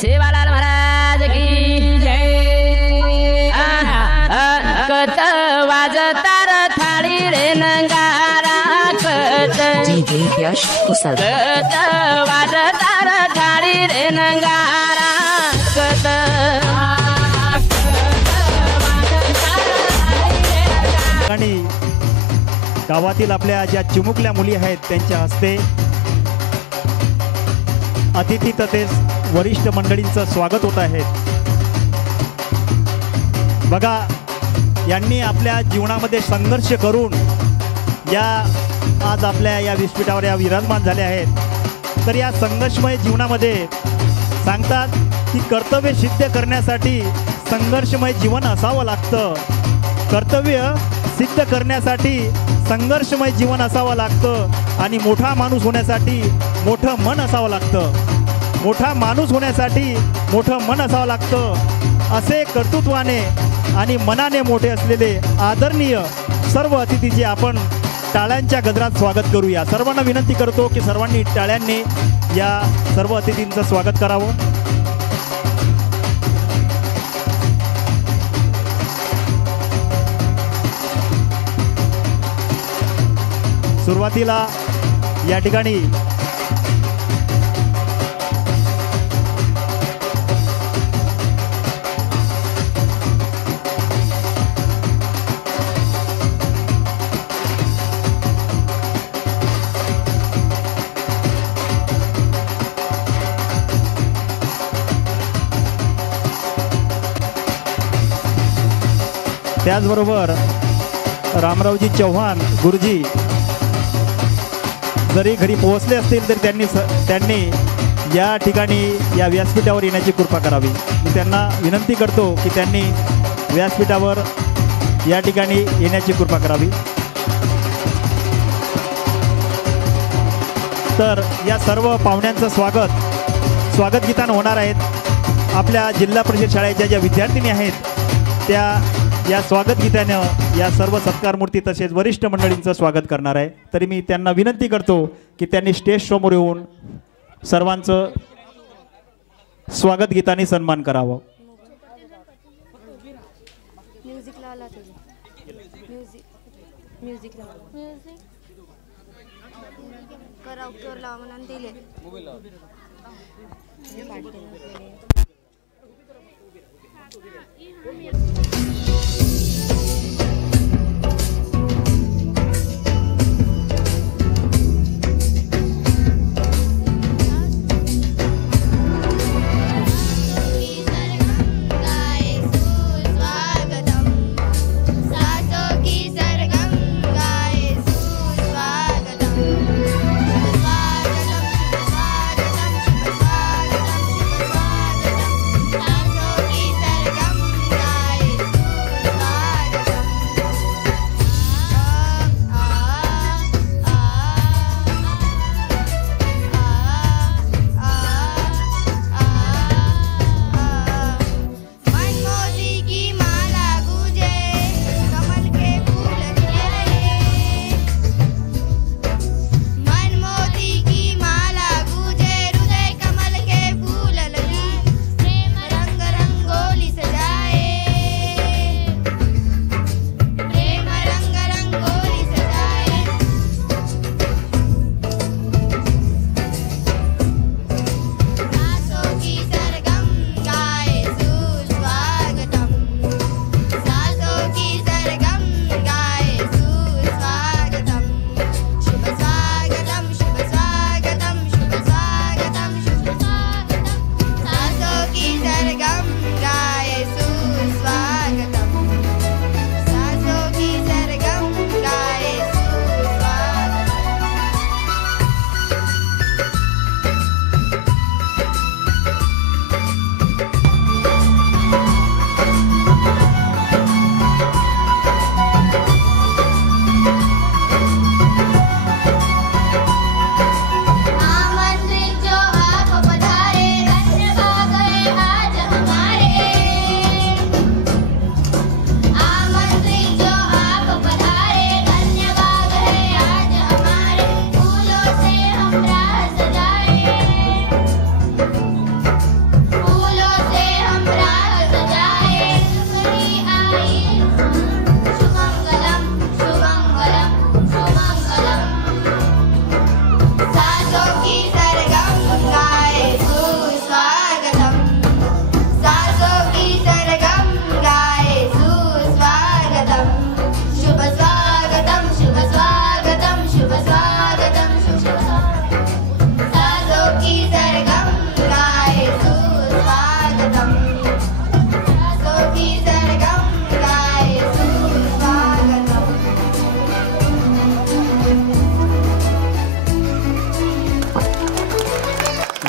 सेवालाल महाराज की जय। कत वाजतार थाळी रे नंगारा कत यश कुसळ कत वाजतार थाळी रे नंगारा कत आणि गावातील आपल्या ज्या चिमुकल्या मुली आहेत त्यांच्या हस्ते अतिथी तसेच वरिष्ठ मंडळींचं स्वागत होत आहे। बघा, यांनी आपल्या जीवनामध्ये संघर्ष करून या आज आपल्या या व्यासपीठावर या विराजमान झाले आहेत। तर या संघर्षमय जीवनामध्ये सांगतात की कर्तव्य सिद्ध करण्यासाठी संघर्षमय जीवन असावं लागतं। कर्तव्य सिद्ध करण्यासाठी संघर्षमय जीवन असावं लागतं आणि मोठा माणूस होण्यासाठी मोठं मन असावं लागतं। मोठा माणूस होण्यासाठी मोठं मन असावं लागतं। असे कर्तृत्वाने आणि मनाने मोठे असलेले आदरणीय सर्व अतिथीचे आपण टाळ्यांच्या गजरात स्वागत करूया। सर्वांना विनंती करतो की सर्वांनी टाळ्यांनी या सर्व अतिथींचं स्वागत करावं। सुरुवातीला या ठिकाणी त्याचबरोबर रामरावजी चव्हाण गुरुजी जरी घरी पोहोचले असतील तर त्यांनी या ठिकाणी या व्यासपीठावर येण्याची कृपा करावी। मी त्यांना विनंती करतो की त्यांनी व्यासपीठावर या ठिकाणी येण्याची कृपा करावी। तर या सर्व पाहुण्यांचं स्वागत गीतानं होणार आहेत। आपल्या जिल्हा परिषद शाळेच्या ज्या विद्यार्थिनी आहेत त्या या स्वागत गीतानं या सर्व सत्कार मूर्ती तसेच वरिष्ठ मंडळींचं स्वागत करणार आहे। तरी मी त्यांना विनंती करतो की त्यांनी स्टेज समोर येऊन सर्वांचं स्वागत गीताने सन्मान करावं।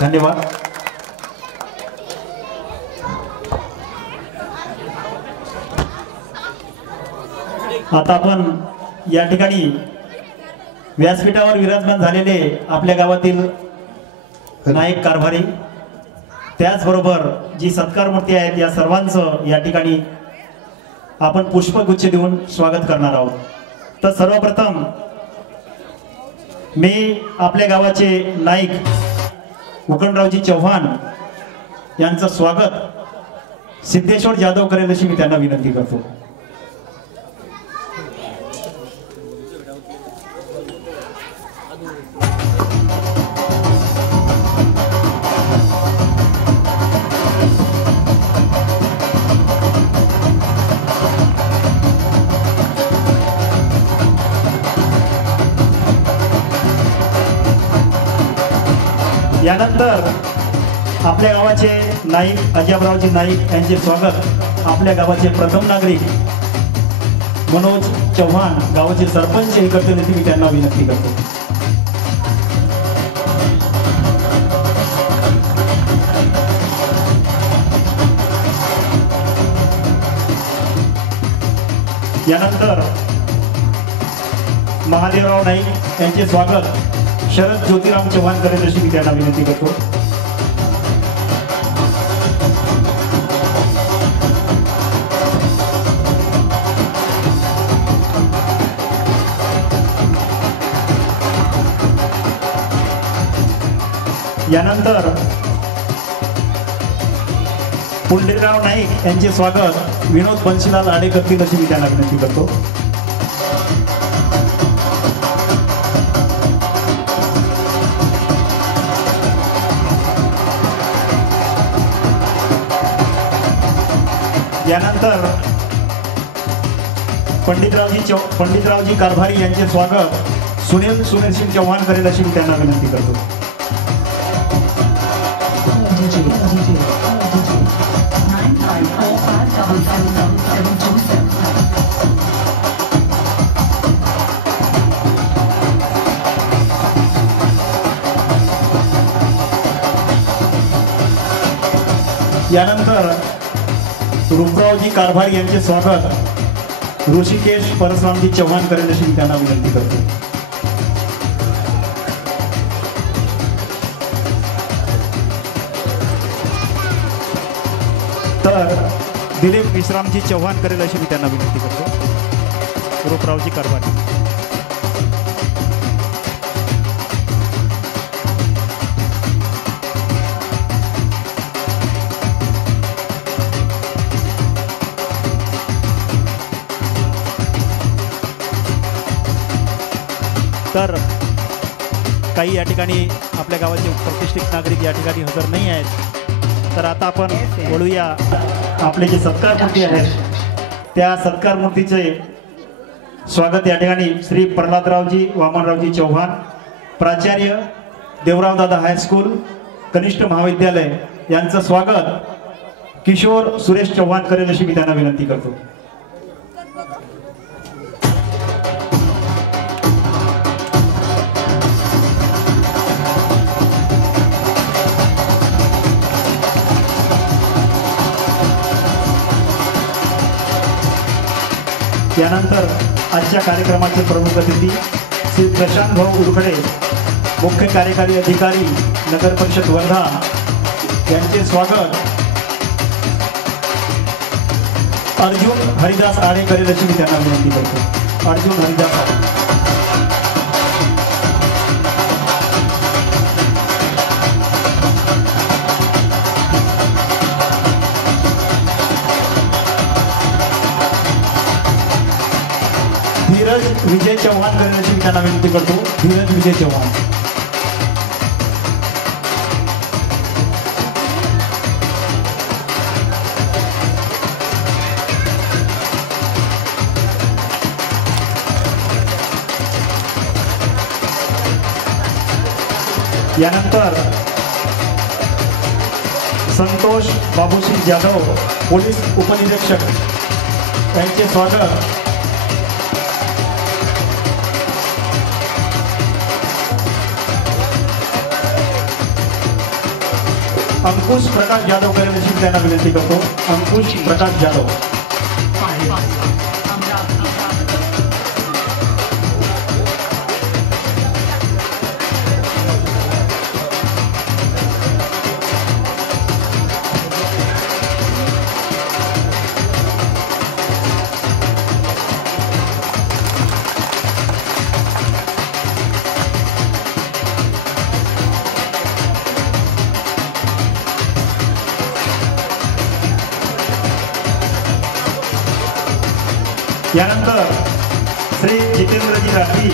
धन्यवाद. आता आपण या ठिकाणी व्यासपीठावर विराजमान झालेले आपल्या गावातील नायक कारभारी, त्याचबरोबर जी सत्कार मूर्ती आहेत, या सर्वांचं या ठिकाणी आपण पुष्पगुच्छ देऊन स्वागत करणार आहोत. तर सर्वप्रथम मी आपल्या गावाचे नाईक उकणरावजी चव्हाण यांचं स्वागत सिद्धेश्वर जाधव करेल अशी मी त्यांना विनंती करतो. यानंतर आपल्या गावाचे नाईक अजयरावजी नाईक यांचे स्वागत आपल्या गावाचे प्रथम नागरिक मनोज चव्हाण गावाचे सरपंच हे करतील अशी मी त्यांना विनंती करतो. यानंतर महादेवराव नाईक यांचे स्वागत शरद ज्योतिराम चव्हाण करेल अशी मी त्यांना विनंती करतो. यानंतर पुंडलिकराव नाईक यांचे स्वागत विनोद बन्सीलाल आडे करतील अशी मी त्यांना विनंती करतो. यानंतर पंडितरावजी कारभारी यांचे स्वागत सुनील सिंग चव्हाण करेल अशी मी त्यांना विनंती करतो. यानंतर रूपरावजी कारभारी यांचे स्वागत ऋषिकेश परशुरामजी चव्हाण करेल अशी मी त्यांना विनंती करतो. तर दिलीप विश्रामजी चव्हाण करेल अशी मी त्यांना विनंती करतो. रूपरावजी कारभारी. तर काही या ठिकाणी आपल्या गावाचे प्रतिष्ठित नागरिक या ठिकाणी हजर नाही आहेत. तर आता आपण बोलूया आपले जे सत्कार मूर्ती आहेत त्या सत्कार मूर्तीचे स्वागत या ठिकाणी श्री प्रल्हादरावजी वामनरावजी चव्हाण, प्राचार्य देवरावदादा हायस्कूल कनिष्ठ महाविद्यालय यांचं स्वागत किशोर सुरेश चव्हाण करेल अशी मी त्यांना विनंती करतो. यानंतर आजच्या कार्यक्रमाचे प्रमुख अतिथी श्री प्रशांत भाऊ उरखडे, मुख्य कार्यकारी अधिकारी नगर परिषद वर्धा यांचे स्वागत अर्जुन हरिदास आडे करेल अशी मी त्यांना विनंती करतो. अर्जुन हरिदास आडे. धीरज विजय चव्हाण करण्याची त्यांना विनंती करतो. धीरज विजय चव्हाण. यानंतर संतोष बाबूसिंग जाधव पोलीस उपनिरीक्षक यांचे स्वागत अंकुश प्रकाश जाधव करेल अशी त्यांना विनंती करतो. अंकुश प्रकाश जाधव. यानंतर श्री जितेंद्रजी राठी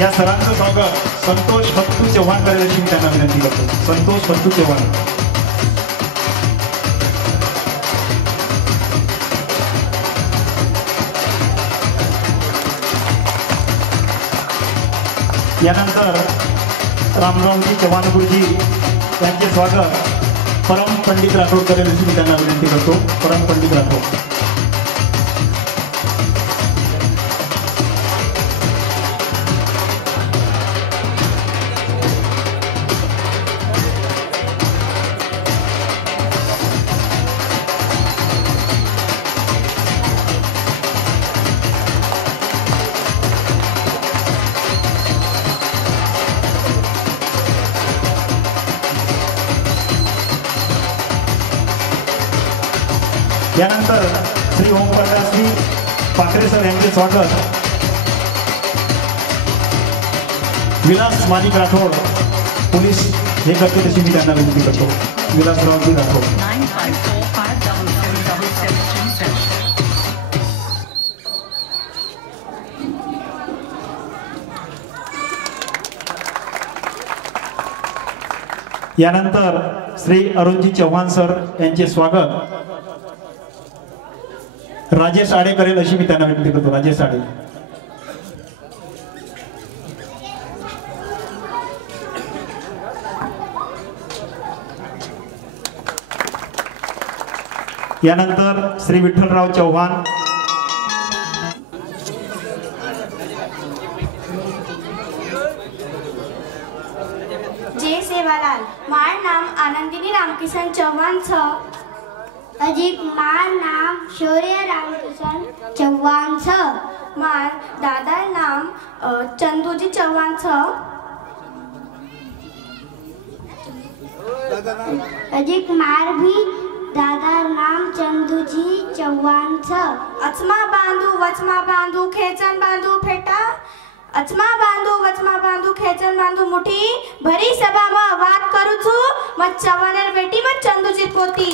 या सरांचं स्वागत संतोष भक्तू चव्हाण करेल अशी त्यांना विनंती करतो. संतोष भक्तू चव्हाण. यानंतर रामरावजी चव्हाण गुरुजी यांचे स्वागत परम पंडित राठोड करेल अशी त्यांना विनंती करतो. परम पंडित राठोड. यानंतर श्री ओमप्रकाशजी पाखरे सर यांचे स्वागत विलास मालिक राठोड पोलीस हे करते तशी मी त्यांना विनंती करतो. विलासरावजी राठोड. यानंतर श्री अरुणजी चव्हाण सर यांचे स्वागत राजेश आडे करेल अशी मी त्यांना विनंती करतो. राजेश आडे. यानंतर श्री विठ्ठलराव चव्हाण. जय सेवालाल. मार नाम आनंदिनी रामकिशन चौहान छ. अजीब मार नाम शौर्य रामकिशन चौहान छ. मार दादा नाम चंदूजी चौहान छ. अजीब मार भी दादा नाम चंदूजी चौहान छ. अचमा बांधू खेचन बांधू फेटा. अचमा बांधू खेचन बांधू मुठी भरी सभा में बात करू छू मत चव्हाण बेटी मत चंदूजी पोती.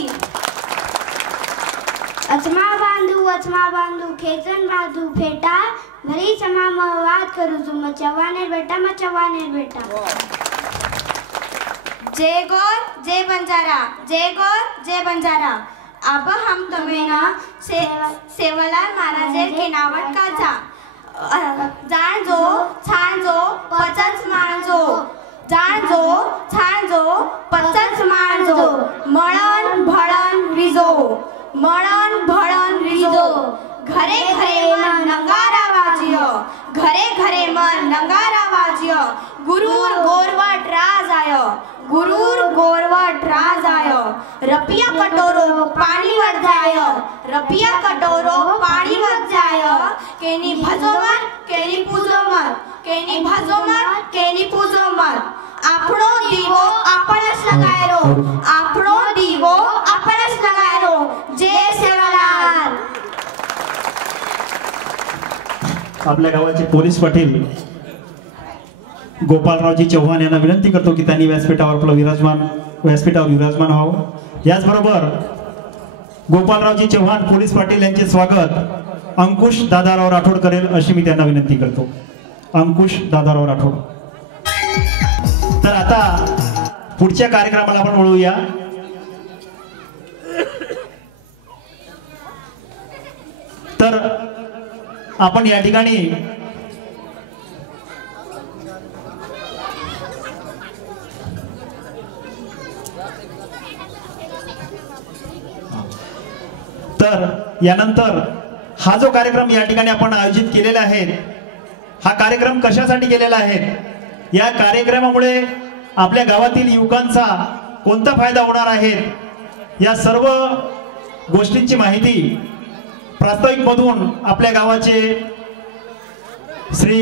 अचमा बांधू खेचन बांधू फेटा भरी सभा में बात करू छू मत चव्हाण बेटा. जय गौर जय बंजारा. अब हम तुम्हें ना सेवालाल महाराज के नावट का जा जाणजो छाणजो पचच माणजो. जाणजो छाणजो पचच माणजो. मळण भळण रिजो. घरे घरे मन नंगारा वाजियो. गुरूर गोरवट राज आयो. रपिया कटोरो पानी वट जायो. केनी भजो मत केनी पूजो मत. आपणो दीवो आपणच लगायरो. जय सेवालाल. आपल्या गावाचे पोलीस पाटील गोपालरावजी चव्हाण यांना विनंती करतो की त्यांनी व्यासपीठावर विराजमान व्हावं. याचबरोबर गोपालरावजी चव्हाण पोलीस पाटील यांचे स्वागत अंकुश दादाराव राठोड करेल अशी मी त्यांना विनंती करतो. अंकुश दादाराव राठोड. तर आता पुढच्या कार्यक्रमाला आपण वळूया. तर आपण या ठिकाणी यानंतर हा जो कार्यक्रम या ठिकाणी आपण आयोजित केलेला आहे हा कार्यक्रम कशासाठी केलेला आहे. या कार्यक्रमामुळे आपल्या गावातील युवकांचा कोणता फायदा होणार आहे या सर्व गोष्टींची माहिती प्रास्ताविकमधून आपल्या गावाचे श्री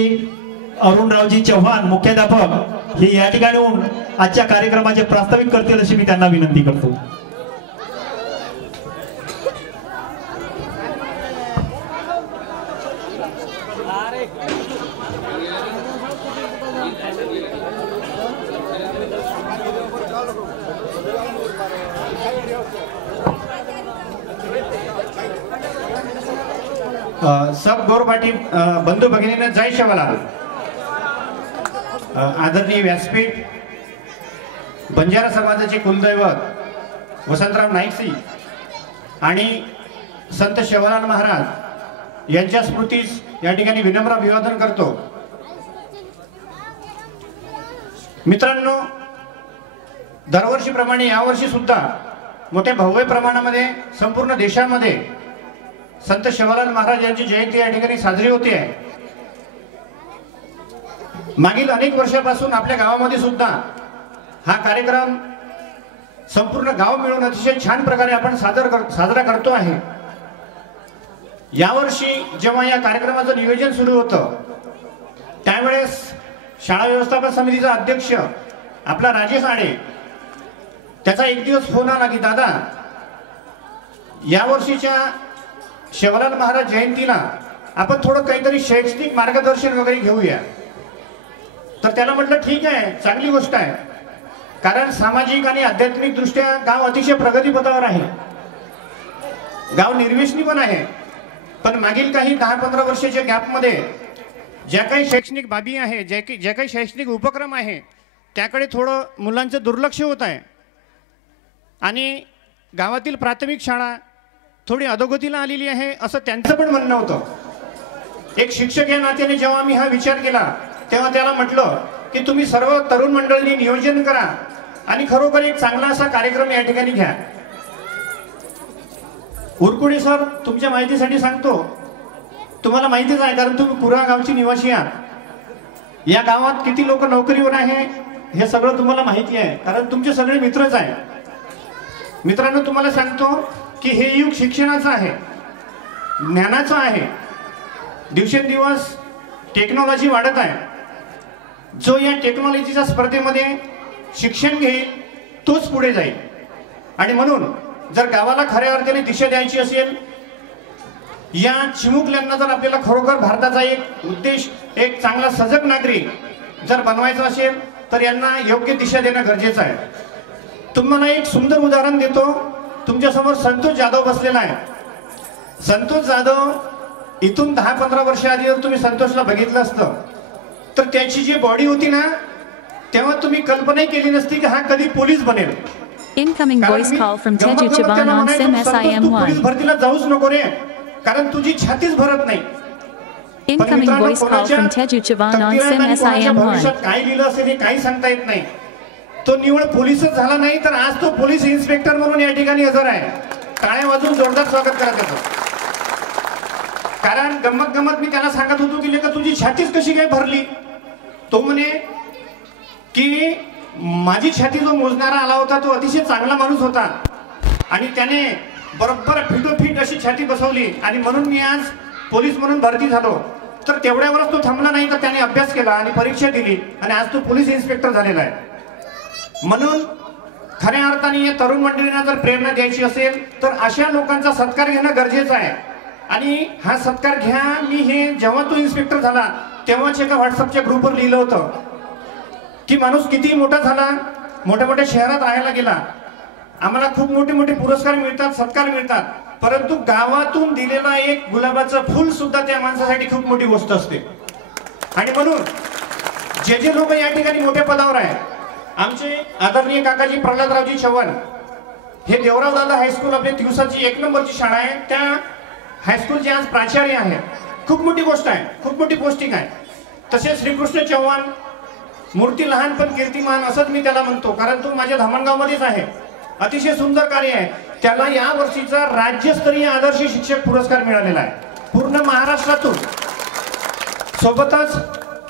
अरुणरावजी चव्हाण मुख्याध्यापक हे या ठिकाणी येऊन आजच्या कार्यक्रमाचे प्रास्ताविक करतील अशी मी त्यांना विनंती करतो. सब गौरवाटी बंधू भगिनींना जय शिवलाल. आदरणीय व्यासपीठ, बंजारा समाजाचे कुलदैवत वसंतराव नाईकसी आणि संत शिवलाल महाराज यांच्या स्मृतीस या ठिकाणी विनम्र अभिवादन करतो. मित्रांनो, दरवर्षीप्रमाणे यावर्षी सुद्धा मोठ्या भव्य प्रमाणामध्ये संपूर्ण देशामध्ये संत शिवलाल महाराज यांची जयंती या ठिकाणी साजरी होते आहे. मागील अनेक वर्षापासून आपल्या गावामध्ये सुद्धा हा कार्यक्रम संपूर्ण गाव मिळून अतिशय छान प्रकारे आपण साजरा करतो आहे. यावर्षी जेव्हा या कार्यक्रमाचं नियोजन सुरू होतं त्यावेळेस शाळा व्यवस्थापन समितीचा अध्यक्ष आपला राजेश आडे त्याचा एक दिवस फोन आला की दादा, यावर्षीच्या शिवलाल महाराज जयंतीला आपण थोडं काहीतरी शैक्षणिक मार्गदर्शन वगैरे घेऊया. तर त्याला म्हटलं ठीक आहे, चांगली गोष्ट आहे, कारण सामाजिक आणि आध्यात्मिक दृष्ट्या गाव अतिशय प्रगतीपथावर आहे. गाव निर्व्यसनी पण आहे, पण मागील काही 10-15 वर्षाच्या गॅपमध्ये ज्या काही शैक्षणिक बाबी आहे, ज्या काही शैक्षणिक उपक्रम आहे त्याकडे थोडं मुलांचं दुर्लक्ष होत आहे आणि गावातील प्राथमिक शाळा थोडी अधोगतीला आलेली आहे असं त्यांचं पण म्हणणं होतं. एक शिक्षक या नात्याने जेव्हा मी हा विचार केला तेव्हा त्याला म्हटलं की तुम्ही सर्व तरुण मंडळींनी नियोजन करा आणि खरोखर एक चांगला असा कार्यक्रम या ठिकाणी घ्या. उरकुडे सर, तुमच्या माहितीसाठी सांगतो, तुम्हाला माहितीच आहे कारण तुम्ही कुरा गावची निवासी आहात. या गावात किती लोक नोकरीवर आहे हे सगळं तुम्हाला माहिती आहे कारण तुमचे सगळे मित्रच आहे. मित्रांनो, तुम्हाला सांगतो की हे युग शिक्षणाचं आहे, ज्ञानाचं आहे. दिवसेंदिवस टेक्नॉलॉजी वाढत आहे. जो या टेक्नॉलॉजीच्या स्पर्धेमध्ये शिक्षण घेईल तोच पुढे जाईल. आणि म्हणून जर गावाला खऱ्या अर्थाने दिशा द्यायची असेल, या चिमुकल्यांना जर आपल्याला खरोखर भारताचा एक उद्देश, एक चांगला सजग नागरिक जर बनवायचा असेल तर यांना योग्य दिशा देणं गरजेचं आहे. तुम्हाला एक सुंदर उदाहरण देतो. तुमच्यासमोर संतोष जाधव बसलेला आहे. संतोष जाधव इथून 10-15 वर्ष आधी जर तुम्ही संतोषला बघितलं असतं तर त्याची जी बॉडी होती ना, तेव्हा तुम्ही कल्पना केली नसती की हा कधी पोलीस बनेल. Incoming voice call from Teju Chavan on SIM SIM1. Police भरतीला जाऊच नको रे, कारण तुझी छातीच भरत नाही. Incoming voice call from Teju Chavan on SIM SIM1. काय लिहिलं असेल हे काही सांगता येत नाही. तो निवड पोलीसच झाला नाही तर आज तो पोलीस इन्स्पेक्टर म्हणून या ठिकाणी हजर आहे. टाळ्या वाजवून जोरदार स्वागत करा त्याचं. कारण गंमत मी त्याला सांगत होतो की लेका तुझी छातीच कशी काय भरली. तो म्हणे की माझी छाती जो मोजणारा आला होता तो अतिशय चांगला माणूस होता आणि त्याने बरोबर फिटोफिट अशी छाती बसवली आणि म्हणून मी आज पोलीस म्हणून भरती झालो. तर तेवढ्यावरच तो थांबला नाही तर त्याने अभ्यास केला आणि परीक्षा दिली आणि आज तो पोलीस इन्स्पेक्टर झालेला आहे. म्हणून खऱ्या अर्थाने या तरुण मंडळींना जर प्रेरणा द्यायची असेल तर अशा लोकांचा सत्कार घेणं गरजेचं आहे. आणि हा सत्कार घ्या. मी हे जेव्हा तो इन्स्पेक्टर झाला तेव्हाच एका व्हॉट्सअपच्या ग्रुपवर लिहिलं होतं की माणूस किती मोठा झाला, मोठ्या मोठ्या शहरात राहायला गेला, आम्हाला खूप मोठे मोठे पुरस्कार मिळतात, सत्कार मिळतात, परंतु गावातून दिलेला एक गुलाबाचं फुल सुद्धा त्या माणसासाठी खूप मोठी गोष्ट असते. आणि म्हणून जे लोक या ठिकाणी मोठ्या पदावर आहेत, आमचे आदरणीय काकाजी प्रल्हादरावजी चव्हाण हे देवराव दादा हायस्कूल आपल्या दिवसाची 1 नंबरची शाळा आहे, त्या हायस्कूलचे आज प्राचार्य आहेत. खूप मोठी गोष्ट आहे, खूप मोठी पोस्टिंग आहे. तसेच श्रीकृष्ण चव्हाण, मूर्ती लहान पण कीर्तिमान असंच मी त्याला म्हणतो कारण तो माझ्या धामणगावमध्येच आहे. अतिशय सुंदर कार्य आहे. त्याला या वर्षीचा राज्यस्तरीय आदर्श शिक्षक पुरस्कार मिळालेला आहे पूर्ण महाराष्ट्रातून. सोबतच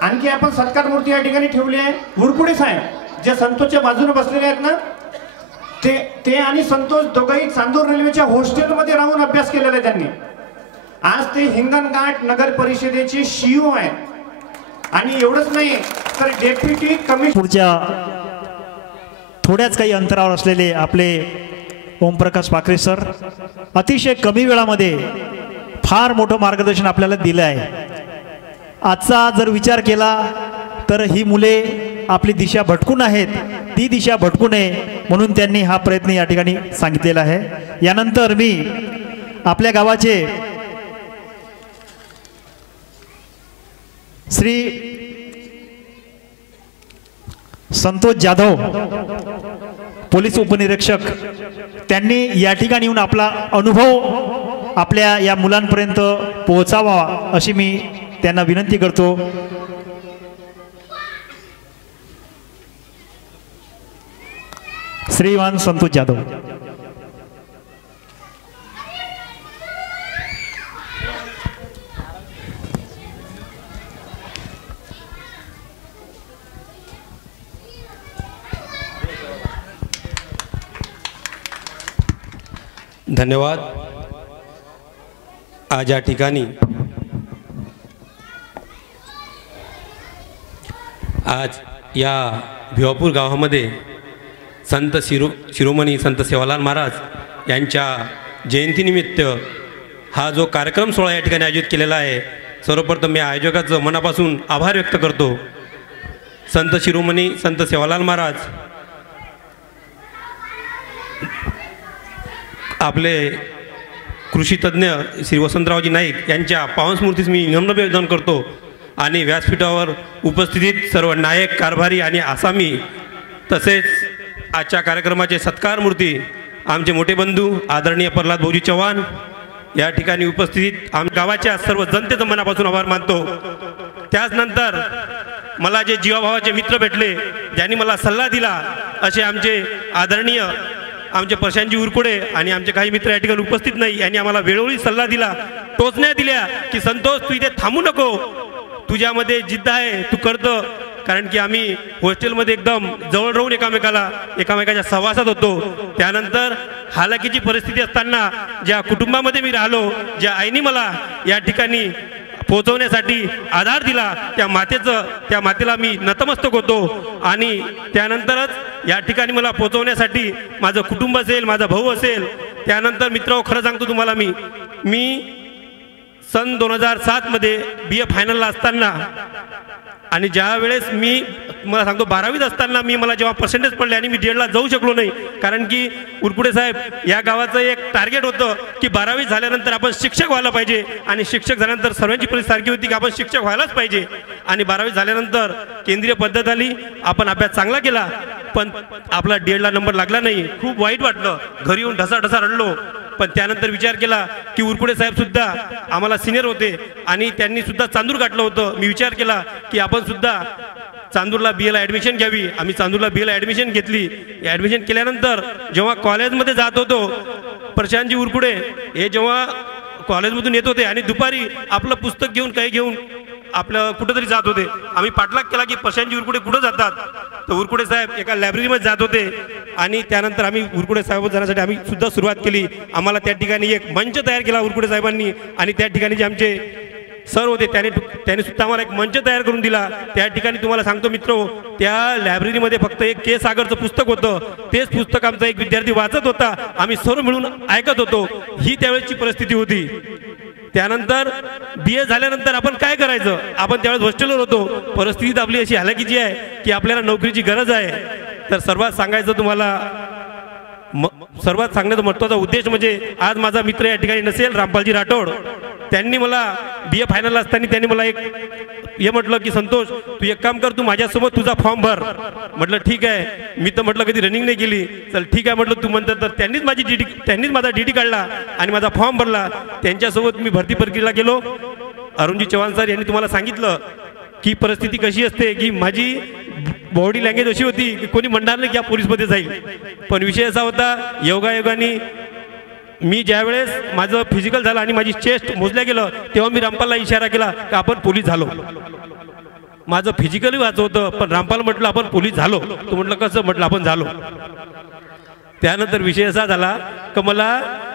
आणखी आपण सत्कार मूर्ती या ठिकाणी ठेवली आहे. उरकुडे साहेब जे संतोषच्या बाजूने बसलेले आहेत ना, ते आणि संतोष दोघंही चांदूर रेल्वेच्या हॉस्टेलमध्ये राहून अभ्यास केलेला आहे त्यांनी. आज ते हिंगणघाट नगर परिषदेचे सीईओ आहेत. आणि एवढंच नाही तर डेप्युटी कमिशनर. पुढच्या थोड्याच काही अंतरावर असलेले आपले ओमप्रकाश पाखरे सर अतिशय कमी वेळामध्ये फार मोठं मार्गदर्शन आपल्याला दिलं आहे. आजचा जर विचार केला तर ही मुले आपली दिशा भटकून आहेत, ती दिशा भटकू नये म्हणून त्यांनी हा प्रयत्न या ठिकाणी सांगितलेला आहे. यानंतर मी आपल्या गावाचे श्री संतोष जाधव पोलीस उपनिरीक्षक त्यांनी या ठिकाणी येऊन आपला अनुभव आपल्या या मुलांपर्यंत पोहोचावा अशी मी त्यांना विनंती करतो. श्रीमान संतोष जाधव. धन्यवाद. आज या ठिकाणी आज या भिवापूर गावामध्ये संत शिरोमणी संत सेवालाल महाराज यांच्या जयंतीनिमित्त हा जो कार्यक्रम सोहळा या ठिकाणी आयोजित केलेला आहे, सर्वप्रथम मी आयोजकाचं मनापासून आभार व्यक्त करतो. संत शिरोमणी संत सेवालाल महाराज आपले कृषीतज्ञ श्री वसंतरावजी नाईक यांच्या पावन स्मृतीस मी नम्र अभिवादन करतो. आणि व्यासपीठावर उपस्थित सर्व नायक, कारभारी आणि आसामी तसेच आजच्या कार्यक्रमाचे सत्कार मूर्ती आमचे मोठे बंधू आदरणीय प्रल्हाद भाऊजी चव्हाण या ठिकाणी उपस्थित आम गावाच्या सर्व जनतेचं मनापासून आभार मानतो. त्याचनंतर मला जे जीवाभावाचे मित्र भेटले, ज्यांनी मला सल्ला दिला, असे आमचे आदरणीय आमचे प्रशांतजी उरकुडे आणि आमचे काही मित्र या ठिकाणी उपस्थित नाही, यांनी आम्हाला वेळोवेळी सल्ला दिला, टोचण्या दिल्या की संतोष तू इथे थांबू नको, तुझ्यामध्ये जिद्द आहे, तू करतो. कारण की आम्ही हॉस्टेलमध्ये एकदम जवळ राहून एकामेकाच्या सहवासात होतो. त्यानंतर हालाकीची परिस्थिती असताना ज्या कुटुंबामध्ये मी राहिलो, ज्या आईने मला या ठिकाणी पोहोचवण्यासाठी आधार दिला, त्या मातेला मी नतमस्तक होतो. आणि त्यानंतरच या ठिकाणी मला पोहोचवण्यासाठी माझं कुटुंब असेल, माझा भाऊ असेल. त्यानंतर मित्र खरं सांगतो तुम्हाला, मी सन 2007 मध्ये BA फायनलला असताना आणि ज्या वेळेस मला सांगतो 12वीत असताना मला जेव्हा पर्सेंटेज पडले आणि मी DEDला जाऊ शकलो नाही, कारण की उरकुडे साहेब या गावाचं एक टार्गेट होतं की 12वी झाल्यानंतर आपण शिक्षक व्हायला पाहिजे. आणि शिक्षक झाल्यानंतर सर्वांची परिस्थिती सारखी होती की आपण शिक्षक व्हायलाच पाहिजे. आणि 12वी झाल्यानंतर केंद्रीय पद्धत आली, आपण अभ्यास चांगला केला, पण आपला DEDला नंबर लागला नाही. खूप वाईट वाटलं, घरी येऊन ढसा रडलो. पण त्यानंतर विचार केला की उरकुडे साहेब सुद्धा आम्हाला सिनियर होते आणि त्यांनी सुद्धा चांदूर गाठलं होतं. मी विचार केला की आपण सुद्धा चांदूरला BAला ॲडमिशन घ्यावी. आम्ही चांदूरला BAला ॲडमिशन घेतली. ॲडमिशन केल्यानंतर जेव्हा कॉलेजमध्ये जात होतो, प्रशांतजी उरकुडे हे जेव्हा कॉलेजमधून येत होते आणि दुपारी आपलं पुस्तक घेऊन आपलं कुठंतरी जात होते, आम्ही पाठलाग केला की प्रशांतजी उरकुडे कुठं जातात, तर उरकुडे साहेब एका लायब्ररीमध्ये जात होते. आणि त्यानंतर आम्ही उरकुडे साहेब जाण्यासाठी आम्ही सुद्धा सुरुवात केली. आम्हाला त्या ठिकाणी एक मंच तयार केला उरकुडे साहेबांनी. आणि त्या ठिकाणी जे आमचे सर होते त्याने सुद्धा आम्हाला एक मंच तयार करून दिला. त्या ठिकाणी तुम्हाला सांगतो मित्र, त्या लायब्ररीमध्ये फक्त एक के सागरचं पुस्तक होतं. तेच पुस्तक आमचा एक विद्यार्थी वाचत होता, आम्ही सर्व मिळून ऐकत होतो. ही त्यावेळेची परिस्थिती होती. त्यानंतर BA झाल्यानंतर आपण काय करायचं, आपण त्यावेळेस हॉस्टेलवर होतो. परिस्थिती आपली अशी हालाकीची आहे की आपल्याला नोकरीची गरज आहे. तर सर्वात सांगायचं तुम्हाला, सर्वात सांगण्याचा महत्त्वाचा उद्देश म्हणजे आज माझा मित्र या ठिकाणी नसेल, रामपालजी राठोड, त्यांनी मला BA फायनल असताना त्यांनी मला हे म्हटलं की संतोष तू एक काम कर, तू माझ्यासोबत तुझा फॉर्म भर. म्हटलं ठीक आहे. मी तर म्हटलं कधी रनिंग नाही केली, चल ठीक आहे म्हटलं तू म्हणतात. तर त्यांनीच माझा DD काढला आणि माझा फॉर्म भरला. त्यांच्यासोबत मी भरती प्रक्रियेला गेलो. अरुणजी चव्हाण सर यांनी तुम्हाला सांगितलं की परिस्थिती कशी असते, की माझी बॉडी लँग्वेज अशी होती की कोणी म्हणणार नाही की या पोलीसमध्ये जाईल. पण विषय असा होता, योगायोगाने मी ज्यावेळेस माझं फिजिकल झालं आणि माझी चेस्ट मोजल्या गेलं, तेव्हा मी रामपालला इशारा केला की आपण पोलीस झालो. माझं फिजिकली व्हायचं होतं, पण रामपाल म्हटलं आपण पोलीस झालो. तो म्हटलं कसं, म्हटलं आपण झालो. त्यानंतर विषय असा झाला की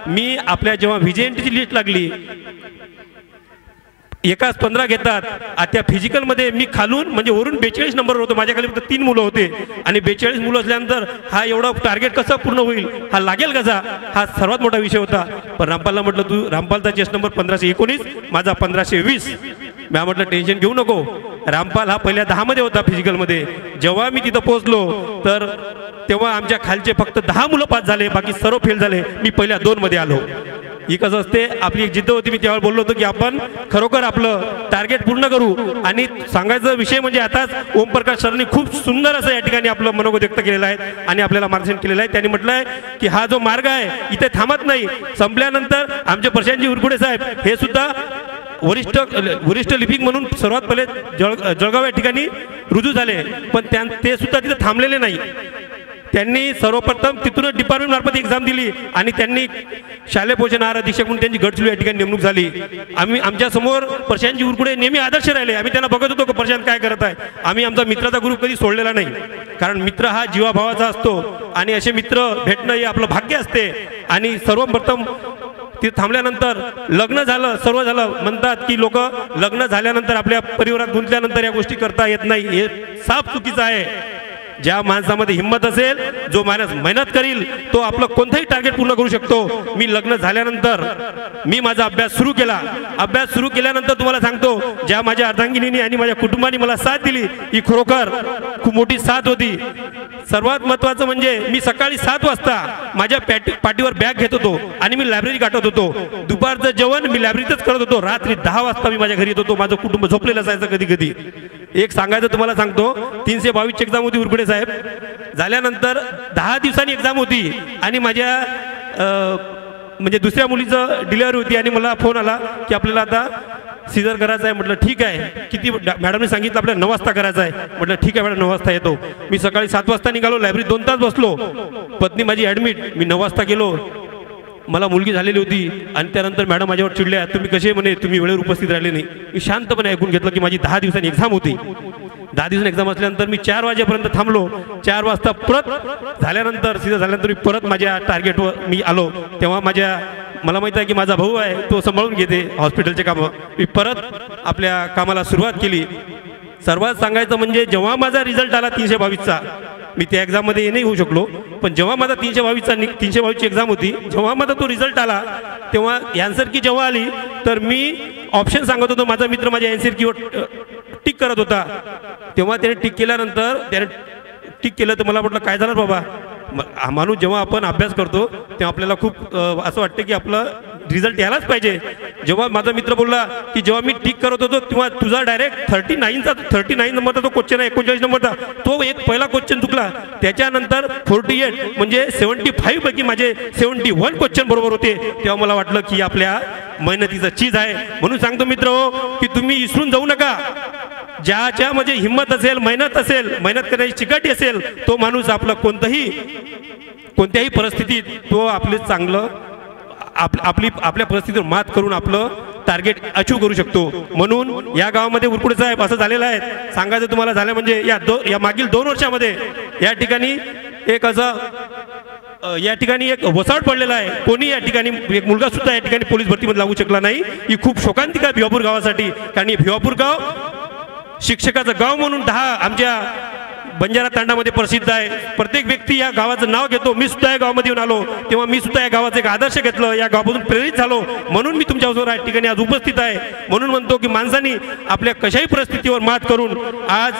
मी आपल्या जेव्हा व्हीजेएनटीची लिस्ट लागली, एकाच 15 घेतात. त्या फिजिकलमध्ये मी खालून म्हणजे वरून 42 नंबर होतो, माझ्याखाली फक्त 3 मुलं होते आणि 42 मुलं असल्यानंतर हा एवढा टार्गेट कसं पूर्ण होईल, हा लागेल कसा, हा सर्वात मोठा विषय होता. पण रामपालला म्हटलं तू, रामपालचा चेस नंबर 1519, माझा 1520. मी म्हटलं टेन्शन घेऊ नको. रामपाल हा पहिल्या 10 मध्ये होता फिजिकलमध्ये. जेव्हा मी तिथं पोहोचलो तर तेव्हा आमच्या खालचे फक्त 10 मुलं पास झाले, बाकी सर्व फेल झाले. मी पहिल्या 2 मध्ये आलो. ही कसं असते, आपली एक जिद्द होती. मी तेव्हा बोललो होतो की आपण खरोखर आपलं टार्गेट पूर्ण करू. आणि सांगायचा विषय म्हणजे आताच ओमप्रकाश सरांनी खूप सुंदर असं या ठिकाणी आपलं मनोगत व्यक्त केलेलं आहे आणि आपल्याला मार्गदर्शन केलेलं आहे. त्यांनी म्हटलं आहे की हा जो मार्ग आहे इथे थांबत नाही. संपल्यानंतर आमचे प्रशांतजी उरकुडे साहेब हे सुद्धा वरिष्ठ लिपिक म्हणून सर्वात पहिले जळगाव या ठिकाणी रुजू झाले, पण ते सुद्धा तिथे थांबलेले नाही. त्यांनी सर्वप्रथम तिथूनच डिपार्टमेंट मार्फत एक्झाम दिली आणि त्यांनी शालेय पोषण आहार अधीक्षक म्हणून त्यांची गडचिरोली या ठिकाणी नेमणूक झाली. आमच्या समोर प्रशांतजी उरकुडे नेहमी आदर्श राहिले. आम्ही त्यांना बघत होतो की प्रशांत काय करत आहे. आम्ही आमचा मित्राचा ग्रुप कधी सोडलेला नाही, कारण मित्र हा जीवाभावाचा असतो आणि असे मित्र भेटणं हे आपलं भाग्य असते. आणि सर्वप्रथम तिथे थांबल्यानंतर लग्न झालं, सर्व झालं. म्हणतात की लोक लग्न झाल्यानंतर आपल्या परिवारात गुंतल्यानंतर या गोष्टी करता येत नाही, हे साफ चुकीचं आहे. ज्या माणसामध्ये हिंमत असेल, जो माणूस मेहनत करील, तो आपलं कोणतंही टार्गेट पूर्ण करू शकतो. मी लग्न झाल्यानंतर मी माझा अभ्यास सुरू केला. अभ्यास सुरू केल्यानंतर तुम्हाला सांगतो, ज्या माझ्या अर्धांगिनीने आणि माझ्या कुटुंबाने मला साथ दिली, ही खरोखर खूप मोठी साथ होती. सर्वात महत्त्वाचं म्हणजे मी सकाळी 7 वाजता माझ्या पाठीवर बॅग घेत होतो आणि मी लायब्ररी गाठत होतो. दुपारचं जेवण मी लायब्ररीतच करत होतो. रात्री 10 वाजता मी माझ्या घरी येत होतो. माझं कुटुंब झोपलेलं असायचं कधी कधी. एक सांगायचं तुम्हाला सांगतो, 322 एक्झाम होती उरकुडे साहेब. झाल्यानंतर 10 दिवसांनी एक्झाम होती आणि माझ्या म्हणजे दुसऱ्या मुलीचं डिलिव्हरी होती आणि मला फोन आला की आपल्याला आता सिझर करायचं आहे. म्हटलं ठीक आहे. किती मॅडमने सांगितलं आपल्याला 9 वाजता करायचं आहे. म्हटलं ठीक आहे मॅडम 9 वाजता येतो. मी सकाळी 7 वाजता निघालो. लायब्ररीत 2 तास बसलो. पत्नी माझी ॲडमिट. मी 9 वाजता गेलो. मला मुलगी झालेली होती आणि त्यानंतर मॅडम माझ्यावर चिडल्या, तुम्ही कसे म्हणे तुम्ही वेळेवर उपस्थित राहिले नाही. मी शांतपणे ऐकून घेतलं की माझी 10 दिवसांनी एक्झाम होती. 10 दिवसांनी एक्झाम असल्यानंतर मी 4 वाजेपर्यंत थांबलो. 4 वाजता परत झाल्यानंतर सिझर झाल्यानंतर मी परत माझ्या टार्गेटवर मी आलो. तेव्हा मला माहिती आहे की माझा भाऊ आहे, तो सांभाळून घेते हॉस्पिटलचे कामं. मी परत आपल्या कामाला सुरुवात केली. सर्वात सांगायचं म्हणजे जेव्हा माझा रिझल्ट आला 322चा, मी त्या एक्झाममध्ये नाही होऊ शकलो, पण जेव्हा माझा 322ची एक्झाम होती, जेव्हा माझा तो रिझल्ट आला तेव्हा ॲन्सर की जेव्हा आली तर मी ऑप्शन सांगत होतो. माझा मित्र माझ्या ॲन्सर कीवर टिक करत होता. तेव्हा त्याने टिक केल्यानंतर टिक केलं तर मला म्हटलं काय झालं बाबा. माणूस जेव्हा आपण अभ्यास करतो तेव्हा आपल्याला खूप असं वाटतं की आपलं रिझल्ट यायलाच पाहिजे. जेव्हा माझा मित्र बोलला की जेव्हा मी टिक करत होतो तेव्हा तुझा डायरेक्ट 39 नंबरचा तो क्वेश्चन आहे, 39 नंबरचा तो एक पहिला क्वेश्चन चुकला. त्याच्यानंतर 48 म्हणजे 75 पैकी माझे 71 क्वेश्चन बरोबर होते. तेव्हा मला वाटलं की आपल्या मेहनतीचं चीज आहे. म्हणून सांगतो मित्र हो की तुम्ही विसरून जाऊ नका. ज्याच्या म्हणजे हिंमत असेल, मेहनत करण्याची चिकाटी असेल, तो माणूस आपलं कोणत्याही परिस्थितीत तो आपले चांगलं आपल्या परिस्थितीवर मात करून आपलं टार्गेट अचीव करू शकतो. म्हणून या गावामध्ये उरकुडे साहेब असं झालेलं आहे. सांगायचं तुम्हाला झालं म्हणजे या मागील 2 वर्षामध्ये या ठिकाणी एक वसाहत पडलेला आहे. कोणी या ठिकाणी एक मुलगा सुद्धा या ठिकाणी पोलीस भरतीमध्ये लागू शकला नाही. ही खूप शोकांतिका आहे भिवापूर गावासाठी. कारण भिवापूर गाव शिक्षकाचं गाव म्हणून 10 आमच्या बंजारा तांडामध्ये प्रसिद्ध आहे. प्रत्येक व्यक्ती या गावाचं नाव घेतो. मी सुद्धा या गावामध्ये येऊन आलो तेव्हा मी सुद्धा या गावाचा एक आदर्श घेतलं, या गावापासून प्रेरित झालो. म्हणून मी तुमच्यासमोर या ठिकाणी आज उपस्थित आहे. म्हणून म्हणतो की माणसांनी आपल्या कशाही परिस्थितीवर मात करून आज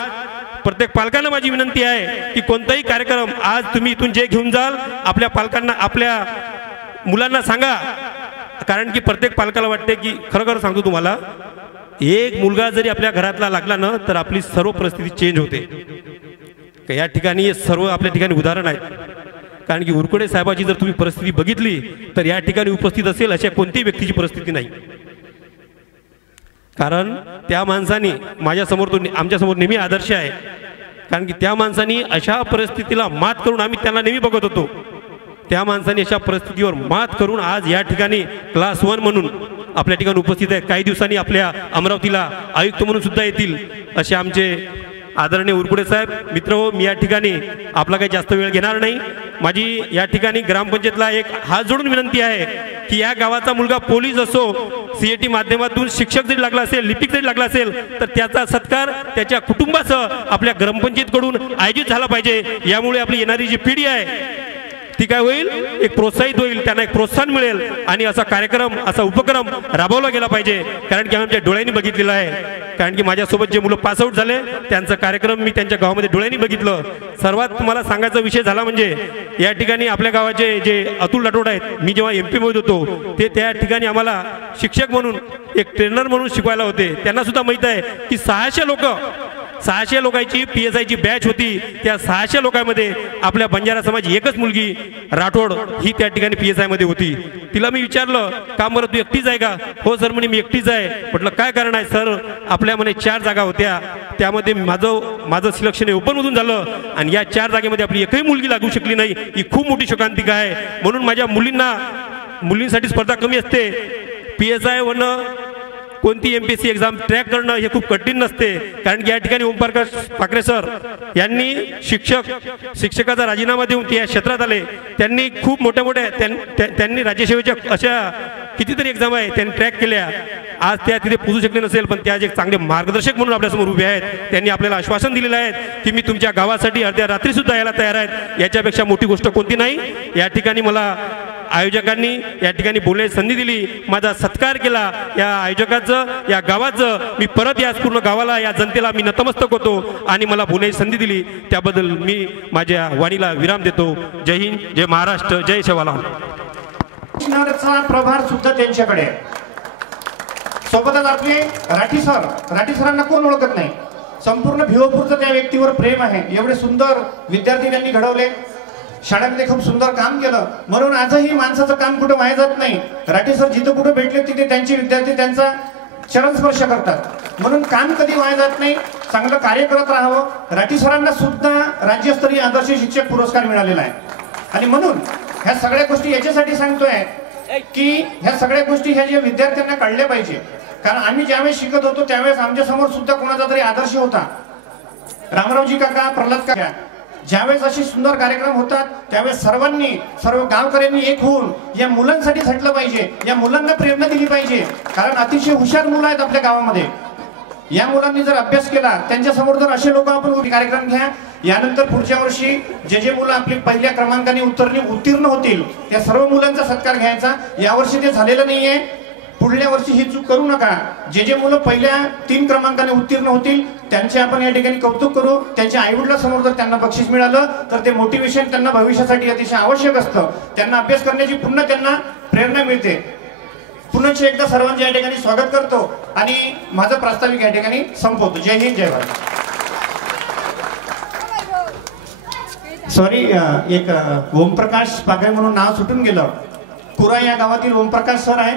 प्रत्येक पालकांना माझी विनंती आहे की कोणताही कार्यक्रम आज तुम्ही इथून जे घेऊन जाल आपल्या पालकांना, आपल्या मुलांना सांगा. कारण की प्रत्येक पालकाला वाटते की खरं सांगतो तुम्हाला, एक मुलगा जरी आपल्या घरातला लागला ना तर आपली सर्व परिस्थिती चेंज होते. या ठिकाणी हे सर्व आपल्या ठिकाणी उदाहरण आहेत. कारण की उरकुडे साहेबाची जर तुम्ही परिस्थिती बघितली तर या ठिकाणी उपस्थित असेल अशा कोणत्याही व्यक्तीची परिस्थिती नाही. कारण त्या माणसाने आमच्यासमोर नेहमी आदर्श आहे. कारण की त्या माणसाने अशा परिस्थितीला मात करून आम्ही त्यांना नेहमी बघत होतो. त्या माणसाने अशा परिस्थितीवर मात करून आज या ठिकाणी क्लास 1 म्हणून आपल्या ठिकाणी उपस्थित आहे. काही दिवसांनी आपल्या अमरावतीला आयुक्त म्हणून सुद्धा येतील असे आमचे आदरणीय उरकुडे साहेब, मित्र हो, मी या ठिकाणी आपला काही जास्त वेळ घेणार नाही. माझी या ठिकाणी ग्रामपंचायतला एक हात जोडून विनंती आहे की या गावाचा मुलगा पोलीस असो, CAT माध्यमातून शिक्षक जरी लागला असेल, लिपिक जरी लागला असेल, तर त्याचा सत्कार त्याच्या कुटुंबासह आपल्या ग्रामपंचायतकडून आयोजित झाला पाहिजे. यामुळे आपली येणारी जी पिढी आहे ती काय होईल, एक प्रोत्साहित होईल, त्यांना एक प्रोत्साहन मिळेल आणि असा कार्यक्रम, असा उपक्रम राबवला गेला पाहिजे. कारण की आमच्या डोळ्यांनी बघितलेला आहे. कारण की माझ्यासोबत जे मुलं पासआउट झाले त्यांचा कार्यक्रम मी त्यांच्या गावामध्ये डोळ्यांनी बघितलं. सर्वात तुम्हाला सांगायचा विषय झाला म्हणजे या ठिकाणी आपल्या गावाचे जे अतुल राठोड आहेत, मी जेव्हा MP मध्ये होतो ते त्या ठिकाणी आम्हाला शिक्षक म्हणून, एक ट्रेनर म्हणून शिकवायला होते. त्यांना सुद्धा माहीत आहे की 600 लोकांची PSI ची बॅच होती. त्या 600 लोकांमध्ये आपल्या बंजारा समाज एकच मुलगी राठोड ही त्या ठिकाणी PSI मध्ये होती. तिला मी विचारलं, का बरं तू एकटीच आहे का? हो सर म्हणे, मी एकटीच आहे. म्हटलं काय कारण आहे? सर आपल्या म्हणे 4 जागा होत्या, त्यामध्ये माझं सिलेक्शन ओपन मधून झालं आणि या 4 जागेमध्ये आपली एकही मुलगी लागू शकली नाही. ही खूप मोठी शोकांतिका आहे. म्हणून माझ्या मुलींसाठी स्पर्धा कमी असते. PSI होणं, कोणती MPSC एक्झाम ट्रॅक करणं हे खूप कठीण नसते. कारण की या ठिकाणी ओमप्रकाश पाखरे सर यांनी शिक्षकाचा राजीनामा देऊन ते या क्षेत्रात आले. त्यांनी खूप मोठ्या त्यांनी राज्यसेवेच्या अशा कितीतरी एक्झाम आहे त्यांनी ट्रॅक केल्या. आज त्या तिथे पोहोचू शकले नसेल, पण त्या एक चांगले मार्गदर्शक म्हणून आपल्यासमोर उभे आहेत. त्यांनी आपल्याला आश्वासन दिलेलं आहे की मी तुमच्या गावासाठी अर्ध्या रात्री सुद्धा यायला तयार आहेत. याच्यापेक्षा मोठी गोष्ट कोणती नाही. या ठिकाणी मला आयोजकांनी या ठिकाणी बोलण्याची संधी दिली, माझा सत्कार केला. या आयोजकाचं, या गावाचं मी परत या पूर्ण गावाला, या जनतेला मी नतमस्तक होतो आणि मला बोलण्याची संधी दिली त्याबद्दल मी माझ्या वाणीला विराम देतो. जय हिंद, जय महाराष्ट्र, जय सेवालाल. प्रभार सुद्धा त्यांच्याकडे. सोबतच आपले राठी सरांना कोण ओळखत नाही. संपूर्ण भिवपूरचं त्या व्यक्तीवर प्रेम आहे. एवढे सुंदर विद्यार्थी त्यांनी घडवले, शाळेमध्ये खूप सुंदर काम केलं. म्हणून आजही माणसाचं काम कुठं वाया जात नाही. राठी सर जिथं कुठं भेटले तिथे त्यांचे विद्यार्थी त्यांचा चरण स्पर्श करतात. म्हणून काम कधी वाया जात नाही, चांगलं कार्य करत राहावं. राठी सरांना सुद्धा राज्यस्तरीय आदर्श शिक्षक पुरस्कार मिळालेला आहे. आणि म्हणून ह्या सगळ्या गोष्टी याच्यासाठी सांगतोय की ह्या सगळ्या गोष्टी ह्या ज्या विद्यार्थ्यांना कळल्या पाहिजे. कारण आम्ही ज्यावेळेस शिकत होतो त्यावेळेस आमच्या समोर सुद्धा कोणाचा तरी आदर्श होता. रामरावजी काका, प्रल्हाद काका. ज्यावेळेस असे सुंदर कार्यक्रम होतात त्यावेळेस सर्व गावकऱ्यांनी एक होऊन या मुलांसाठी झटलं पाहिजे, या मुलांना प्रेरणा दिली पाहिजे. कारण अतिशय हुशार मुलं आहेत आपल्या गावामध्ये. या मुलांनी जर अभ्यास केला, त्यांच्या समोर जर असे लोक आपण कार्यक्रम घ्या, यानंतर पुढच्या वर्षी जे मुलं आपली पहिल्या क्रमांकाने उत्तीर्ण होतील त्या सर्व मुलांचा सत्कार घ्यायचा. यावर्षी ते झालेलं नाहीये, पुढल्या वर्षी ही चूक करू नका. जे मुलं पहिल्या 3 क्रमांकाने उत्तीर्ण होतील त्यांचे आपण या ठिकाणी कौतुक करू. त्यांच्या आईवडिलांसमोर जर त्यांना बक्षीस मिळालं तर ते मोटिवेशन त्यांना भविष्यासाठी अतिशय आवश्यक असतं. त्यांना अभ्यास करण्याची पुन्हा त्यांना प्रेरणा मिळते. पुन्हा एकदा सर्वांचे या ठिकाणी स्वागत करतो आणि माझं प्रास्ताविक या ठिकाणी संपवतो. जय हिंद, जय भारत. सॉरी, एक ओमप्रकाश पाखरे म्हणून नाव सुटून गेलं. कुरा या गावातील ओमप्रकाश सर आहे.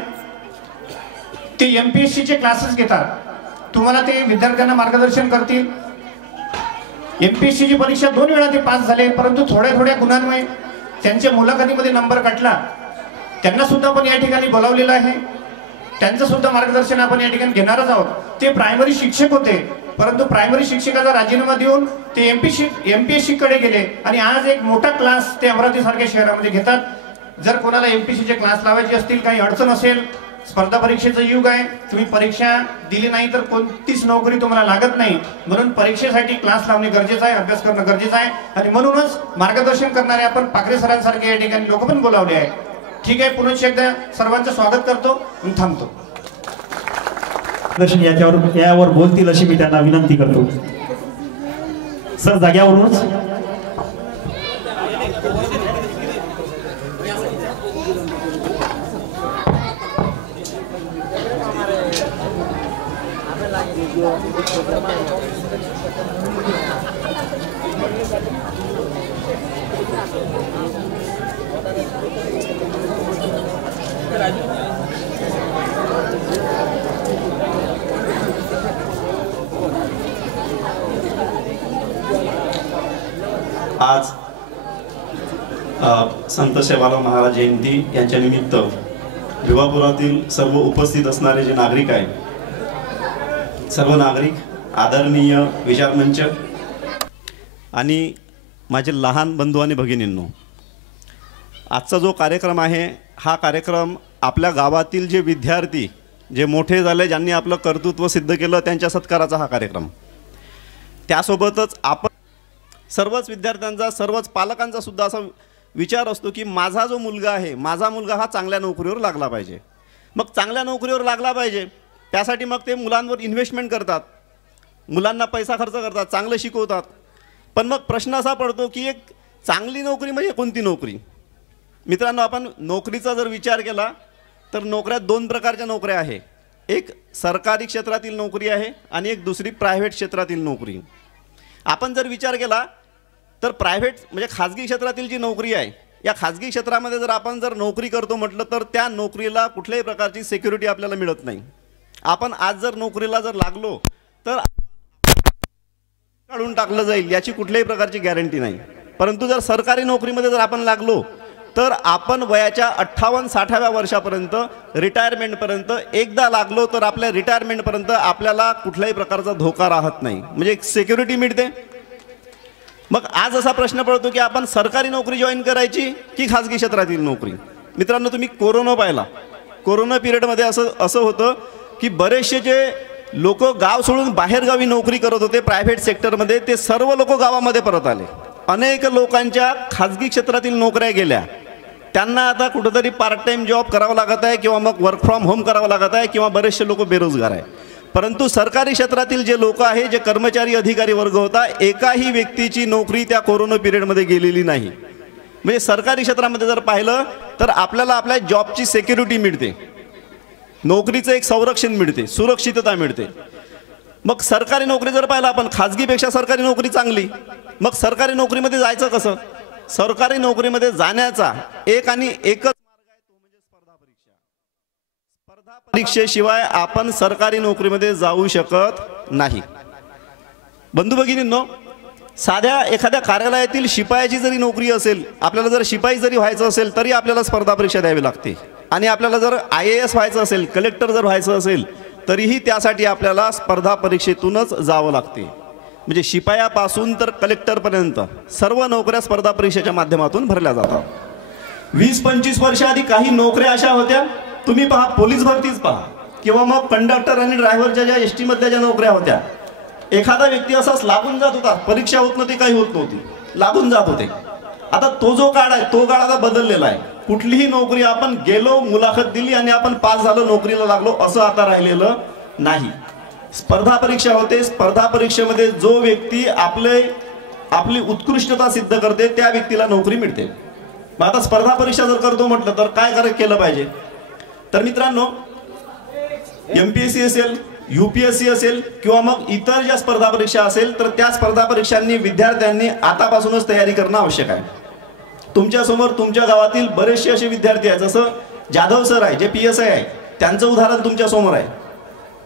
ते MPSC चे क्लासेस घेतात. तुम्हाला ते विद्यार्थ्यांना मार्गदर्शन करतील. MPSC ची परीक्षा 2 वेळा ते पास झाले, परंतु थोड्या गुणांमुळे त्यांच्या मुलाखतीमध्ये नंबर कटला. त्यांना सुद्धा आपण या ठिकाणी बोलावलेलं आहे. त्यांचं सुद्धा मार्गदर्शन आपण या ठिकाणी घेणारच आहोत. ते प्रायमरी शिक्षक होते, परंतु प्रायमरी शिक्षकाचा राजीनामा देऊन ते MPSC कडे गेले आणि आज एक मोठा क्लास ते अमरावती सारख्या शहरामध्ये घेतात. जर कोणाला MPSC चे क्लास लावायचे असतील, काही अडचण असेल, स्पर्धा परीक्षेचं युग आहे, तुम्ही परीक्षा दिली नाही तर कोणतीच नोकरी तुम्हाला लागत नाही. म्हणून परीक्षेसाठी क्लास लावणे गरजेचं आहे, अभ्यास करणं गरजेचं आहे. आणि म्हणूनच मार्गदर्शन करणारे आपण पाखरे सरांसारखे या ठिकाणी लोक पण बोलावले आहे. ठीक आहे, पुन्हा एकदा सर्वांचं स्वागत करतो आणि थांबतो. यावर बोलतील अशी मी त्यांना विनंती करतो. सर जाग्यावरूनच. आज संत सेवालाल महाराज जयंती यांच्या निमित्त भिवापुरातील सर्व उपस्थित असणारे जे नागरिक आहेत, सर्व नागरिक, आदरणीय विचारमंच आणि माझे लहान बंधू आणि भगिनींनो, आजचा जो कार्यक्रम आहे हा कार्यक्रम आपल्या गावातील जे विद्यार्थी जे मोठे झाले, ज्यांनी आपलं कर्तृत्व सिद्ध केलं, त्यांच्या सत्काराचा हा कार्यक्रम. त्यासोबतच आपण सर्वच विद्यार्थ्यांचा, सर्वच पालकांचा सुद्धा असा विचार असतो की माझा जो मुलगा आहे, माझा मुलगा हा चांगल्या नोकरीवर लागला पाहिजे. मग चांगल्या नोकरीवर लागला पाहिजे त्यासाठी मग ते मुलांवर इन्व्हेस्टमेंट करतात, मुलांना पैसा खर्च करतात, चांगलं शिकवतात. पण मग प्रश्न असा पडतो की एक चांगली नोकरी म्हणजे कोणती नोकरी? मित्रांनो, आपण नोकरीचा जर विचार केला तर नोकऱ्या दोन प्रकारच्या नोकऱ्या आहे. एक सरकारी क्षेत्रातील नोकरी आहे आणि एक दुसरी प्रायव्हेट क्षेत्रातील नोकरी. आपण जर विचार केला तर प्रायव्हेट म्हणजे खाजगी क्षेत्रातील जी नोकरी आहे, या खाजगी क्षेत्रामध्ये जर आपण जर नोकरी करतो म्हटलं तर त्या नोकरीला कुठल्याही प्रकारची सिक्युरिटी आपल्याला मिळत नाही. आपण आज जर नोकरीला जर लागलो तर काढून टाकलं जाईल याची कुठल्याही प्रकारची गॅरंटी नाही. परंतु जर सरकारी नोकरीमध्ये जर आपण लागलो तर आपण वयाच्या 58-60व्या वर्षापर्यंत रिटायरमेंटपर्यंत एकदा लागलो तर आपल्या रिटायरमेंटपर्यंत आपल्याला कुठल्याही प्रकारचा धोका राहत नाही, म्हणजे एक सिक्युरिटी मिळते. मग आज असा प्रश्न पडतो की आपण सरकारी नोकरी जॉईन करायची की खाजगी क्षेत्रातील नोकरी? मित्रांनो, तुम्ही कोरोना पाहिला. कोरोना पिरियडमध्ये असं होतं की बरेचसे जे लोक गाव सोडून बाहेरगावी नोकरी करत होते प्रायव्हेट सेक्टरमध्ये, ते सर्व लोक गावामध्ये परत आले. अनेक लोकांच्या खाजगी क्षेत्रातील नोकऱ्या गेल्या. त्यांना आता कुठंतरी पार्ट टाईम जॉब करावा लागत आहे किंवा मग वर्क फ्रॉम होम करावं लागत आहे किंवा बरेचसे लोक बेरोजगार आहे. परंतु सरकारी क्षेत्रातील जे लोक आहे, जे कर्मचारी अधिकारी वर्ग होता, एकाही व्यक्तीची नोकरी त्या कोरोना पिरियडमध्ये गेलेली नाही. म्हणजे सरकारी क्षेत्रामध्ये जर पाहिलं तर आपल्याला आपल्या जॉबची सिक्युरिटी मिळते, नोकरीचं एक संरक्षण मिळते, सुरक्षितता मिळते. मग सरकारी नोकरी जर पाहिलं आपण, खाजगीपेक्षा सरकारी नोकरी चांगली. मग सरकारी नोकरीमध्ये जायचं कसं? सरकारी नोकरीमध्ये जाण्याचा एक आणि एकच मार्ग आहे, तो म्हणजे स्पर्धा परीक्षा. स्पर्धा परीक्षेशिवाय आपण सरकारी नोकरीमध्ये जाऊ शकत नाही. बंधू भगिनींनो, साध्या एखाद्या कार्यालयातील शिपायाची जरी नोकरी असेल, आपल्याला जर शिपाई जरी व्हायचं असेल तरी आपल्याला स्पर्धा परीक्षा द्यावी लागते. आणि आपल्याला जर IAS व्हायचं असेल, कलेक्टर जर व्हायचं असेल तरीही त्यासाठी आपल्याला स्पर्धा परीक्षेतूनच जावं लागते. म्हणजे शिपायापासून तर कलेक्टरपर्यंत सर्व नोकऱ्या स्पर्धा परीक्षेच्या माध्यमातून भरल्या जातात. 20-25 वर्षाआधी काही नोकऱ्या अशा होत्या, तुम्ही पहा, पोलीस भरतीच पहा किंवा मग कंडक्टर आणि ड्रायव्हरच्या ज्या ST मधल्या ज्या नोकऱ्या होत्या, एखादा व्यक्ती असाच लागून जात होता, परीक्षा होत नव्हती, काही होत नव्हती, लागून जात होते. आता तो जो काळ आहे तो काळ आता बदललेला आहे. कुठलीही नोकरी आपण गेलो, मुलाखत दिली आणि आपण पास झालो, नोकरीला लागलो, असं आता राहिलेलं नाही. स्पर्धा परीक्षा होते. स्पर्धा परीक्षेमध्ये जो व्यक्ती आपली उत्कृष्टता सिद्ध करते त्या व्यक्तीला नोकरी मिळते. मग आता स्पर्धा परीक्षा जर करतो म्हटलं तर काय केलं पाहिजे? तर मित्रांनो, MPSC असेल, UPSC असेल किंवा मग इतर ज्या स्पर्धा परीक्षा असेल तर त्या स्पर्धा परीक्षांनी विद्यार्थ्यांनी आतापासूनच तयारी करणं आवश्यक आहे. तुमच्यासमोर तुमच्या गावातील बरेचसे असे विद्यार्थी आहेत, जसं जाधव सर आहे, जे PSI आहे, त्यांचं उदाहरण तुमच्या समोर आहे.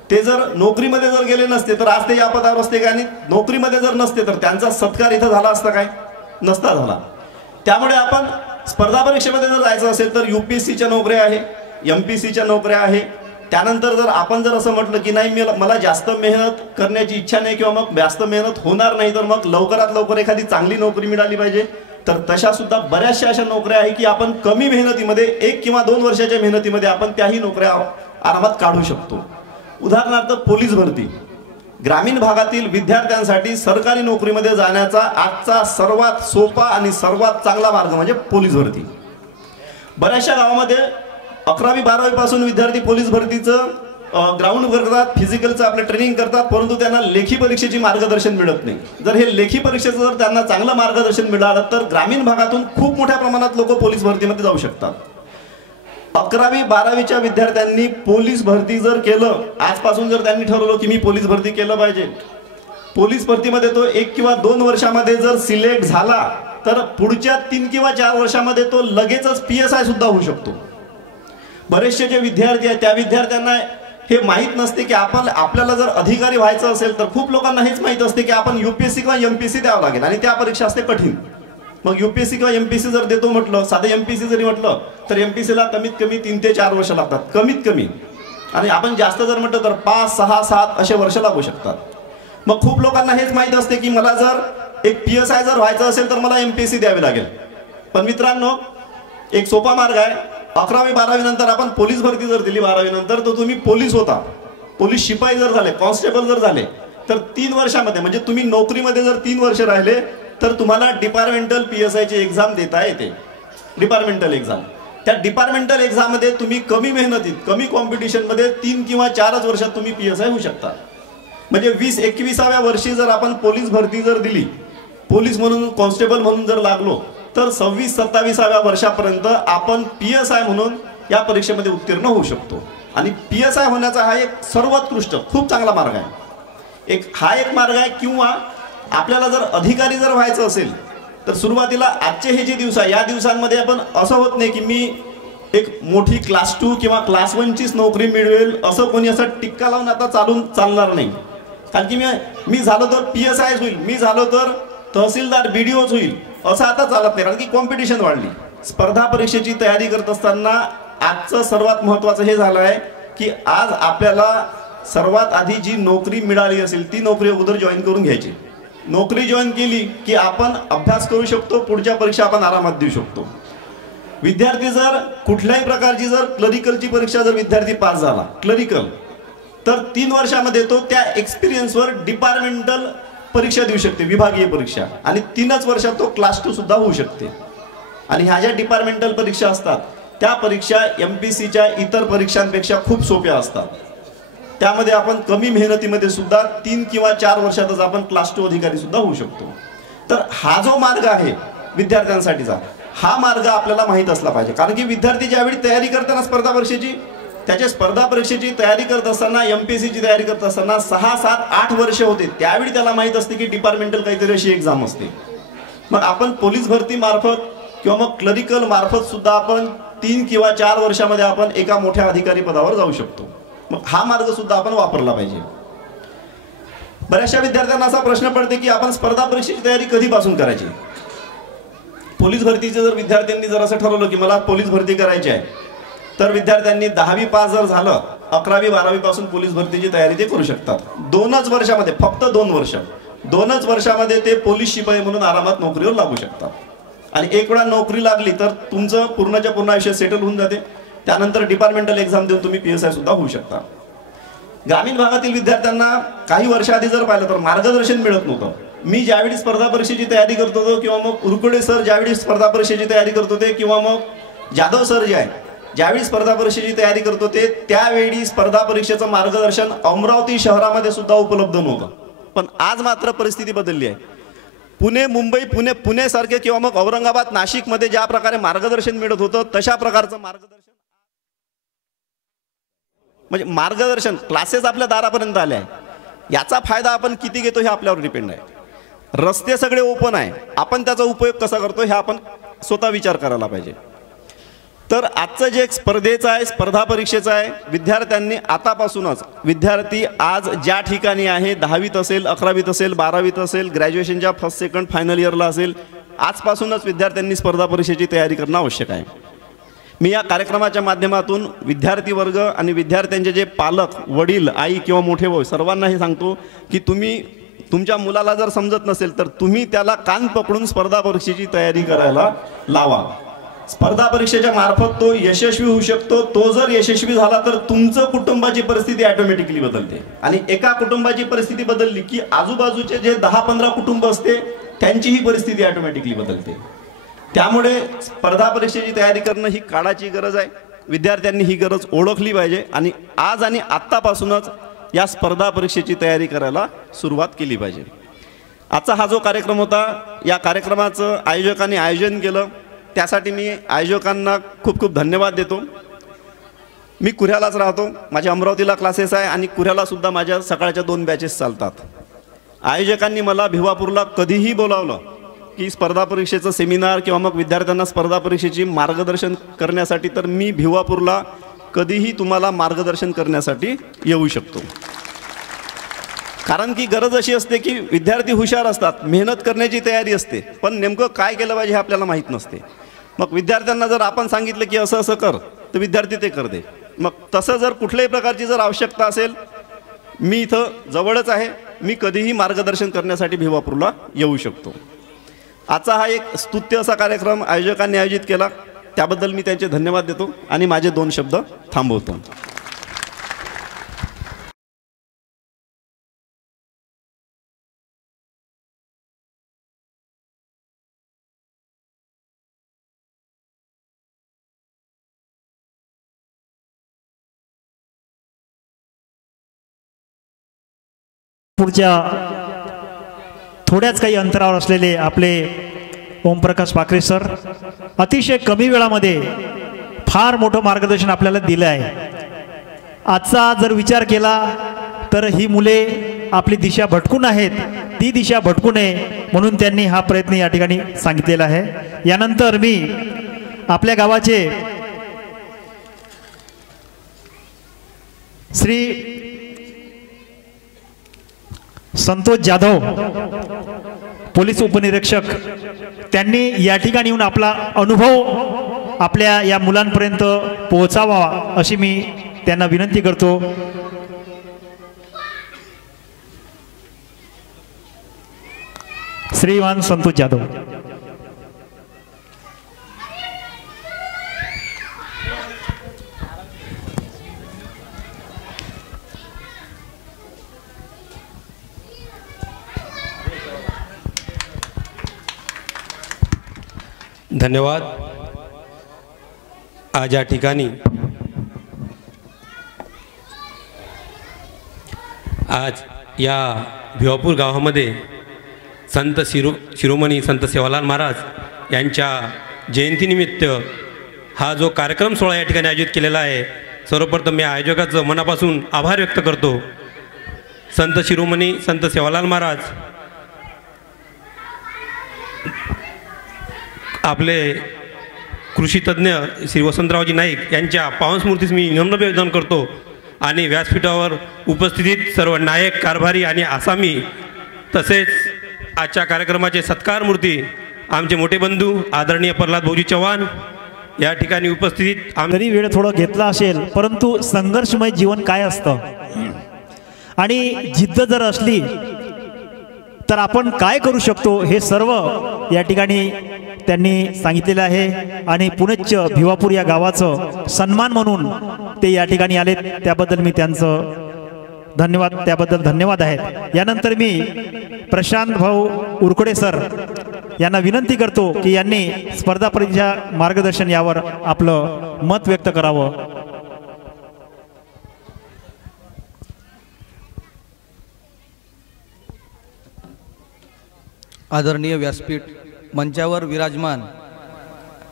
ते जर नोकरीमध्ये जर गेले नसते तर आज ते या पदावर असते का? आणि नोकरीमध्ये जर नसते तर त्यांचा सत्कार इथं झाला असता काय? नसता झाला. त्यामुळे आपण स्पर्धा परीक्षेमध्ये जर जायचं असेल तर UPSCच्या नोकऱ्या आहे, MPSCच्या नोकऱ्या आहे. त्यानंतर जर आपण जर असं म्हटलं की नाही, मला जास्त मेहनत करण्याची इच्छा नाही किंवा मग जास्त मेहनत होणार नाही, तर मग लवकरात लवकर एखादी चांगली नोकरी मिळाली पाहिजे, तर तशा सुद्धा बऱ्याचशा अशा नोकऱ्या आहे की आपण कमी मेहनतीमध्ये 1 किंवा 2 वर्षाच्या मेहनतीमध्ये आपण त्याही नोकऱ्या आरामात काढू शकतो. उदाहरणार्थ पोलीस भरती. ग्रामीण भागातील विद्यार्थ्यांसाठी सरकारी नोकरीमध्ये जाण्याचा आजचा सर्वात सोपा आणि सर्वात चांगला मार्ग म्हणजे पोलीस भरती. बऱ्याचशा गावामध्ये 11वी-12वी पासून विद्यार्थी पोलीस भरतीचं ग्राउंड करतात, फिजिकलचं आपलं ट्रेनिंग करतात, परंतु त्यांना लेखी परीक्षेची मार्गदर्शन मिळत नाही. जर हे लेखी परीक्षेचं जर त्यांना चांगलं मार्गदर्शन मिळालं तर ग्रामीण भागातून खूप मोठ्या प्रमाणात लोक पोलीस भरतीमध्ये जाऊ शकतात. 11वी-12वीच्या विद्यार्थ्यांनी पोलीस भरती जर केलं, आजपासून जर त्यांनी ठरवलं की मी पोलीस भरती केलं पाहिजे, पोलीस भरतीमध्ये तो 1 किंवा 2 वर्षामध्ये जर सिलेक्ट झाला तर पुढच्या 3 किंवा 4 वर्षामध्ये तो लगेचच PSI सुद्धा होऊ शकतो. बरेचसे जे विद्यार्थी आहेत त्या विद्यार्थ्यांना हे माहीत नसते की आपल्याला जर अधिकारी व्हायचं असेल तर खूप लोकांना हेच माहीत असते की आपण UPSC किंवा MPSC द्यावं लागेल आणि त्या परीक्षा असते कठीण. मग UPSC किंवा MPSC जर देतो म्हटलं, साधं MPSC जरी म्हटलं तर MPSCला कमीत कमी 3 ते 4 वर्ष लागतात, कमीत कमी. आणि आपण जास्त जर म्हटलं तर 5, 6, 7 असे वर्ष लागू शकतात. मग खूप लोकांना हेच माहीत असते की मला जर एक PSI जर व्हायचं असेल तर मला MPSC द्यावी लागेल. पण मित्रांनो, एक सोपा मार्ग आहे. 11वी 12वी नंतर आपण पोलीस भरती जर दिली 12वी नंतर, तर तुम्ही पोलीस होता. पोलीस शिपाई जर झाले, कॉन्स्टेबल जर झाले, तर 3 वर्षामध्ये, म्हणजे तुम्ही नोकरीमध्ये जर 3 वर्ष राहिले तर तुम्हाला डिपार्टमेंटल PSI ची एक्झाम देता येते. डिपार्टमेंटल एक्झाम, त्या डिपार्टमेंटल एक्झाम मध्ये तुम्ही कमी मेहनतीत, कमी कॉम्पिटिशन मध्ये 3 किंवा 4च वर्षात तुम्ही PSI होऊ शकता. म्हणजे 20-21व्या वर्षी जर आपण पोलीस भरती जर दिली, पोलीस म्हणून, कॉन्स्टेबल म्हणून जर लागलो, तर 26-27व्या वर्षापर्यंत आपण PSI म्हणून या परीक्षेमध्ये उत्तीर्ण होऊ शकतो. आणि PSI होण्याचा हा एक सर्वोत्कृष्ट खूप चांगला मार्ग आहे. हा एक मार्ग आहे. किंवा आपल्याला जर अधिकारी जर व्हायचं असेल तर सुरुवातीला आजचे हे जे दिवस आहे, या दिवसांमध्ये आपण असं होत नाही की मी एक मोठी क्लास 2 किंवा क्लास 1चीच नोकरी मिळवेल असं कोणी असं टिक्का लावून आता चालणार नाही. कारण की मी झालो तर PSI होईल, मी झालो तर तहसीलदार BDOच होईल असं आता चालत नाही. कारण की कॉम्पिटिशन वाढली. स्पर्धा परीक्षेची तयारी करत असताना आजचं सर्वात महत्त्वाचं हे झालं आहे की आज आपल्याला सर्वात आधी जी नोकरी मिळाली असेल ती नोकरी अगोदर जॉईन करून घ्यायची. नोकरी जॉईन केली की आपण अभ्यास करू शकतो, पुढच्या परीक्षा आपण आरामात देऊ शकतो. विद्यार्थी जर कुठल्याही प्रकारची जर क्लरिकलची परीक्षा जर विद्यार्थी पास झाला क्लरिकल, तर 3 वर्षामध्ये तो त्या एक्सपिरियन्सवर डिपार्टमेंटल परीक्षा देऊ शकते, विभागीय परीक्षा, आणि 3च वर्षात तो क्लास 2 सुद्धा होऊ शकते. आणि ह्या ज्या डिपार्टमेंटल परीक्षा असतात त्या परीक्षा MPSCच्या इतर परीक्षांपेक्षा खूप सोप्या असतात. त्यामध्ये आपण कमी मेहनतीमध्ये सुद्धा 3 किंवा 4 वर्षातच आपण क्लास 2 अधिकारी सुद्धा होऊ शकतो. तर हा जो मार्ग आहे विद्यार्थ्यांसाठीचा, हा मार्ग आपल्याला माहीत असला पाहिजे. कारण की विद्यार्थी ज्यावेळी तयारी करताना स्पर्धा परीक्षेची, त्याच्या स्पर्धा परीक्षेची तयारी करत असताना, MPSCची तयारी करत असताना 6, 7, 8 वर्ष होते. त्यावेळी त्याला माहीत असते की डिपार्टमेंटल काहीतरी अशी एक्झाम असते. मग आपण पोलीस भरती मार्फत किंवा मग क्लरिकल मार्फत सुद्धा आपण 3 किंवा 4 वर्षामध्ये आपण एका मोठ्या अधिकारी पदावर जाऊ शकतो. मग हा मार्ग सुद्धा आपण वापरला पाहिजे. बऱ्याचशा विद्यार्थ्यांना असा प्रश्न पडते की आपण स्पर्धा परीक्षेची तयारी कधीपासून करायची. पोलीस भरतीचे जर विद्यार्थ्यांनी जर असं ठरवलं की मला पोलीस भरती करायची आहे, तर विद्यार्थ्यांनी 10वी पास जर झालं, 11वी 12वी पासून पोलीस भरतीची तयारी ते करू शकतात. 2च वर्षामध्ये, फक्त 2 वर्ष, 2च वर्षामध्ये ते पोलीस शिपाई म्हणून आरामात नोकरीवर लागू शकतात. आणि एक वेळा नोकरी लागली तर तुमचं पूर्णच्या पूर्ण आयुष्य सेटल होऊन जाते. त्यानंतर डिपार्टमेंटल एक्झाम देऊन तुम्ही PSI सुद्धा होऊ शकता. ग्रामीण भागातील विद्यार्थ्यांना काही वर्ष आधी जर पाहिलं तर मार्गदर्शन मिळत नव्हतं. मी ज्यावेळी स्पर्धा परीक्षेची तयारी करत होतो, किंवा मग उरकुडे सर ज्यावेळी स्पर्धा परीक्षेची तयारी करत होते, किंवा मग जाधव सर जे आहे ज्यावेळी स्पर्धा परीक्षेची तयारी करत होते, त्यावेळी स्पर्धा परीक्षेचं मार्गदर्शन अमरावती शहरामध्ये सुद्धा उपलब्ध नव्हतं. पण आज मात्र परिस्थिती बदलली आहे. पुणे, मुंबई, पुणेसारखे किंवा मग औरंगाबाद, नाशिकमध्ये ज्या प्रकारे मार्गदर्शन मिळत होतं तशा प्रकारचं मार्गदर्शन, म्हणजे मार्गदर्शन क्लासेस आपल्या दारापर्यंत आले आहे. याचा फायदा आपण किती घेतो हे आपल्यावर डिपेंड आहे. रस्ते सगळे ओपन आहे, आपण त्याचा उपयोग कसा करतो हे आपण स्वतः विचार करायला पाहिजे. तर आजचं जे स्पर्धेचं आहे, स्पर्धा परीक्षेचं आहे, विद्यार्थ्यांनी आतापासूनच, विद्यार्थी आज ज्या ठिकाणी आहे, 10वीत असेल, 11वीत असेल, 12वीत असेल, ग्रॅज्युएशनच्या फर्स्ट सेकंड फायनल इयरला असेल, आजपासूनच विद्यार्थ्यांनी स्पर्धा परीक्षेची तयारी करणं आवश्यक आहे. मी या कार्यक्रमाच्या माध्यमातून विद्यार्थी वर्ग आणि विद्यार्थ्यांचे जे पालक, वडील, आई किंवा मोठे भाऊ सर्वांना हे सांगतो की तुम्ही तुमच्या मुलाला जर समजत नसेल तर तुम्ही त्याला कान पकडून स्पर्धा परीक्षेची तयारी करायला लावा. स्पर्धा परीक्षेच्या मार्फत तो यशस्वी होऊ शकतो. तो जर यशस्वी झाला तर तुमचं कुटुंबाची परिस्थिती ऑटोमॅटिकली बदलते. आणि एका कुटुंबाची परिस्थिती बदलली की आजूबाजूचे जे 10-15 कुटुंब असते त्यांचीही परिस्थिती ऑटोमॅटिकली बदलते. त्यामुळे स्पर्धा परीक्षेची तयारी करणं ही काळाची गरज आहे. विद्यार्थ्यांनी ही गरज ओळखली पाहिजे आणि आज आणि आत्तापासूनच या स्पर्धा परीक्षेची तयारी करायला सुरुवात केली पाहिजे. आजचा हा जो कार्यक्रम होता, या कार्यक्रमाचं आयोजकांनी आयोजन केलं, त्यासाठी मी आयोजकांना खूप खूप धन्यवाद देतो. मी कुऱ्ह्यालाच राहतो, माझ्या अमरावतीला क्लासेस आहे आणि कुऱ्ह्याला सुद्धा माझ्या सकाळच्या 2 बॅचेस चालतात. आयोजकांनी मला भिवापूरला कधीही बोलावलं की स्पर्धा परीक्षेचं सेमिनार किंवा मग विद्यार्थ्यांना स्पर्धा परीक्षेची मार्गदर्शन करण्यासाठी, तर मी भिवापूरला कधीही तुम्हाला मार्गदर्शन करण्यासाठी येऊ शकतो. कारण की गरज अशी असते की विद्यार्थी हुशार असतात, मेहनत करण्याची तयारी असते, पण नेमकं काय केलं पाहिजे हे आपल्याला माहीत नसते. मग विद्यार्थ्यांना जर आपण सांगितलं की असं असं कर, तर विद्यार्थी ते करते. मग तसं जर कुठल्याही प्रकारची जर आवश्यकता असेल, मी इथं जवळच आहे, मी कधीही मार्गदर्शन करण्यासाठी भिवापूरला येऊ शकतो. आजचा हा एक स्तुत्य असा कार्यक्रम आयोजकांनी आयोजित केला, त्याबद्दल मी त्यांचे धन्यवाद देतो आणि माझे 2 शब्द थांबवतो. पुढच्या थोड्याच काही अंतरावर असलेले आपले ओमप्रकाश पाखरे सर अतिशय कमी वेळामध्ये फार मोठं मार्गदर्शन आपल्याला दिलं आहे. आजचा जर विचार केला तर ही मुले आपली दिशा भटकून आहेत, ती दिशा भटकू नये म्हणून त्यांनी हा प्रयत्न या ठिकाणी सांगितलेला आहे. यानंतर मी आपल्या गावाचे श्री संतोष जाधव पोलीस उपनिरीक्षक त्यांनी या ठिकाणी येऊन आपला अनुभव आपल्या या मुलांपर्यंत पोहोचावा अशी मी त्यांना विनंती करतो. श्रीमान संतोष जाधव. धन्यवाद. आज या ठिकाणी आज या भिवापूर गावामध्ये संत शिरोमणी संत सेवालाल महाराज यांच्या जयंतीनिमित्त हा जो कार्यक्रम सोहळा या ठिकाणी आयोजित केलेला आहे, सर्वप्रथम या आयोजकाचं मनापासून आभार व्यक्त करतो. संत शिरोमणी संत सेवालाल महाराज आपले कृषीतज्ञ श्री वसंतरावजी नाईक यांच्या पावन स्मृतीस मी नम्र अभिवादन करतो आणि व्यासपीठावर उपस्थित सर्व नायक, कारभारी आणि आसामी तसेच आजच्या कार्यक्रमाचे सत्कार मूर्ती आमचे मोठे बंधू आदरणीय प्रल्हाद भाऊजी चव्हाण या ठिकाणी उपस्थित. तरी वेळ थोडा घेतला असेल परंतु संघर्षमय जीवन काय असतं आणि जिद्द जर असली तर आपण काय करू शकतो हे सर्व या ठिकाणी त्यांनी सांगितलेलं आहे. आणि पुणेच भिवापूर या गावाचं सन्मान म्हणून ते या ठिकाणी आले, त्याबद्दल मी त्यांचं धन्यवाद आहेत. यानंतर मी प्रशांत भाऊ उरकडे सर यांना विनंती करतो की यांनी स्पर्धा परीक्षा मार्गदर्शन यावर आपलं मत व्यक्त करावं. आदरणीय व्यासपीठ मंचावर विराजमान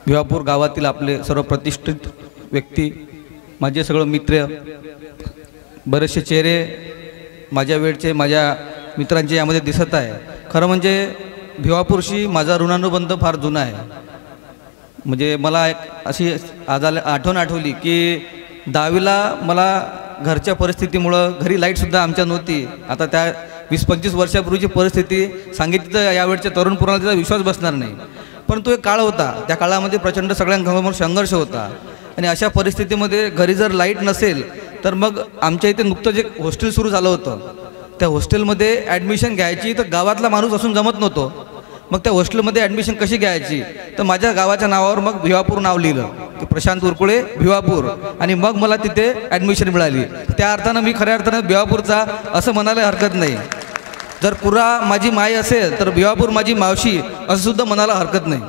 भिवापूर गावातील आपले सर्व प्रतिष्ठित व्यक्ती, माझे सगळं मित्र, बरेचसे चेहरे माझ्या वेळचे माझ्या मित्रांचे यामध्ये दिसत आहे. खरं म्हणजे भिवापूरशी माझा ऋणानुबंध फार जुना आहे. म्हणजे मला एक अशी आठवण आठवली की 10वीला मला घरच्या परिस्थितीमुळं घरी लाईटसुद्धा आमच्या नव्हती. आता त्या 20-25 वर्षापूर्वीची परिस्थिती सांगितली तर यावेळच्या तरुण पुराणाला त्याचा विश्वास बसणार नाही. पण तो एक काळ होता, त्या काळामध्ये प्रचंड सगळ्यांसमोर संघर्ष होता. आणि अशा परिस्थितीमध्ये घरी जर लाईट नसेल तर मग आमच्या इथे नुकतंच एक हॉस्टेल सुरू झालं होतं. त्या हॉस्टेलमध्ये ॲडमिशन घ्यायची तर गावातला माणूस असून जमत नव्हतं. मग त्या हॉस्टेलमध्ये ॲडमिशन कशी घ्यायची तर माझ्या गावाच्या नावावर मग भिवापूर नाव लिहिलं की प्रशांत उरकुळे भिवापूर, आणि मग मला तिथे ॲडमिशन मिळाली. त्या अर्थानं मी खऱ्या अर्थानं भिवापूरचा असं म्हणायला हरकत नाही. जर पुरा माझी माय असेल तर भिवापूर माझी मावशी असं सुद्धा म्हणायला हरकत नाही.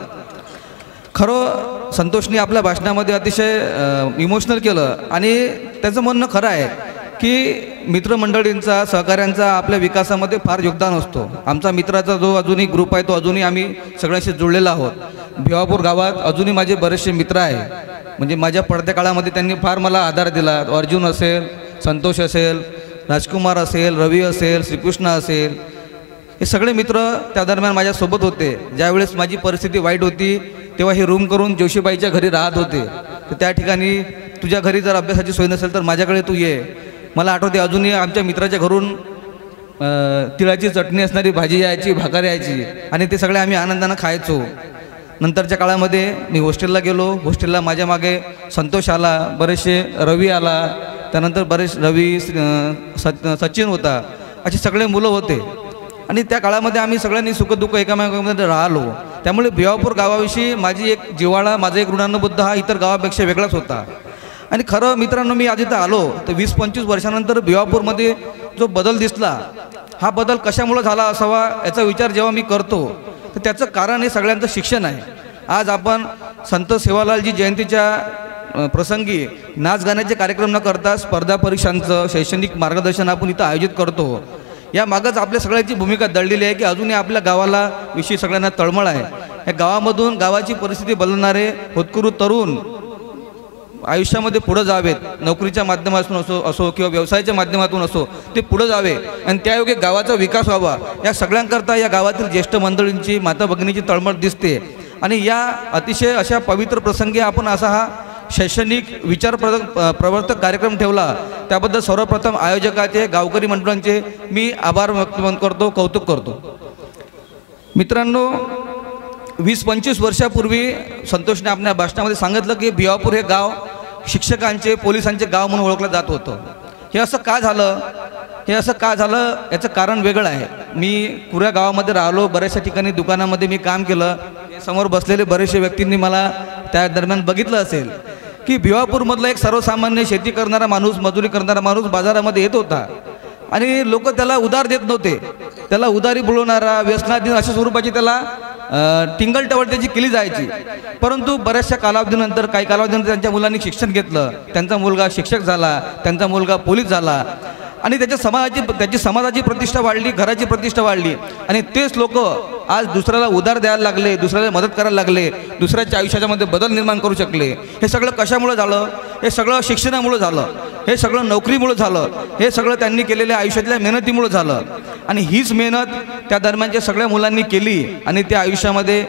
खरं संतोषनी आपल्या भाषणामध्ये अतिशय इमोशनल केलं आणि त्याचं म्हणणं खरं आहे की मित्रमंडळींचा, सहकाऱ्यांचा आपल्या विकासामध्ये फार योगदान असतो. आमचा मित्राचा जो अजूनही ग्रुप आहे तो अजूनही आम्ही सगळ्यांशी जुळलेला आहोत. भिवापूर गावात अजूनही माझे बरेचसे मित्र आहे. म्हणजे माझ्या पडत्या काळामध्ये त्यांनी फार मला आधार दिला. अर्जुन असेल, संतोष असेल, राजकुमार असेल, रवी असेल, श्रीकृष्ण असेल, हे सगळे मित्र त्या दरम्यान माझ्यासोबत होते. ज्यावेळेस माझी परिस्थिती वाईट होती तेव्हा हे रूम करून जोशीबाईच्या घरी राहत होते. तर त्या ठिकाणी तुझ्या घरी जर अभ्यासाची सोय नसेल तर माझ्याकडे तू ये. मला आठवते अजूनही आमच्या मित्राच्या घरून तिळाची चटणी असणारी भाजी यायची, भाकर यायची आणि ते सगळे आम्ही आनंदानं खायचो. नंतरच्या काळामध्ये मी हॉस्टेलला गेलो. हॉस्टेलला माझ्या मागे संतोष आला, बरेचसे रवी आला, त्यानंतर बरेच रवी सचिन होता असे सगळे मुलं होते आणि त्या काळामध्ये आम्ही सगळ्यांनी सुखदुःख एकामेकांमध्ये राहिलो. त्यामुळे भिवापूर गावाविषयी माझी एक जिव्हाळा, माझा एक ऋणानुबद्ध हा इतर गावापेक्षा वेगळाच होता. आणि खरं मित्रांनो, मी आज इथं आलो तर 20-25 वर्षानंतर भिवापूरमध्ये जो बदल दिसला, हा बदल कशामुळे झाला असावा याचा विचार जेव्हा मी करतो तर त्याचं कारण हे सगळ्यांचं शिक्षण आहे. आज आपण संत सेवालालजी जयंतीच्या प्रसंगी नाच गाण्याचे कार्यक्रम न करता स्पर्धा परीक्षांचं शैक्षणिक मार्गदर्शन आपण इथं आयोजित करतो. या मागच आपल्या सगळ्यांची भूमिका दडलेली आहे की अजूनही आपल्या गावाला विषयी सगळ्यांना तळमळ आहे. या गावामधून गावाची परिस्थिती बदलणारे होतकरू तरुण आयुष्यामध्ये पुढे जावेत, नोकरीच्या माध्यमातून असो किंवा व्यवसायाच्या माध्यमातून असो, ते पुढे जावे आणि त्यायोगे गावाचा विकास व्हावा. या सगळ्यांकरता या गावातील ज्येष्ठ मंडळींची, माता भगिनीची तळमळ दिसते. आणि या अतिशय अशा पवित्र प्रसंगी आपण असा हा शैक्षणिक प्रवर्तक कार्यक्रम ठेवला, त्याबद्दल सर्वप्रथम आयोजकाचे, गावकरी मंडळांचे मी आभार व्यक्त करतो, कौतुक करतो. मित्रांनो, 20-25 वर्षापूर्वी संतोषने आपल्या भाषणामध्ये सांगितलं की भिवापूर हे गाव शिक्षकांचे, पोलिसांचे गाव म्हणून ओळखलं जात होतं. हे असं का झालं? याचं कारण वेगळं आहे. मी पुऱ्या गावामध्ये राहिलो, बऱ्याचशा ठिकाणी दुकानामध्ये मी काम केलं. समोर बसलेले बरेचसे व्यक्तींनी मला त्या दरम्यान बघितलं असेल की भिवापूरमधला एक सर्वसामान्य शेती करणारा माणूस, मजुरी करणारा माणूस बाजारामध्ये येत होता आणि लोक त्याला उधार देत नव्हते. त्याला उधारी बोलवणारा, व्यसनाधीन अशा स्वरूपाची त्याला टिंगलटवळ त्याची केली जायची. परंतु बऱ्याचशा कालावधीनंतर, काही कालावधीनंतर त्यांच्या मुलांनी शिक्षण घेतलं, त्यांचा मुलगा शिक्षक झाला, त्यांचा मुलगा पोलीस झाला आणि त्याची समाजाची प्रतिष्ठा वाढली, घराची प्रतिष्ठा वाढली. आणि तेच लोक आज दुसऱ्याला उधार द्यायला लागले, दुसऱ्याला मदत करायला लागले, दुसऱ्याच्या आयुष्यामध्ये बदल निर्माण करू शकले. हे सगळं कशामुळे झालं? हे सगळं शिक्षणामुळे झालं, हे सगळं नोकरीमुळे झालं, हे सगळं त्यांनी केलेल्या आयुष्यातल्या मेहनतीमुळे झालं. आणि हीच मेहनत त्या दरम्यानच्या सगळ्या मुलांनी केली आणि त्या आयुष्यामध्ये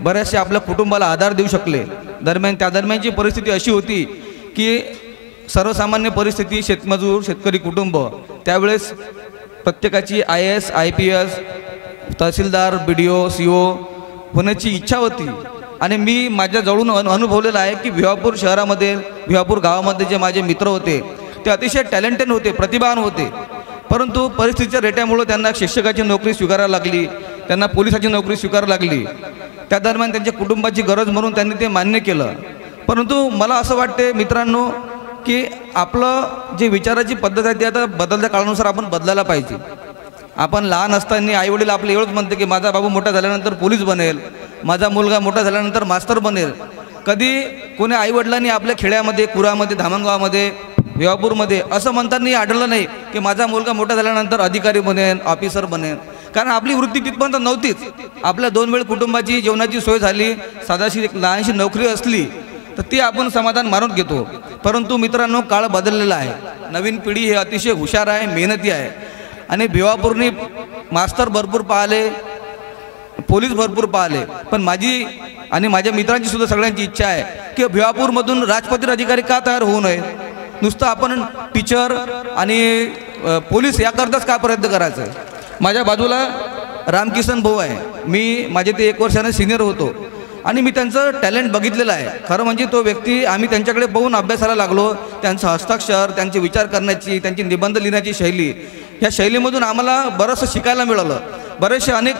बऱ्याचशा आपल्या कुटुंबाला आधार देऊ शकले. त्या दरम्यानची परिस्थिती अशी होती की सर्वसामान्य परिस्थिती, शेतमजूर, शेतकरी कुटुंब, त्यावेळेस प्रत्येकाची IAS, IPS, तहसीलदार, BDO, CO होण्याची इच्छा होती. आणि मी माझ्या जवळून अनुभवलेलं आहे की भिवापूर शहरामध्ये, भिवापूर गावामध्ये जे माझे मित्र होते ते अतिशय टॅलेंटेड होते, प्रतिभावान होते. परंतु परिस्थितीच्या रेट्यामुळं त्यांना शिक्षकाची नोकरी स्वीकारायला लागली, त्यांना पोलिसाची नोकरी स्वीकारायला लागली. त्या दरम्यान त्यांच्या कुटुंबाची गरज म्हणून त्यांनी ते मान्य केलं. परंतु मला असं वाटते मित्रांनो की आपलं जे विचाराची पद्धत आहे ती आता बदलत्या काळानुसार आपण बदलायला पाहिजे. आपण लहान असताना आईवडील आपले एवढंच म्हणते की माझा बाबू मोठा झाल्यानंतर पोलीस बनेल, माझा मुलगा मोठा झाल्यानंतर मास्तर बनेल. कधी कोणी आईवडिलांनी आपल्या खेड्यामध्ये, कुरामध्ये, धामणगावामध्ये, भिवापूरमध्ये असं म्हणताना आढळलं नाही की माझा मुलगा मोठा झाल्यानंतर अधिकारी बनेल, ऑफिसर बनेल. कारण आपली वृत्ती तिथपर्यंत नव्हतीच. आपल्या 2 वेळ कुटुंबाची जेवणाची सोय झाली, साधाशी एक लहानशी नोकरी असली तर ती आपण समाधान मानून घेतो. परंतु मित्रांनो, काळ बदललेला आहे. नवीन पिढी हे अतिशय हुशार आहे, मेहनती आहे. आणि भिवापूरनी मास्तर भरपूर पाहिले, पोलीस भरपूर पाहिले, पण माझी आणि माझ्या मित्रांची सुद्धा सगळ्यांची इच्छा आहे की भिवापूरमधून राजपत्रित अधिकारी का तयार होऊ नये. नुसतं आपण टीचर आणि पोलीस याकरताच का प्रयत्न करायचं आहे. माझ्या बाजूला रामकिसन भाऊ आहे, मी माझे ते 1 वर्षाने सिनियर होतो आणि मी त्यांचं टॅलेंट बघितलेलं आहे. खरं म्हणजे तो व्यक्ती, आम्ही त्यांच्याकडे पाहून अभ्यासाला लागलो. त्यांचं हस्ताक्षर, त्यांचे विचार करण्याची, त्यांची निबंध लिहिण्याची शैली, ह्या शैलीमधून आम्हाला बरंचसं शिकायला मिळालं. बरेचसे अनेक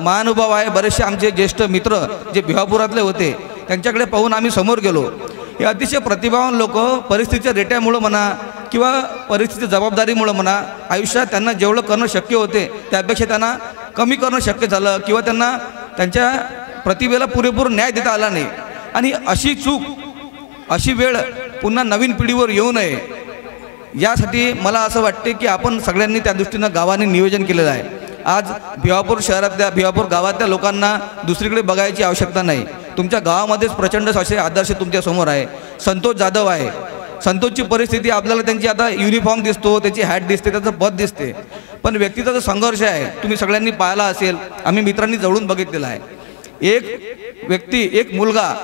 महानुभाव आहे, बरेचसे आमचे ज्येष्ठ मित्र जे भिवापुरातले होते त्यांच्याकडे पाहून आम्ही समोर गेलो. हे अतिशय प्रतिभावान लोक परिस्थितीच्या रेट्यामुळं म्हणा किंवा परिस्थितीच्या जबाबदारीमुळं म्हणा, आयुष्यात त्यांना जेवढं करणं शक्य होते त्यापेक्षा त्यांना कमी करणं शक्य झालं किंवा त्यांना त्यांच्या प्रतिभेला पुरेपूर न्याय देता आला नाही. आणि अशी चूक, अशी वेळ पुन्हा नवीन पिढीवर येऊ नये यासाठी मला असं वाटते की आपण सगळ्यांनी त्या दृष्टीनं गावाने नियोजन केलेलं आहे. आज भिवापूर शहरातल्या, भिवापूर गावातल्या लोकांना दुसरीकडे बघायची आवश्यकता नाही. तुमच्या गावामध्येच प्रचंड असे आदर्श तुमच्यासमोर आहे. संतोष जाधव आहे. संतोषची परिस्थिती आपल्याला, त्यांची आता युनिफॉर्म दिसतो, त्याची हॅट दिसते, त्याचं पद दिसते, पण व्यक्तीचा जो संघर्ष आहे तुम्ही सगळ्यांनी पाहिला असेल, आम्ही मित्रांनी जवळून बघितलेला आहे. एक व्यक्ती, एक मुलगा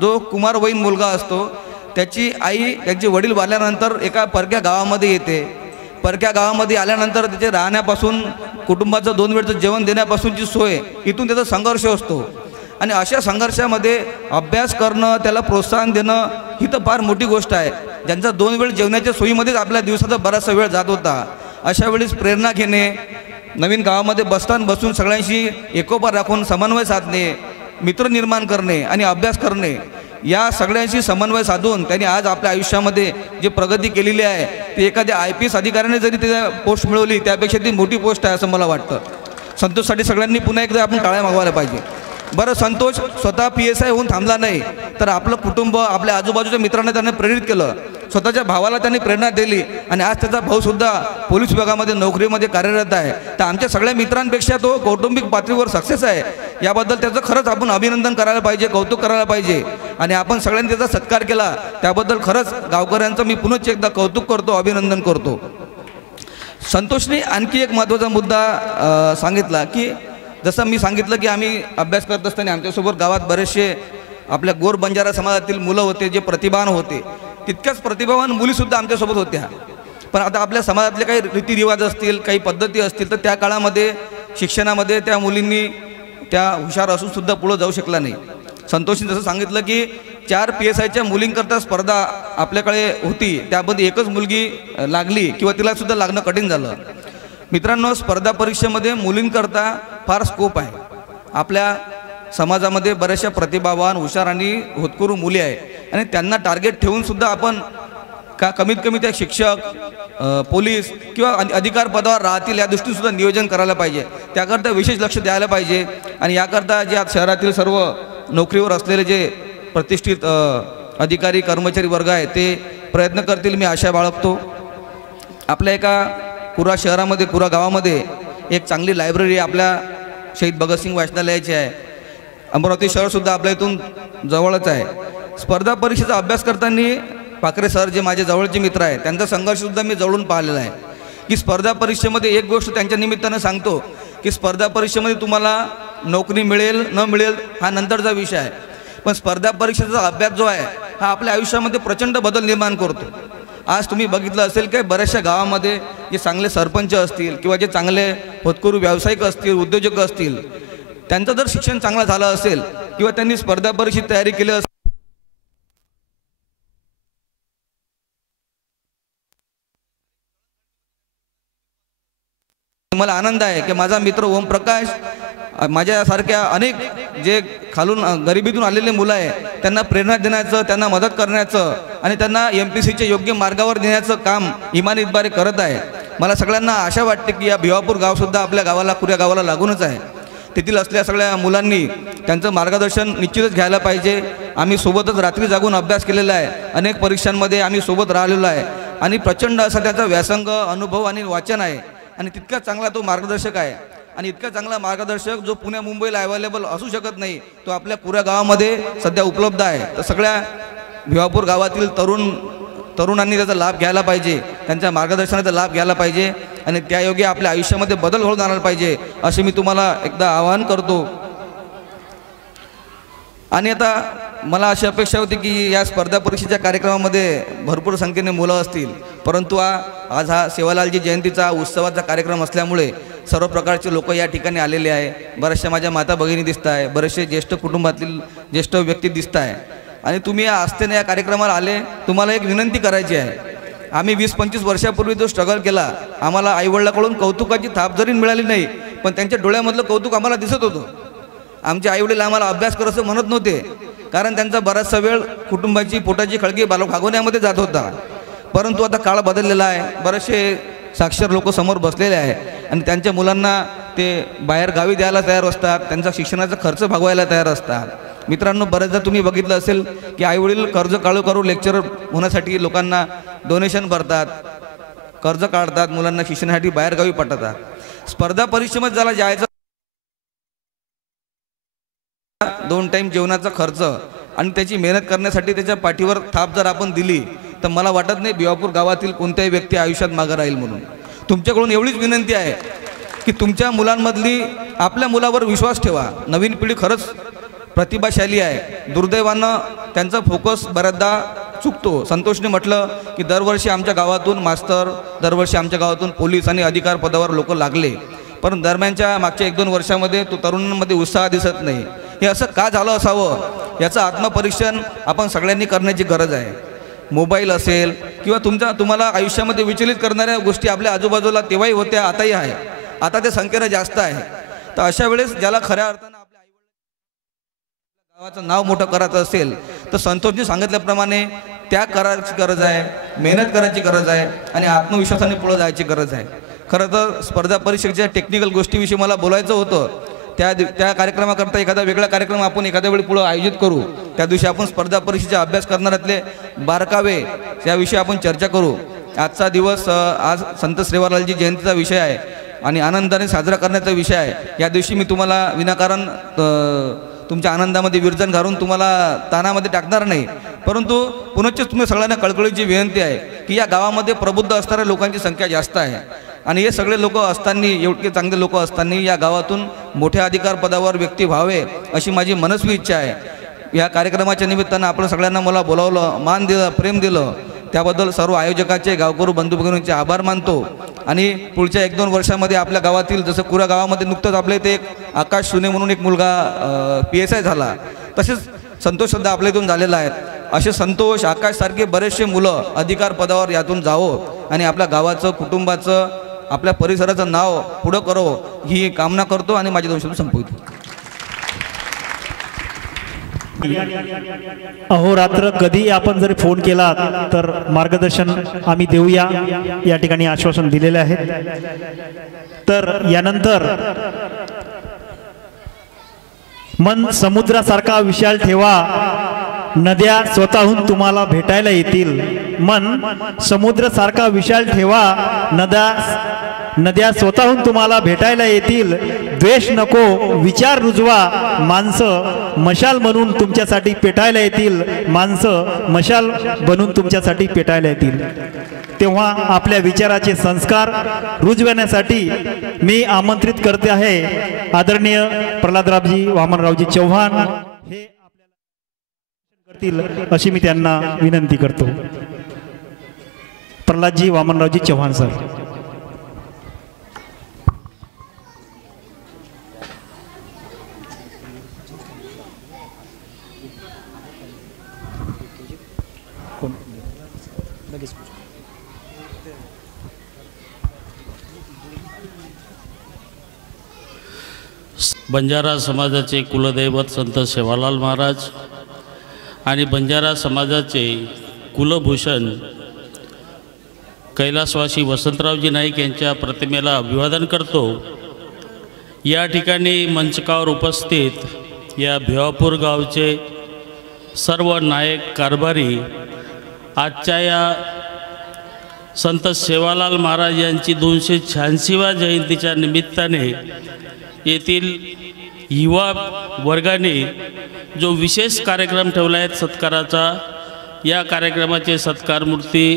जो कुमारवयीन मुलगा असतो, त्याची आई, त्यांचे वडील वारल्यानंतर एका परक्या गावामध्ये येते. परक्या गावामध्ये आल्यानंतर त्याचे राहण्यापासून, कुटुंबाचं 2 वेळचं जेवण देण्यापासूनची सोय, इथून त्याचा संघर्ष असतो. आणि अशा संघर्षामध्ये अभ्यास करणं, त्याला प्रोत्साहन देणं ही तर फार मोठी गोष्ट आहे. ज्यांचा 2 वेळ जेवणाच्या सोयीमध्येच आपल्या दिवसाचा बराचसा वेळ जात होता, अशा वेळेस प्रेरणा घेणे, नवीन गावामध्ये बसून सगळ्यांशी एकोपा राखून समन्वय साधणे, मित्र निर्माण करणे आणि अभ्यास करणे, या सगळ्यांशी समन्वय साधून त्यांनी आज आपल्या आयुष्यामध्ये जी प्रगती केलेली आहे ती एखाद्या IPS अधिकाऱ्याने जरी त्याच्या पोस्ट मिळवली त्यापेक्षा ती मोठी पोस्ट आहे असं मला वाटतं. संतोषसाठी सगळ्यांनी पुन्हा एकदा आपण टाळ्या मागवायला पाहिजे. बरं, संतोष स्वतः PSI होऊन थांबला नाही, तर आपलं कुटुंब, आपल्या आजूबाजूच्या मित्रांना त्याने प्रेरित केलं, स्वतःच्या भावाला त्यांनी प्रेरणा दिली आणि आज त्याचा भाऊसुद्धा पोलीस विभागामध्ये नोकरीमध्ये कार्यरत आहे. तर आमच्या सगळ्या मित्रांपेक्षा तो कौटुंबिक पातळीवर सक्सेस आहे. याबद्दल त्याचं खरंच आपण अभिनंदन करायला पाहिजे, कौतुक करायला पाहिजे आणि आपण सगळ्यांनी त्याचा सत्कार केला त्याबद्दल खरंच गावकऱ्यांचं मी पुनश्च एकदा कौतुक करतो, अभिनंदन करतो. संतोषने आणखी एक महत्त्वाचा मुद्दा सांगितला की जसं मी सांगितलं की आम्ही अभ्यास करत असताना आमच्यासोबत गावात बरेचसे आपल्या गोर बंजारा समाजातील मुलं होते जे प्रतिभावान होते, तितक्याच प्रतिभावान मुलीसुद्धा आमच्यासोबत होत्या. पण आता आपल्या समाजातले काही रीतिरिवाज असतील, काही पद्धती असतील, तर त्या काळामध्ये शिक्षणामध्ये त्या मुलींनी त्या हुशार असूनसुद्धा पुढं जाऊ शकला नाही. संतोषने जसं सांगितलं की 4 PSIच्या मुलींकरता स्पर्धा आपल्याकडे होती, त्यामध्ये एकच मुलगी लागली किंवा तिलासुद्धा लागणं कठीण झालं. मित्रांनो, स्पर्धा परीक्षेमध्ये मुलींकरता फार स्कोप आहे. आपल्या समाजामध्ये बऱ्याचशा प्रतिभावान, हुशार आणि होतकरू मुली आहे आणि त्यांना टार्गेट ठेवूनसुद्धा आपण कमीत कमी त्या शिक्षक, पोलीस किंवा अधिकार पदावर राहतील या दृष्टीसुद्धा नियोजन करायला पाहिजे. त्याकरता विशेष लक्ष द्यायला पाहिजे आणि याकरता जे आज शहरातील सर्व नोकरीवर असलेले जे प्रतिष्ठित अधिकारी कर्मचारी वर्ग आहे ते प्रयत्न करतील, मी आशा बाळगतो. आपल्या एका कुरा शहरामध्ये, कुरा गावामध्ये एक चांगली लायब्ररी आपल्या शहीद भगतसिंग वाचनालयाची आहे. अमरावती शहरसुद्धा आपल्या इथून जवळच आहे. स्पर्धा परीक्षेचा अभ्यास करताना पाखरे सर जे माझे जवळचे मित्र आहेत त्यांचा संघर्षसुद्धा मी जवळून पाहिलेला आहे की स्पर्धा परीक्षेमध्ये एक गोष्ट त्यांच्या निमित्तानं सांगतो की स्पर्धा परीक्षेमध्ये तुम्हाला नोकरी मिळेल न मिळेल हा नंतरचा विषय आहे, पण स्पर्धा परीक्षेचा अभ्यास जो आहे हा आपल्या आयुष्यामध्ये प्रचंड बदल निर्माण करतो. आज तुम्ही बघितलं असेल की बऱ्याचशा गावामध्ये जे चांगले सरपंच असतील किंवा जे चांगले होतकरू व्यावसायिक असतील, उद्योजक असतील, त्यांचं जर शिक्षण चांगलं झालं असेल किंवा त्यांनी स्पर्धा परीक्षेची तयारी केली असेल, मला आनंद आहे की माझा मित्र ओमप्रकाश, माझ्यासारख्या अनेक जे खालून गरिबीतून आलेले मुलं आहे त्यांना प्रेरणा देण्याचं, त्यांना मदत करण्याचं आणि त्यांना MPSCच्या योग्य मार्गावर नेण्याचं काम इमान इतबारे करत आहे. मला सगळ्यांना आशा वाटते की या भिवापूर गावसुद्धा आपल्या गावाला, कुऱ्या गावाला लागूनच आहे. तेथील असलेल्या सगळ्या मुलांनी त्यांचं मार्गदर्शन निश्चितच घ्यायला पाहिजे. आम्ही सोबतच रात्री जागून अभ्यास केलेला आहे, अनेक परीक्षांमध्ये आम्ही सोबत राहिलेलो आहे आणि प्रचंड असा त्याचा व्यासंग, अनुभव आणि वाचन आहे आणि तितका चांगला तो मार्गदर्शक आहे. आणि इतका चांगला मार्गदर्शक जो पुणे मुंबईला अवेलेबल असू शकत नाही तो आपल्या पुऱ्या गावामध्ये सध्या उपलब्ध आहे. तर सगळ्या भिवापूर गावातील तरुणांनी त्याचा लाभ घ्यायला पाहिजे, त्यांच्या मार्गदर्शनाचा लाभ घ्यायला पाहिजे आणि त्यायोगे आपल्या आयुष्यामध्ये बदल घडून आणायला पाहिजे असे मी तुम्हाला एकदा आवाहन करतो. आणि आता मला अशी अपेक्षा होती की या स्पर्धा परीक्षेच्या कार्यक्रमामध्ये भरपूर संख्येने मुलं असतील, परंतु आज हा सेवालालजी जयंतीचा उत्सवाचा कार्यक्रम असल्यामुळे सर्व प्रकारचे लोक या ठिकाणी आलेले आहे. बऱ्याचशा माझ्या माता भगिनी दिसत आहे, बरेचसे ज्येष्ठ कुटुंबातील ज्येष्ठ व्यक्ती दिसत आहे आणि तुम्ही या आस्थेने या कार्यक्रमाला आले. तुम्हाला एक विनंती करायची आहे. आम्ही 20-25 वर्षापूर्वी जो स्ट्रगल केला, आम्हाला आईवडिलाकडून कौतुकाची थाप जरी मिळाली नाही पण त्यांच्या डोळ्यामधलं कौतुक आम्हाला दिसत होतं. आमचे आईवडील आम्हाला अभ्यास कर असं म्हणत नव्हते, कारण त्यांचा बराचसा वेळ कुटुंबाची पोटाची खळगी भागवण्यामध्ये जात होता. परंतु आता काळ बदललेला आहे, बरेचसे साक्षर लोक समोर बसलेले आहे आणि त्यांच्या मुलांना ते बाहेर गावी द्यायला तयार असतात, त्यांचा शिक्षणाचा खर्च भागवायला तयार असतात. मित्रांनो, बरेचदा तुम्ही बघितलं असेल की आईवडील कर्ज काढू लेक्चरर होण्यासाठी लोकांना डोनेशन भरतात, कर्ज काढतात, मुलांना शिक्षणासाठी बाहेरगावी पाठवतात. स्पर्धा परीक्षेमध्ये ज्याला जायचं 2 टाईम जेवणाचा खर्च आणि त्याची मेहनत करण्यासाठी त्याच्या पाठीवर थाप जर आपण दिली तर मला वाटत नाही भिवापूर गावातील कोणत्याही व्यक्ती आयुष्यात मागे राहील. म्हणून तुमच्याकडून एवढीच विनंती आहे की तुमच्या मुलांमधली आपल्या मुलावर विश्वास ठेवा. नवीन पिढी खरंच प्रतिभाशाली आहे. दुर्दैवानं त्यांचा फोकस बऱ्याचदा चुकतो. संतोषने म्हटलं की दरवर्षी आमच्या गावातून मास्तर, दरवर्षी आमच्या गावातून पोलीस आणि अधिकार पदावर लोक लागले, पण दरम्यानच्या मागच्या 1-2 वर्षामध्ये तो तरुणांमध्ये उत्साह दिसत नाही. हे असं का झालं असावं याचं आत्मपरीक्षण आपण सगळ्यांनी करण्याची गरज आहे. मोबाईल असेल किंवा तुम्हाला आयुष्यामध्ये विचलित करणाऱ्या गोष्टी आपल्या आजूबाजूला तेव्हाही होत्या, आताही आहे. आता ते संख्येनं जास्त आहे. तर अशा वेळेस ज्याला खऱ्या अर्थानं आपल्या गावाचं नाव मोठं करायचं असेल तर संतोषजी सांगितल्याप्रमाणे त्याग करायची गरज आहे, मेहनत करायची गरज आहे आणि आत्मविश्वासाने पुढे जायची गरज आहे. खरं तर स्पर्धा परीक्षेच्या टेक्निकल गोष्टीविषयी मला बोलायचं होतं. त्या कार्यक्रमाकरता एखादा वेगळा कार्यक्रम आपण एखाद्या वेळी पुढं आयोजित करू. त्या दिवशी आपण स्पर्धा परीक्षेचा अभ्यास करणाऱ्यातले बारकावे याविषयी आपण चर्चा करू. आजचा दिवस आज संत सेवालालजी जयंतीचा विषय आहे आणि आनंदाने साजरा करण्याचा विषय आहे. या दिवशी मी तुम्हाला विनाकारण तुमच्या आनंदामध्ये विरजन घालून तुम्हाला ताणामध्ये टाकणार नाही. परंतु पुनश्च तुम्ही सगळ्यांना कळकळीची विनंती आहे की या गावामध्ये प्रबुद्ध असणाऱ्या लोकांची संख्या जास्त आहे आणि हे सगळे लोक असताना, एवढे चांगले लोक असताना या गावातून मोठ्या अधिकार पदावर व्यक्ती व्हावे अशी माझी मनस्वी इच्छा आहे. या कार्यक्रमाच्या निमित्तानं आपण सगळ्यांना मला बोलावलं, मान दिलं, प्रेम दिलं, त्याबद्दल सर्व आयोजकाचे, गावकरू बंधू भगिनींचे आभार मानतो. आणि पुढच्या 1-2 वर्षामध्ये आपल्या गावातील, जसं कुरा गावामध्ये नुकतंच आपल्या इथे एक आकाश सुने म्हणून एक मुलगा PSI झाला, तसेच संतोष सुद्धा आपल्या इथून झालेला आहे. असे संतोष, आकाशसारखे बरेचसे मुलं अधिकार पदावर यातून जावं आणि आपल्या गावाचं, कुटुंबाचं, आपल्या परिसराचं नाव पुढं करावं ही कामना करतो आणि माझे 2 शब्द संपवतो. अहोरात्र कधी आपण जरी फोन केला तर मार्गदर्शन आम्ही देऊया या ठिकाणी आश्वासन दिलेले आहे. तर यानंतर मन समुद्रासारखा विशाल ठेवा, नद्या स्वतःहून तुम्हाला भेटायला येतील. मन समुद्रासारखा विशाल ठेवा, नद्या स्वतःहून तुम्हाला भेटायला येतील. द्वेष नको, विचार रुजवा, माणसं मशाल बनून तुमच्यासाठी पेटायला येतील. माणसं मशाल बनून तुमच्यासाठी पेटायला येतील. तेव्हा आपल्या विचाराचे संस्कार रुजवण्यासाठी मी आमंत्रित करते आहे आदरणीय प्रल्हादरावजी वामनरावजी चव्हाण हे करतील अशी मी त्यांना विनंती करतो. प्रल्हादजी वामनरावजी चव्हाण सर. बंजारा समाजाचे कुलदैवत संत सेवालाल महाराज आणि बंजारा समाजाचे कुलभूषण कैलासवासी वसंतरावजी नाईक यांच्या प्रतिमेला अभिवादन करतो. या ठिकाणी मंचकावर उपस्थित या भिवापूर गावचे सर्व नायक कारभारी आजच्या या संत सेवालाल महाराज यांची 286व्या जयंतीच्या निमित्ताने येथील युवा वर्गाने जो विशेष कार्यक्रम ठेवला आहे सत्काराचा, या कार्यक्रमाचे सत्कारमूर्ती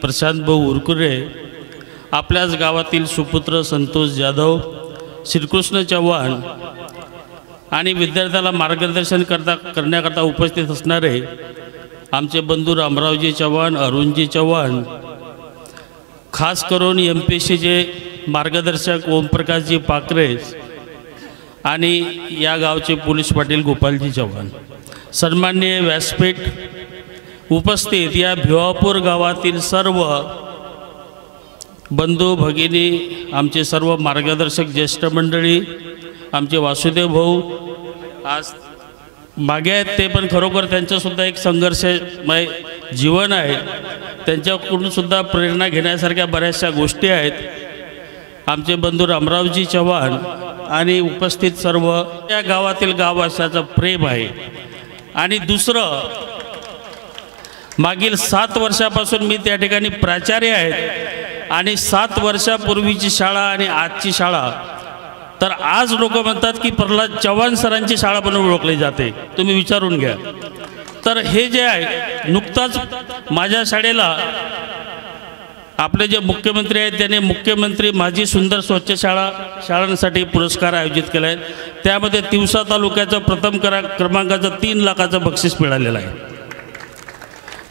प्रशांत भाऊ उरकुरे, आपल्याच गावातील सुपुत्र संतोष जाधव, श्रीकृष्ण चव्हाण आणि विद्यार्थ्याला मार्गदर्शन करण्याकरता उपस्थित असणारे आमचे बंधू रामरावजी चव्हाण, अरुणजी चव्हाण, खास करून MPSCचे मार्गदर्शक ओमप्रकाशजी पाकरे आणि या गावचे पोलीस पाटील गोपालजी चव्हाण, सन्माननीय व्यासपीठ उपस्थित या भिवापूर गावातील सर्व बंधू भगिनी, आमचे सर्व मार्गदर्शक ज्येष्ठ मंडळी, आमचे वासुदेव भाऊ आज मागे आहेत, ते पण खरोखर त्यांचंसुद्धा एक संघर्षमय जीवन आहे, त्यांच्याकडून सुद्धा प्रेरणा घेण्यासारख्या बऱ्याचशा गोष्टी आहेत. आमचे बंधू रामरावजी चव्हाण आणि उपस्थित सर्व या गावातील गाववासियांचं प्रेम आहे. आणि दुसरं, मागील 7 वर्षापासून मी त्या ठिकाणी प्राचार्य आहे आणि 7 वर्षापूर्वीची शाळा आणि आजची शाळा, तर आज लोक म्हणतात की प्रल्हाद चव्हाण सरांची शाळा म्हणून ओळखली जाते. तुम्ही विचारून घ्या. तर हे जे आहे, नुकताच माझ्या शाळेला आपले जे मुख्यमंत्री आहेत त्याने मुख्यमंत्री माझी सुंदर स्वच्छ शाळांसाठी पुरस्कार आयोजित केला आहे. त्यामध्ये तिवसा तालुक्याचं प्रथम क्रमांकाचं 3 लाखाचं बक्षीस मिळालेलं आहे.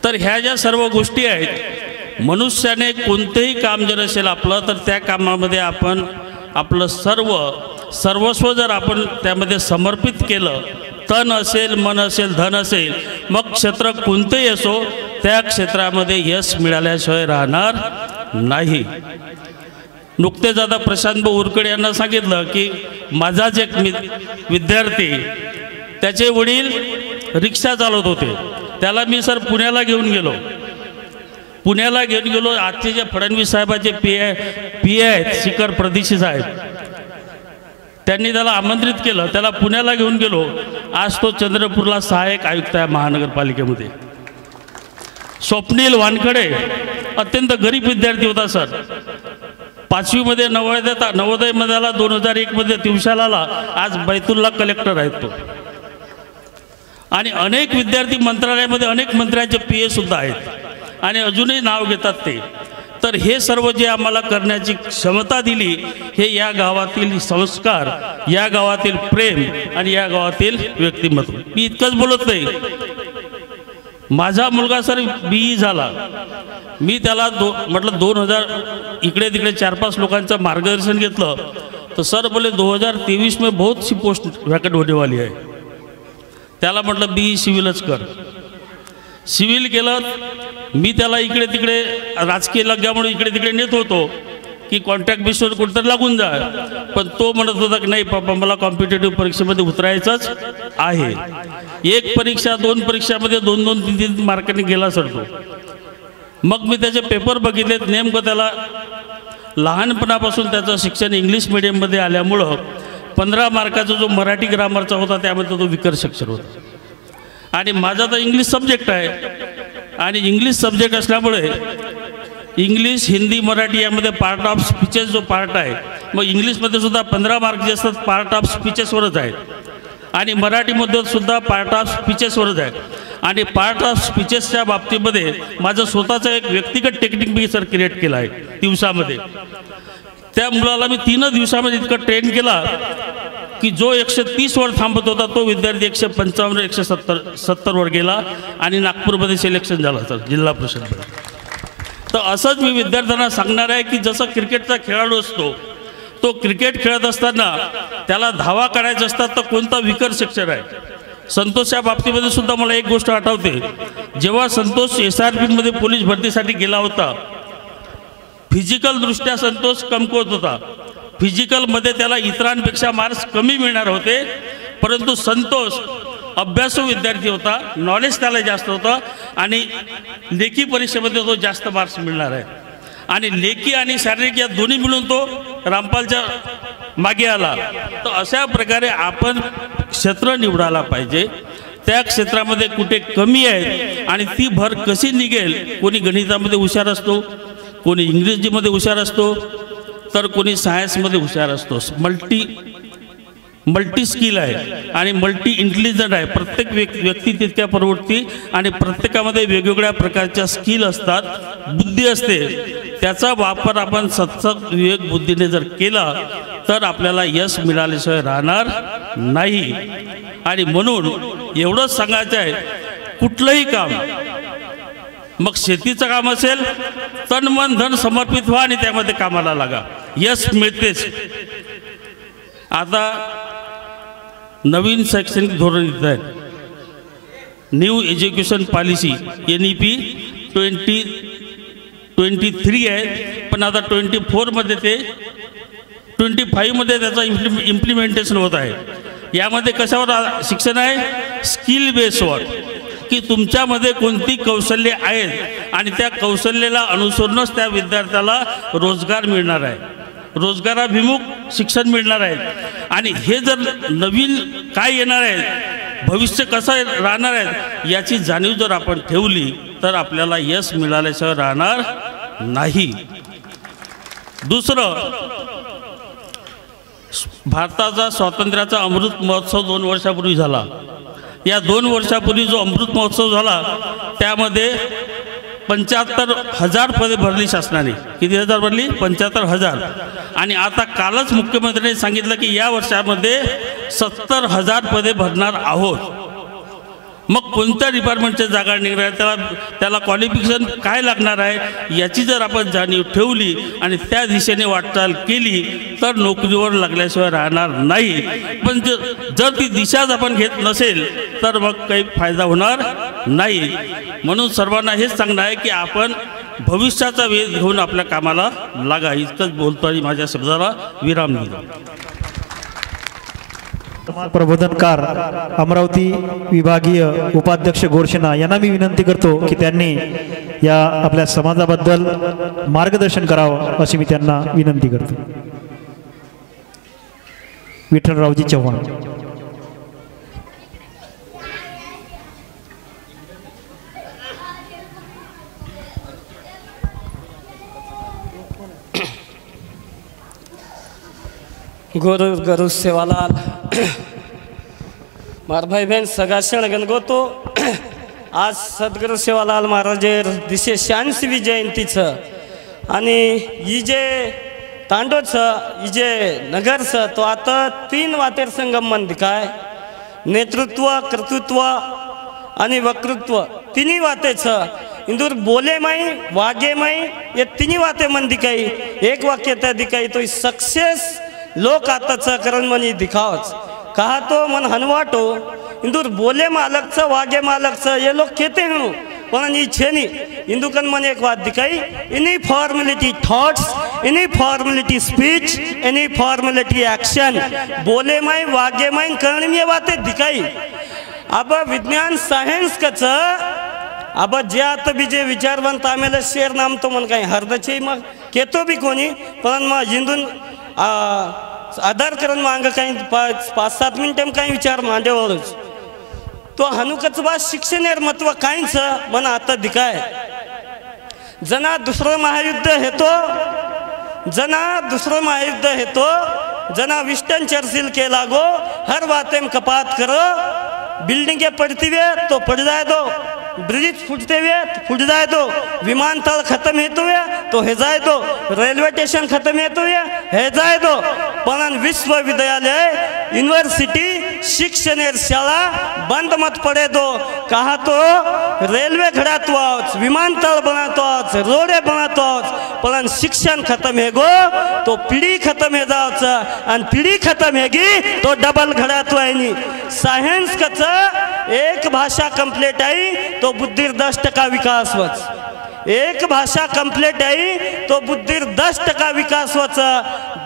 तर ह्या ज्या सर्व गोष्टी आहेत, मनुष्याने कोणतेही काम जर असेल आपलं, तर त्या कामामध्ये आपण आपलं सर्वस्व जर आपण त्यामध्ये समर्पित केलं, तन असेल, मन असेल, धन असेल, मग क्षेत्र कोणतेही असो, त्या क्षेत्रामध्ये यश मिळाल्याशिवाय राहणार नाही. नुकतेच आता प्रशांत उरकडे यांना सांगितलं की माझाच एक विद्यार्थी, त्याचे वडील रिक्षा चालवत होते, त्याला मी सर पुण्याला घेऊन गेलो. आजचे जे फडणवीस साहेबाचे पी आहेत शिखर प्रदिशी साहेब, त्यांनी त्याला आमंत्रित केलं, त्याला पुण्याला घेऊन गेलो. आज तो चंद्रपूरला सहाय्यक आयुक्त आहे महानगरपालिकेमध्ये. स्वप्नील वानखडे अत्यंत गरीब विद्यार्थी होता सर. 5वीमध्ये नवोदयमध्ये आला, 2001मध्ये दिवसाला आला, आज बैतूलला कलेक्टर आहेत तो. आणि अनेक विद्यार्थी मंत्रालयामध्ये अनेक मंत्र्यांचे PA सुद्धा आहेत आणि अजूनही नाव घेतात ते. तर हे सर्व जे आम्हाला करण्याची क्षमता दिली, हे या गावातील संस्कार, या गावातील प्रेम आणि या गावातील व्यक्तिमत्व. मी इतकंच बोलत नाही. माझा मुलगा सर BE झाला. मी त्याला म्हटलं 2000 इकडे तिकडे 4-5 लोकांचं मार्गदर्शन घेतलं, तर सर बोले 2023 में बहुत सी पोस्ट वैकेंट होने वाली है. त्याला म्हटलं BE सिव्हिलच कर. सिव्हिल केलं. मी त्याला इकडे तिकडे राजकीय लगल्यामुळे इकडे तिकडे नेत होतो की कॉन्ट्रॅक्ट बेसवर कुठंतरी लागून जा, पण तो म्हणत होता की नाही पापा मला कॉम्पिटेटिव्ह परीक्षेमध्ये उतरायचंच आहे. एक परीक्षा 2 परीक्षामध्ये 2-2, 3-3 मार्कांनी गेला सर तो. मग मी त्याचे पेपर बघितलेत. नेमकं त्याला लहानपणापासून त्याचं शिक्षण इंग्लिश मिडियममध्ये आल्यामुळं 15 मार्काचा जो मराठी ग्रामरचा होता त्यामध्ये तो विकर्ष अक्षर होता. आणि माझा तर इंग्लिश सब्जेक्ट आहे, आणि इंग्लिश सब्जेक्ट असल्यामुळे इंग्लिश, हिंदी, मराठी यामध्ये पार्ट ऑफ स्पीचेस जो पार्ट आहे, मग इंग्लिशमध्ये सुद्धा 15 मार्क जे असतात पार्ट ऑफ स्पीचेसवरच आहेत, आणि मराठीमध्ये सुद्धा पार्ट ऑफ स्पीचेसवरच आहे. आणि पार्ट ऑफ स्पीचेसच्या बाबतीमध्ये माझं स्वतःचं एक व्यक्तिगत टेक्निक मी सर क्रिएट केलं आहे दिवसामध्ये. त्या मुलाला मी 3 दिवसामध्ये इतकं ट्रेन केला की जो 130 वर थांबत होता तो विद्यार्थी 155, 170 वर गेला आणि नागपूरमध्ये सिलेक्शन झालं सर जिल्हा परिषदमध्ये. तर असंच मी विद्यार्थ्यांना सांगणार आहे की जसं क्रिकेटचा खेळाडू असतो, तो क्रिकेट खेळत असताना त्याला धावा काढायच्या असतात, तर कोणता विकर्ष अक्षर आहे. संतोषच्या बाबतीमध्ये सुद्धा मला एक गोष्ट आठवते. जेव्हा संतोष SRP मध्ये पोलीस भरतीसाठी गेला होता, फिजिकल दृष्ट्या संतोष कमकुवत होता. फिजिकलमध्ये त्याला इतरांपेक्षा मार्क्स कमी मिळणार होते, परंतु संतोष अभ्यासू विद्यार्थी होता, नॉलेज त्याला जास्त होतं आणि लेखी परीक्षेमध्ये तो जास्त मार्क्स मिळणार आहे. आणि लेखी आणि शारीरिक या दोन्ही मिळून तो रामपालच्या मागे आला. तर अशा प्रकारे आपण क्षेत्र निवडायला पाहिजे. त्या क्षेत्रामध्ये कुठे कमी आहे आणि ती भर कशी निघेल. कोणी गणितामध्ये हुशार असतो, कोणी इंग्रजीमध्ये हुशार असतो, तर कोणी सायन्समध्ये हुशार असतो. मल्टी स्किल आहे आणि मल्टी इंटेलिजंट आहे. प्रत्येक व्यक्ती तितक्या प्रवृत्ती आणि प्रत्येकामध्ये वेगवेगळ्या प्रकारच्या स्किल असतात, बुद्धी असते. त्याचा वापर आपण सत्सक विवेक बुद्धीने जर केला तर आपल्याला यश मिळाल्याशिवाय राहणार नाही. आणि म्हणून एवढंच सांगायचं आहे, कुठलंही काम, मग शेतीचं काम असेल, तन मन धन समर्पित व्हा आणि त्यामध्ये कामाला लागा, यश मिळतेच. आता नवीन शैक्षणिक धोरण येत आहे, न्यू एज्युकेशन पॉलिसी NEP 2023 आहे, पण आता 24 मध्ये ते 25 मध्ये त्याचं इम्प्लिमेंटेशन होत आहे. यामध्ये कशावर शिक्षण आहे? स्किल बेसवर, की तुमच्यामध्ये कोणती कौशल्ये आहेत आणि त्या कौशल्याला अनुसरूनच त्या विद्यार्थ्याला रोजगार मिळणार आहे, रोजगाराभिमुख शिक्षण मिळणार आहे. आणि हे जर नवीन काय येणार आहे, भविष्य कसं राहणार आहे याची जाणीव जर आपण ठेवली तर आपल्याला यश मिळाल्याशिवाय राहणार नाही. दुसरं, भारताचा स्वातंत्र्याचा अमृत महोत्सव 2 वर्षापूर्वी झाला. या 2 वर्षापूर्वी जो अमृत महोत्सव झाला त्यामध्ये 75,000 पदे भरली शासनाने. किती हजार भरली? 75,000. आणि आता कालच मुख्यमंत्र्यांनी सांगितलं की या वर्षामध्ये 70,000 पदे भरणार आहोत. मग कोणत्या डिपार्टमेंटच्या जागा निघणार, त्याला क्वालिफिकेशन काय लागणार आहे याची जर आपण जाणीव ठेवली आणि त्या दिशेने वाटचाल केली तर नोकरीवर लागल्याशिवाय राहणार नाही. पण जर ती दिशाच आपण घेत नसेल तर मग काही फायदा होणार नाही. म्हणून सर्वांना हेच सांगणं आहे की आपण भविष्याचा वेध घेऊन आपल्या कामाला लागा. इतकंच बोलतो आणि माझ्या शब्दाला विराम दिला. प्रबोधनकार अमरावती विभागीय उपाध्यक्ष गोरशेना यांना मी विनंती करतो की त्यांनी या आपल्या समाजाबद्दल मार्गदर्शन करावं अशी मी त्यांना विनंती करतो. विठ्ठलरावजी चव्हाण. गुरु सेवालाल मार भाई बहन सगा शण गोतो. आज सद्गुरू सेवालाल महाराजेर 286वी जयंतीचं आणि ही जे तांडोचं ही जे नगरचं तो आता 3 वातेर संगम मंदी काय नेतृत्व कर्तृत्व आणि वक्तृत्व तिन्ही वातेचं इंदूर बोले माई वागे माई ये तिन्ही वाते मंदी काही एक वाक्य त्या दिखाई तो सक्सेस लोक आताचं करण मनी दिखावच कहा तो मन हनवाटो इंदूर बोले मालकचं वागे मालकचं ये लोग कहते हैं पण छेनी इंदुकन मन एक बात दिखाई any formality thoughts any formality speech any formality action बोले माई वागे माई करणीय बातें दिखाई. अब विज्ञान सायन्स कच अब जे आता बी जे विचारवंत आम्हाला शेर नाम तो मन काही हरदचे मग केतो बी कोणी पण मग हिंदून आधार करून मांग काही 5-7 मिनिटं काही विचार मांडेवरच तो हनुकच बा शिक्षणेर महत्व काहीच मन आता दिखाय. जना दुसरं महायुद्ध हेतो जना दुसरं महायुद्ध हेतो जना विस्टन चर्चिल के लागो हर बातें कपात करो बिल्डिंगे पड़ती वे तो पड़ जाए दो ब्रिज फूटते हुए फूट जाए दो विमानतल खत्म हेतु तो हे जाए दो रेलवे स्टेशन खत्म हेतु हे जाए दो पण विश्वविद्यालय यूनिवर्सिटी शिक्षणेर शाळा बंद मत पड़े दो. कहा तो रेलवे खड़ातो आओ विमानतल बनातो आओ रोडे बनातो आओ पण शिक्षण खत्म है गो तो पीढ़ी खत्म है जाओ आणि पीढ़ी खत्म हैगी तो डबल खड़ातो है नी. सायन्स कच एक भाषा कंप्लीट आई तो बुद्धिर 10% विकास वच. एक भाषा कंप्लीट आई तो बुद्धिर 10% विकास वच.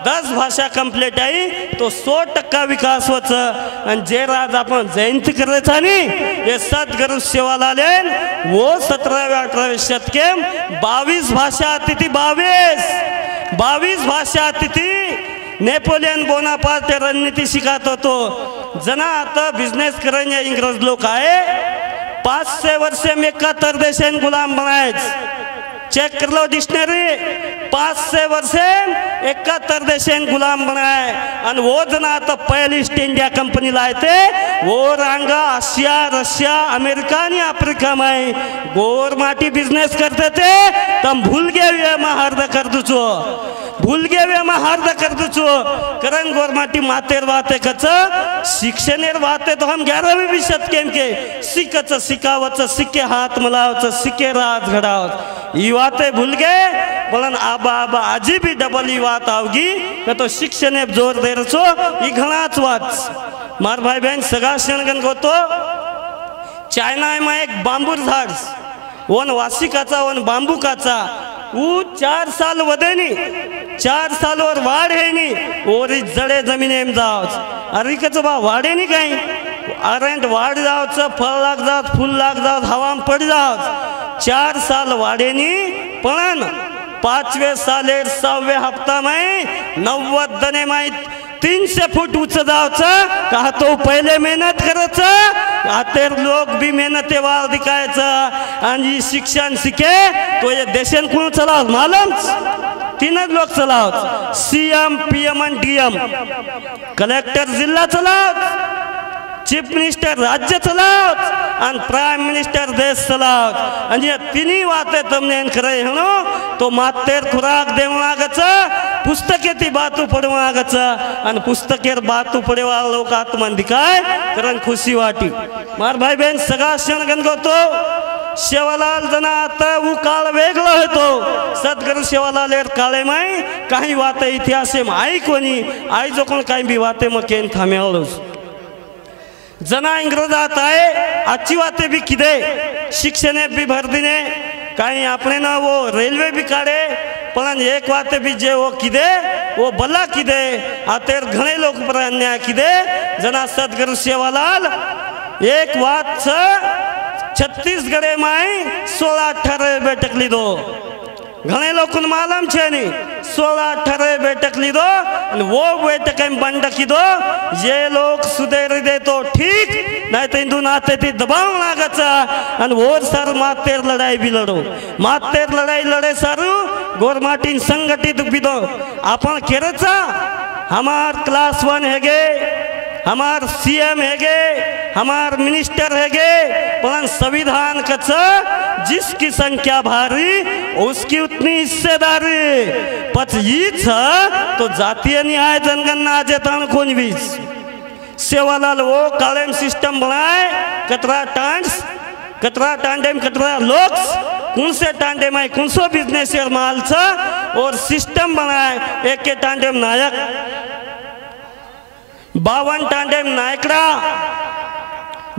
10 भाषा कंप्लीट आई तो 100% विकास वच. आणि जे राज आपण जयंती करायचा नी ये सद्गुरू सेवालाल वो 17व्या-18व्या शतके 22 भाषा तिथी 22 भाषा तिथी नेपोलियन बोनापार्ट रणनीती शिकत होतो. जना आता बिझनेस करणे इंग्रज लोक आहे 500 वर्षे में 71 देशांनी गुलाम बनायच. चेक कर लो डिक्शनरी 500 वर्षे 71 देशांनी गुलाम बनाए आणि वो जना आता पहली ईस्ट इंडिया कंपनी लायते वो रांगा आशिया रशिया अमेरिका आणि आफ्रिका में गोर माटी बिजनेस करते थे. तम भूल गए महार्द कर दुचो भूल गए महार्द कर दुचो करण गोरमाटी मातेर वाते कच शिक्षणेर वाते तो हम 11वीं शतके के सिकच सिकावच सिक्के हाथ मलावच सिक्के राज घडावच ई वाते भूल गए पण आबा आजी भी डबल ही बात आवगी कि तो शिक्षणे जोर दे रचो ई घणाच वाच. मार भाई बहन सगा शणगन गोतो चायना में एक बांबूर झाड वन वासिकाचा वन बांबूकाचा वो 4 साल वदेनी 4 साल और वाढ है नी और जड़े जमीने में जाओ अरे कच बा वाढे नी काही अरेंट वाढ जाओच फळ लाग जात फूल लाग जात हवा में पड़ जाओ 4 साल वाढे नी पण 5वें साले 6वें हफ्ता में 90 दने में 300 फूट उंच जाओच. कहा तो पहले मेहनत करच आतेर लोग भी मेहनते वाल दिखायचं आणि शिक्षण शिके तो ये देशन कोण चलाव मालूम 3 लोग चलाव सीएम पीएम आणि डीएम कलेक्टर जिल्हा चलाव चीफ मिनिस्टर राज्य चलाव आणि प्राइम मिनिस्टर देश चलाव आणि या तिन्ही वाते तुमने करे हनो तो मातेर खुराक देवनागच पुस्तके ती बातू पडवागच आणि पुस्तकेर बातू पडेवा लोक आत्मान दिखाय कारण खुशी वाटी मार भाई बहन सगळा क्षण गणगोतो शेवालाल जना आता वो काळ वेगळा होतो सद्गुरु शेवालाल एर काळे माई काही वात इतिहास आई कोणी आई जो कोण काही बी वाते मग केन थांब्यावलोच जना इंग्रजात आहे आजची वाते बी किदे शिक्षणे बी भर दिने काही आपणे ना वो रेल्वे बी काढे पण एक वाते बी जे वो किदे वो भला किदे आतेर घणे लोक पर अन्याय किदे जना सद्गुरु शेवालाल एक वात छत्तीसगढ़ में 16-18 बैठक लीधो घणे लोग मालूम छे नहीं 16-18 बैठक लीधो वो बैठक में बंद कीधो ये लोग सुधेर दे तो ठीक नहीं तो हिंदू नाते थी दबाव लागत और वो सर मातेर लड़ाई भी लड़ो मातेर लड़ाई लड़े सारू गोरमाटीन संगठित बिदो अपन केरचा हमार क्लास 1 है गे हमार सीएम है गे हमार मिनिस्टर है गे पर संविधान कच जिसकी संख्या भारी उसकी उतनी हिस्सेदारी पच हीच तो जातीय न्याय जनगणना जेतान कोण भी सेवालाल वो कालेम सिस्टम बनाए कतरा टांडेम कतरा लोक्स कौन से टांडे में कौन सो बिजनेस माल और सिस्टम बनाए एक के टांडेम नायक 52 टांडेम नायकडा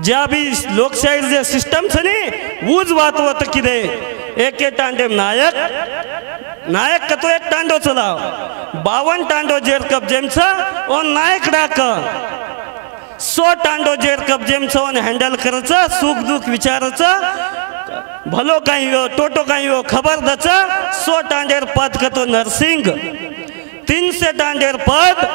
ज्या भी लोकशाही जे सिस्टम छे नी वूज बात होत किदे एक टांडेम नायक कतो एक टांडो चलाव 52 टांडो जेर कब्जेम छ ओ नायकडा क 100 टांडो जेर कब्जेम छ और हैंडल करच सुख दुख विचारच भलो काही हो टोटो काही हो खबर दच 100 टांडेर पद कतो नरसिंह 300 टांडेर पद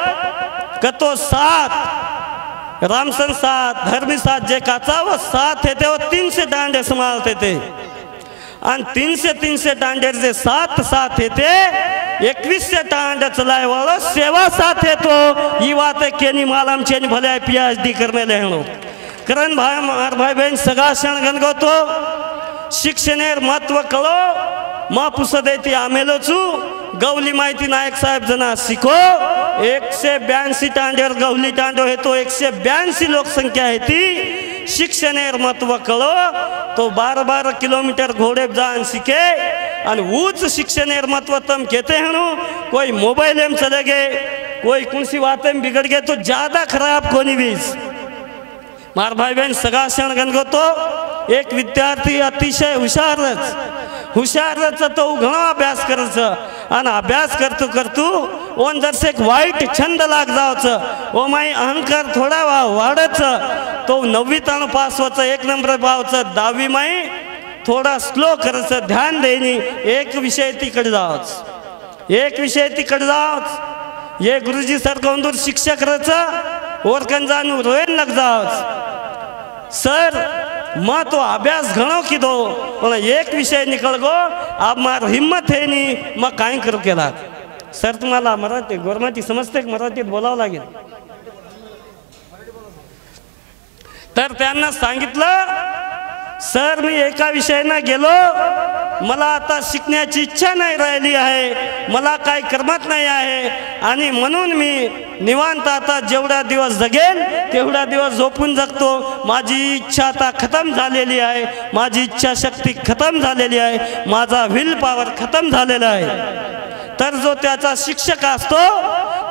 कतो 7 रामसन 7 धर्मी 7 जे काचा वो 7 थे वो 300 टांडे संभालते थे और 300 टांडे जे 7 थे 21 टांडे चलाए वालो सेवा 7 है तो ये बात है केनी मालूम चेनी भले PhD करने ले हनो करण भाई मार भाई बहन सगा क्षण गणगो तो शिक्षणेर महत्व कळो मा पुसदेती आमेलो छु गवली माहिती नायक साहेब जना शिको 182 टांडेर गवली टांडो है तो 182 लोकसंख्या है ती शिक्षणेर महत्व कळो तो 12 किलोमीटर घोड़े जान सीखे और उच्च शिक्षणेर महत्व तम कहते हैं कोई मोबाइल में चले गए कोई कौन सी बातें में बिगड़ गए तो ज्यादा खराब कोनी बीस मार भाई बहन सगा क्षण गणगो तो एक विद्यार्थी अतिशय हुशारच तो घणो अभ्यास करच आणि अभ्यास करतो ओन जर एक वाईट छंद लाग जावच ओ माई अहंकार थोडा वाढच तो 9वी ताण पास होच 1 नंबर पावच 10वी माई थोडा स्लो करच ध्यान देनी एक विषय तिकडे जावच ये गुरुजी सर कौंदूर शिक्षक रच और कन जानू रोयन लग जावच सर मां तो अभ्यास घणो कीधो पण एक विषय निकल गो अब मार हिम्मत है नी मग काय करू केला सर तुम्हाला मराठी गोरमाटी समजते मराठीत बोलावं लागेल तर त्यांना सांगितलं सर मी एका विषयाने गेलो मला आता शिकण्याची इच्छा नाही राहिली आहे मला काय करमत नाही आहे आणि म्हणून मी निवांत आता जेवढा दिवस जगेल तेवढा दिवस झोपून जगतो माझी इच्छा आता खतम झालेली आहे माझी इच्छा शक्ती खतम झालेली आहे माझा विल पॉवर खतम झालेला आहे तर जो त्याचा शिक्षक असतो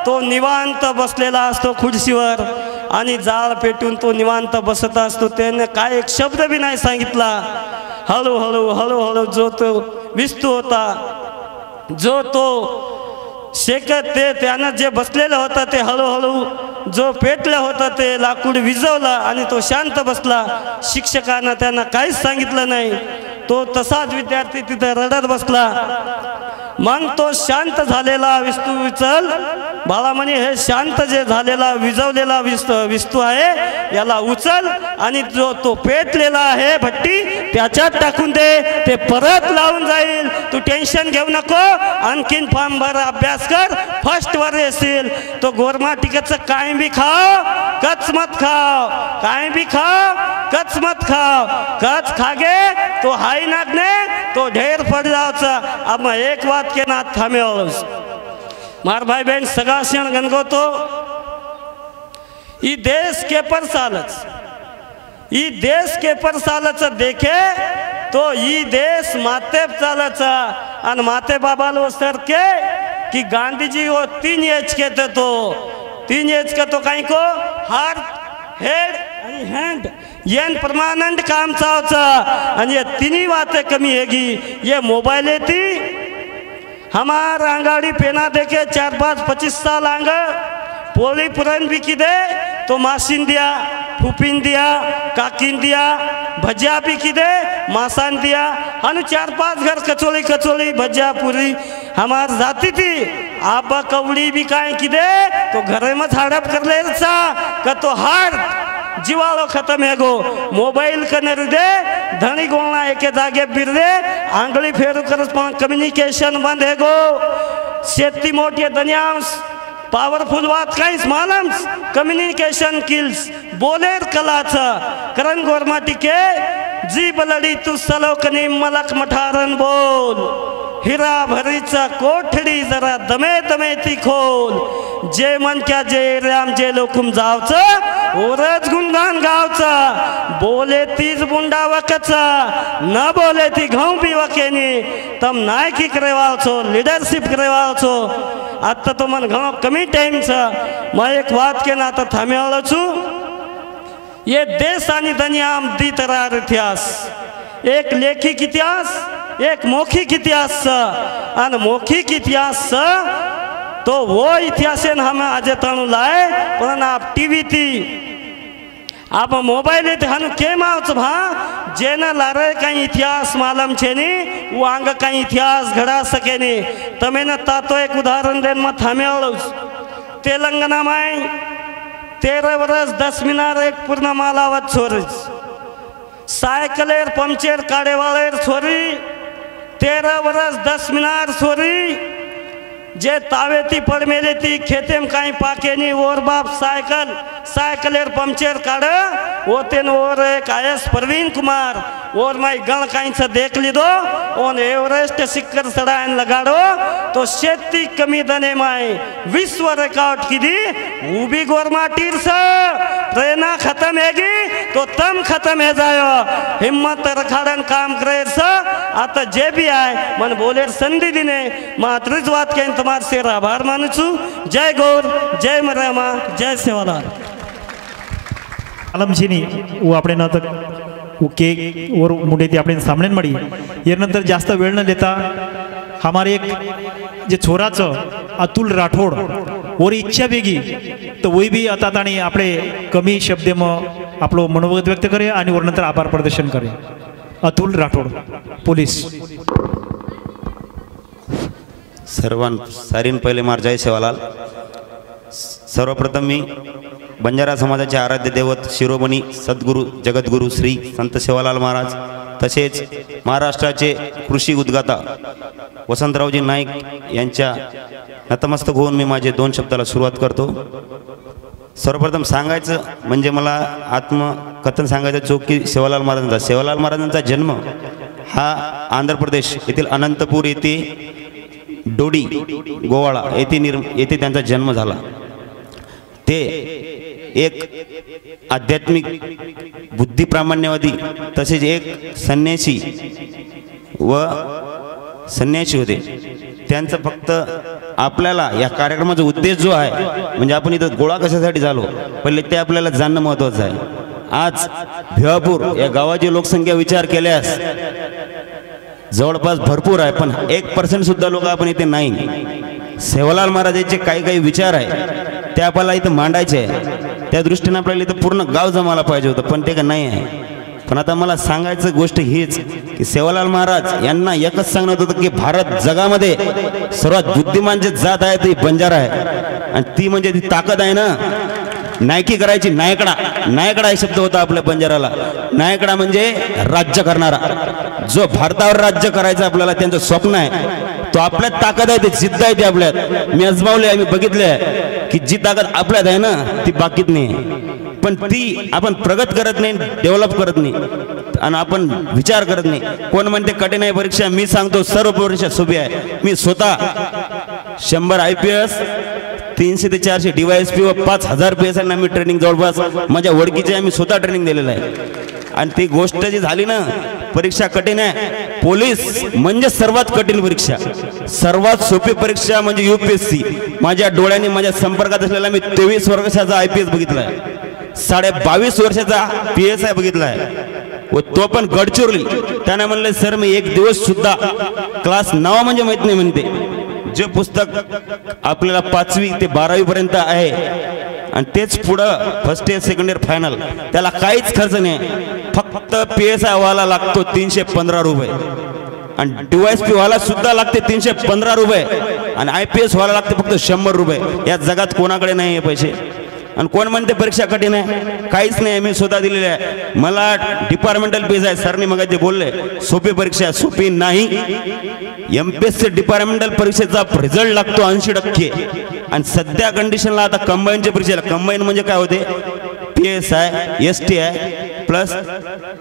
तो निवांत बसलेला असतो खुर्चीवर आणि जाळ पेटून तो निवांत बसत असतो त्याने काय एक शब्द भी नाही सांगितला हळूहळू जो तो विस्तू होता जो तो शेकत ते त्यानं जे बसलेलं होतं ते हळूहळू जो पेटलं होतं ते लाकूड विझवला आणि तो शांत बसला शिक्षकानं त्यांना काहीच सांगितलं नाही तो तसाच विद्यार्थी तिथे रडत बसला मग तो शांत झालेला विस्तू विचल बाळा म्हणे हे शांत जे झालेला विझवलेला विस्तू आहे याला उचल आणि जो तो पेटलेला आहे भट्टी त्याच्यात टाकून दे ते परत लावून जाईल तू टेन्शन घेऊ नको आणखीन फॉर्म भर अभ्यास कर फर्स्ट वर येशील तो गोरमाटिकचं काय बी खाओ कच मत खाओ काय बी खाओ कच मत खाओ कच खागे तो हाई नागने तो ढेर पड़ जाओ अब एक बात के ना थामे मार भाई बहन सगा शेण गणगोतो ई देश के पर सालच ई देश के पर सालच देखे तो ई देश माते चालच आणि माते बाबालो सर के कि गांधी जी वो 3 एज के तो 3 एज का तो काही को हार्ट हेड आणि हँड येन परमानंट काम चावचा आणि ये तिन्ही बातें कमी हैगी ये मोबाइल येती हमार आंगाड़ी पेना देखे 4-5-25 साल आंग पोली पुरन भी की दे तो मासीन दिया फुपिन दिया काकीन दिया भजिया भी की दे मासान दिया हनु 4-5 घर कचोली कचोली भजिया पूरी हमार जाती थी आप कवड़ी भी काहे की दे तो घरे में हड़प कर ले का तो हार जीवालो खत्म है गो मोबाइल कनेर दे धनी गोलना एक जागे बिर दे आंगली फेरू कर कम्युनिकेशन बंद है गो शेती मोठी दुनिया पावरफुल बात काहीच मालम्स कम्युनिकेशन किल्स बोलेर कलाचा करण गोरमाटी के जी बलडी तू सलोकनी मलक मठारन बोल हिरा भरीचा कोठडी जरा दमे दमे ती खोल जे मन क्या जे राम जे लोकुम जावचं ओरच गुणगान गावचा बोले तीच बुंडा वकचा न बोले ती घाऊ बी वकेनी तम नायकी करेवावचो लीडरशिप करेवावचो आता तो मन घणो कमी टाइम छ मैं एक बात के ना थाम्यालो छु ये देश आणि दुनिया दी तरह इतिहास एक लेखिक इतिहास एक मौखिक इतिहास और मौखिक इतिहास तो वो इतिहास हम आज तणु लाए पण आप टीवी थी आप मोबाइल हनु केम आवच भा जेना लारे कहीं इतिहास मालूम छे नी वो आंग कहीं इतिहास घड़ा सके नी तमे न तातो एक उदाहरण देन में थाम्यालो तेलंगाना में 13 वर्ष 10 मिनार एक पूर्ण मालावत छोरी साइकिलेर पंचर काढ़े वाले छोरी 13 वर्ष 10 मिनार छोरी जे तावेती पड़ मेले थी खेते में कहीं पाके नहीं और बाप साइकिलेर पंचर काढ़ वो तेन और एक आयस प्रवीण कुमार और मैं गण कहीं से देख ली दो और एवरेस्ट सिक्कर सड़ान लगाड़ो तो शेती कमी दने में विश्व रिकॉर्ड की दी वो भी गोरमाटीर से प्रेरणा खत्म हैगी तो तम खत्म है जायो हिम्मत रखाड़न काम करे से आता जे भी आए मन बोले संधि दिने मातृज बात के तुम्हारे से आभार मानु छु जय गौर जय मरामा जय सेवालाल आलम छीनी वो अपने न तक वो केक और मुंडे थी अपने सामने मड़ी ये नंतर जास्त वेळ न लेता हमारे एक जे छोराचं अतुल राठोड और इच्छा बेगी तो वही भी आता आणि आपले कमी शब्द में आपलो मनोगत व्यक्त करे आणि वर नंतर आभार प्रदर्शन करे अतुल राठोड पोलीस सारीन पहिले मार जय सेवालाल सर्वप्रथम मी बंजारा समाजाचे आराध्य दैवत शिरोमणी सद्गुरू जगद्गुरू श्री संत सेवालाल महाराज तसेच महाराष्ट्राचे कृषी उद्गाता वसंतरावजी नाईक यांच्या नतमस्तक होऊन मी माझे 2 शब्दाला सुरुवात करतो। सर्वप्रथम सांगायचं म्हणजे मला आत्मकथन सांगायचं चोख की सेवालाल महाराजांचा जन्म हा आंध्र प्रदेश येथील अनंतपूर येथे डोडी गोवाळा येथे त्यांचा जन्म झाला। ते एक आध्यात्मिक बुद्धिप्रामाण्यवादी तसेच एक संन्यासी होते। त्यांचं फक्त आपल्याला या कार्यक्रमाचा उद्देश जो आहे म्हणजे आपण इथं गोळा कशासाठी झालो पहिले ते आपल्याला जाणणं महत्त्वाचं आहे। आज भिवापूर या गावाची लोकसंख्या विचार केल्यास जवळपास भरपूर आहे पण 1% सुद्धा लोक आपण इथे नाही। सेवालाल महाराजांचे काही विचार आहे ते आपल्याला इथं मांडायचे आहे त्या दृष्टीने आपल्याला इथं पूर्ण गाव जमायला पाहिजे होतं पण ते का नाही आहे। पण आता मला सांगायचं गोष्ट हीच की सेवालाल महाराज यांना एकच सांगत होतं की भारत जगामध्ये सर्वात बुद्धिमान जे जात आहे ती बंजारा आहे आणि ती म्हणजे ती ताकद आहे ना नायकी करायची नायकडा हे शब्द होता आपल्या बंजाराला। नायकडा म्हणजे राज्य करणारा जो भारतावर राज्य करायचं आपल्याला त्यांचं स्वप्न आहे तो आपल्यात ताकद आहे ते जिद्द आहे ते आपल्यात मी अजमावले आम्ही बघितले की जी ताकद आपल्यात आहे ना ती बाकीत नाही पण ती आपण प्रगत करत नाही डेव्हलप करत नाही आणि आपण विचार करत नाही। कोण म्हणते कठीण आहे परीक्षा मी सांगतो सर्व परीक्षा सोपी आहे। मी स्वतः 100 IPS, 300 ते 400 DYSP व 5000 PSI ना मी ट्रेनिंग जवळपास माझ्या ओळखीचे आम्ही स्वतः ट्रेनिंग दिलेलं आहे. आणि ती गोष्ट जी झाली ना, परीक्षा कठीण आहे. पोलीस म्हणजे सर्वात कठीण परीक्षा, सर्वात सोपी परीक्षा म्हणजे UPSC. माझ्या डोळ्यांनी माझ्या संपर्कात असलेला मी 23 वर्षाचा IPS बघितलाय, 22.5 वर्षाचा PSI बघितलाय व तो पण गडचिरोली. त्याने म्हणले सर मी एक दिवस सुद्धा क्लास नाव म्हणजे माहित नाही म्हणते. जे पुस्तक आपल्याला 5वी ते 12वी पर्यंत आहे आणि तेच पुढं first year second year final, त्याला काहीच खर्च नाही. फक्त PSI वाला लागतो 315 रुपये आणि DYSP वाला सुद्धा लागते 315 रुपये आणि IPS वाला लागते फक्त 100 रुपये. या जगात कोणाकडे नाही हे पैसे. आणि कोण म्हणते परीक्षा कठीण आहे? काहीच नाही, मी स्वतः दिलेले आहे. मला डिपार्टमेंटल PSI सरनी मग जे बोलले सोपी परीक्षा, सोपी नाही. MPSC डिपार्टमेंटल परीक्षेचा रिझल्ट लागतो 80% आणि सध्या कंडिशनला आता कंबाईनच्या परीक्षेला, कंबाईन म्हणजे काय होते, PSI STI प्लस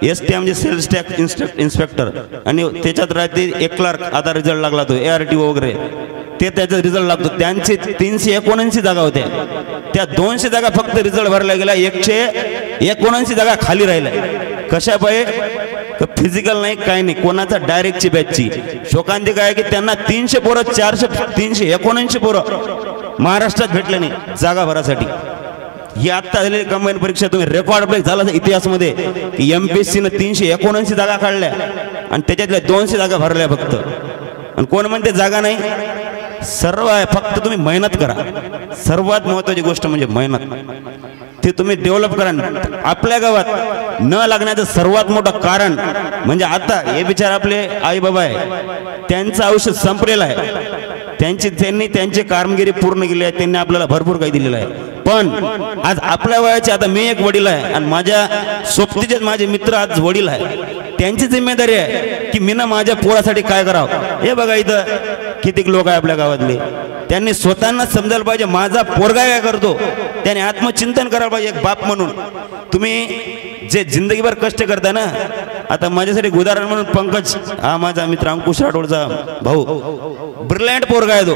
STI म्हणजे सेल्स टॅक्स इन्स्पेक्टर आणि त्याच्यात राहते एक क्लर्क. आता रिझल्ट लागला तो ARTO वगैरे, ते त्याचा रिझल्ट लागतो. त्यांचे 379 जागा होत्या, त्या 200 जागा फक्त रिझल्ट भरला गेला, 179 जागा खाली राहिल्या. कशा पाहिजे? फिजिकल नाही, काही नाही, कोणाचा डायरेक्टची बॅचची. शोकांतिक आहे की त्यांना 300 पोरं 379 पोरं महाराष्ट्रात भेटले नाही जागा भरासाठी. ही आता झालेली कंबाईन परीक्षा तुम्ही रेकॉर्ड ब्रेक झाला इतिहासमध्ये की MPSC ने 379 जागा काढल्या आणि त्याच्यातल्या 200 जागा भरल्या फक्त. आणि कोण म्हणते जागा नाही? सर्व आहे, फक्त तुम्ही मेहनत करा. सर्वात महत्वाची गोष्ट म्हणजे मेहनत, ते तुम्ही डेव्हलप करा. आपल्या गावात न लागण्याचं सर्वात मोठं कारण म्हणजे आता हे बिचार आपले आई बाबा आहे, त्यांचं आयुष्य संपलेलं आहे. त्यांनी त्यांची कामगिरी पूर्ण केली आहे, त्यांनी आपल्याला भरपूर काही दिलेलं आहे. पण आज आपल्या वयाचे, आता मी एक वडील आहे आणि माझ्या सोबतीचे माझे मित्र आज वडील आहे, त्यांची जिम्मेदारी आहे की मी ना माझ्या पोरासाठी काय करावं. हे बघा इथं किती लोक आहे आपल्या गावातले, त्यांनी स्वतःना समजायला पाहिजे माझा पोरगा काय करतो, त्याने आत्मचिंतन करायला पाहिजे एक बाप म्हणून. तुम्ही जे जिंदगीभर कष्ट करता ना, आता माझ्यासाठी उदाहरण म्हणून पंकज हा माझा मित्र अंकुश राठोडचा भाऊ, ब्रिलियंट पोरगा आहे तो,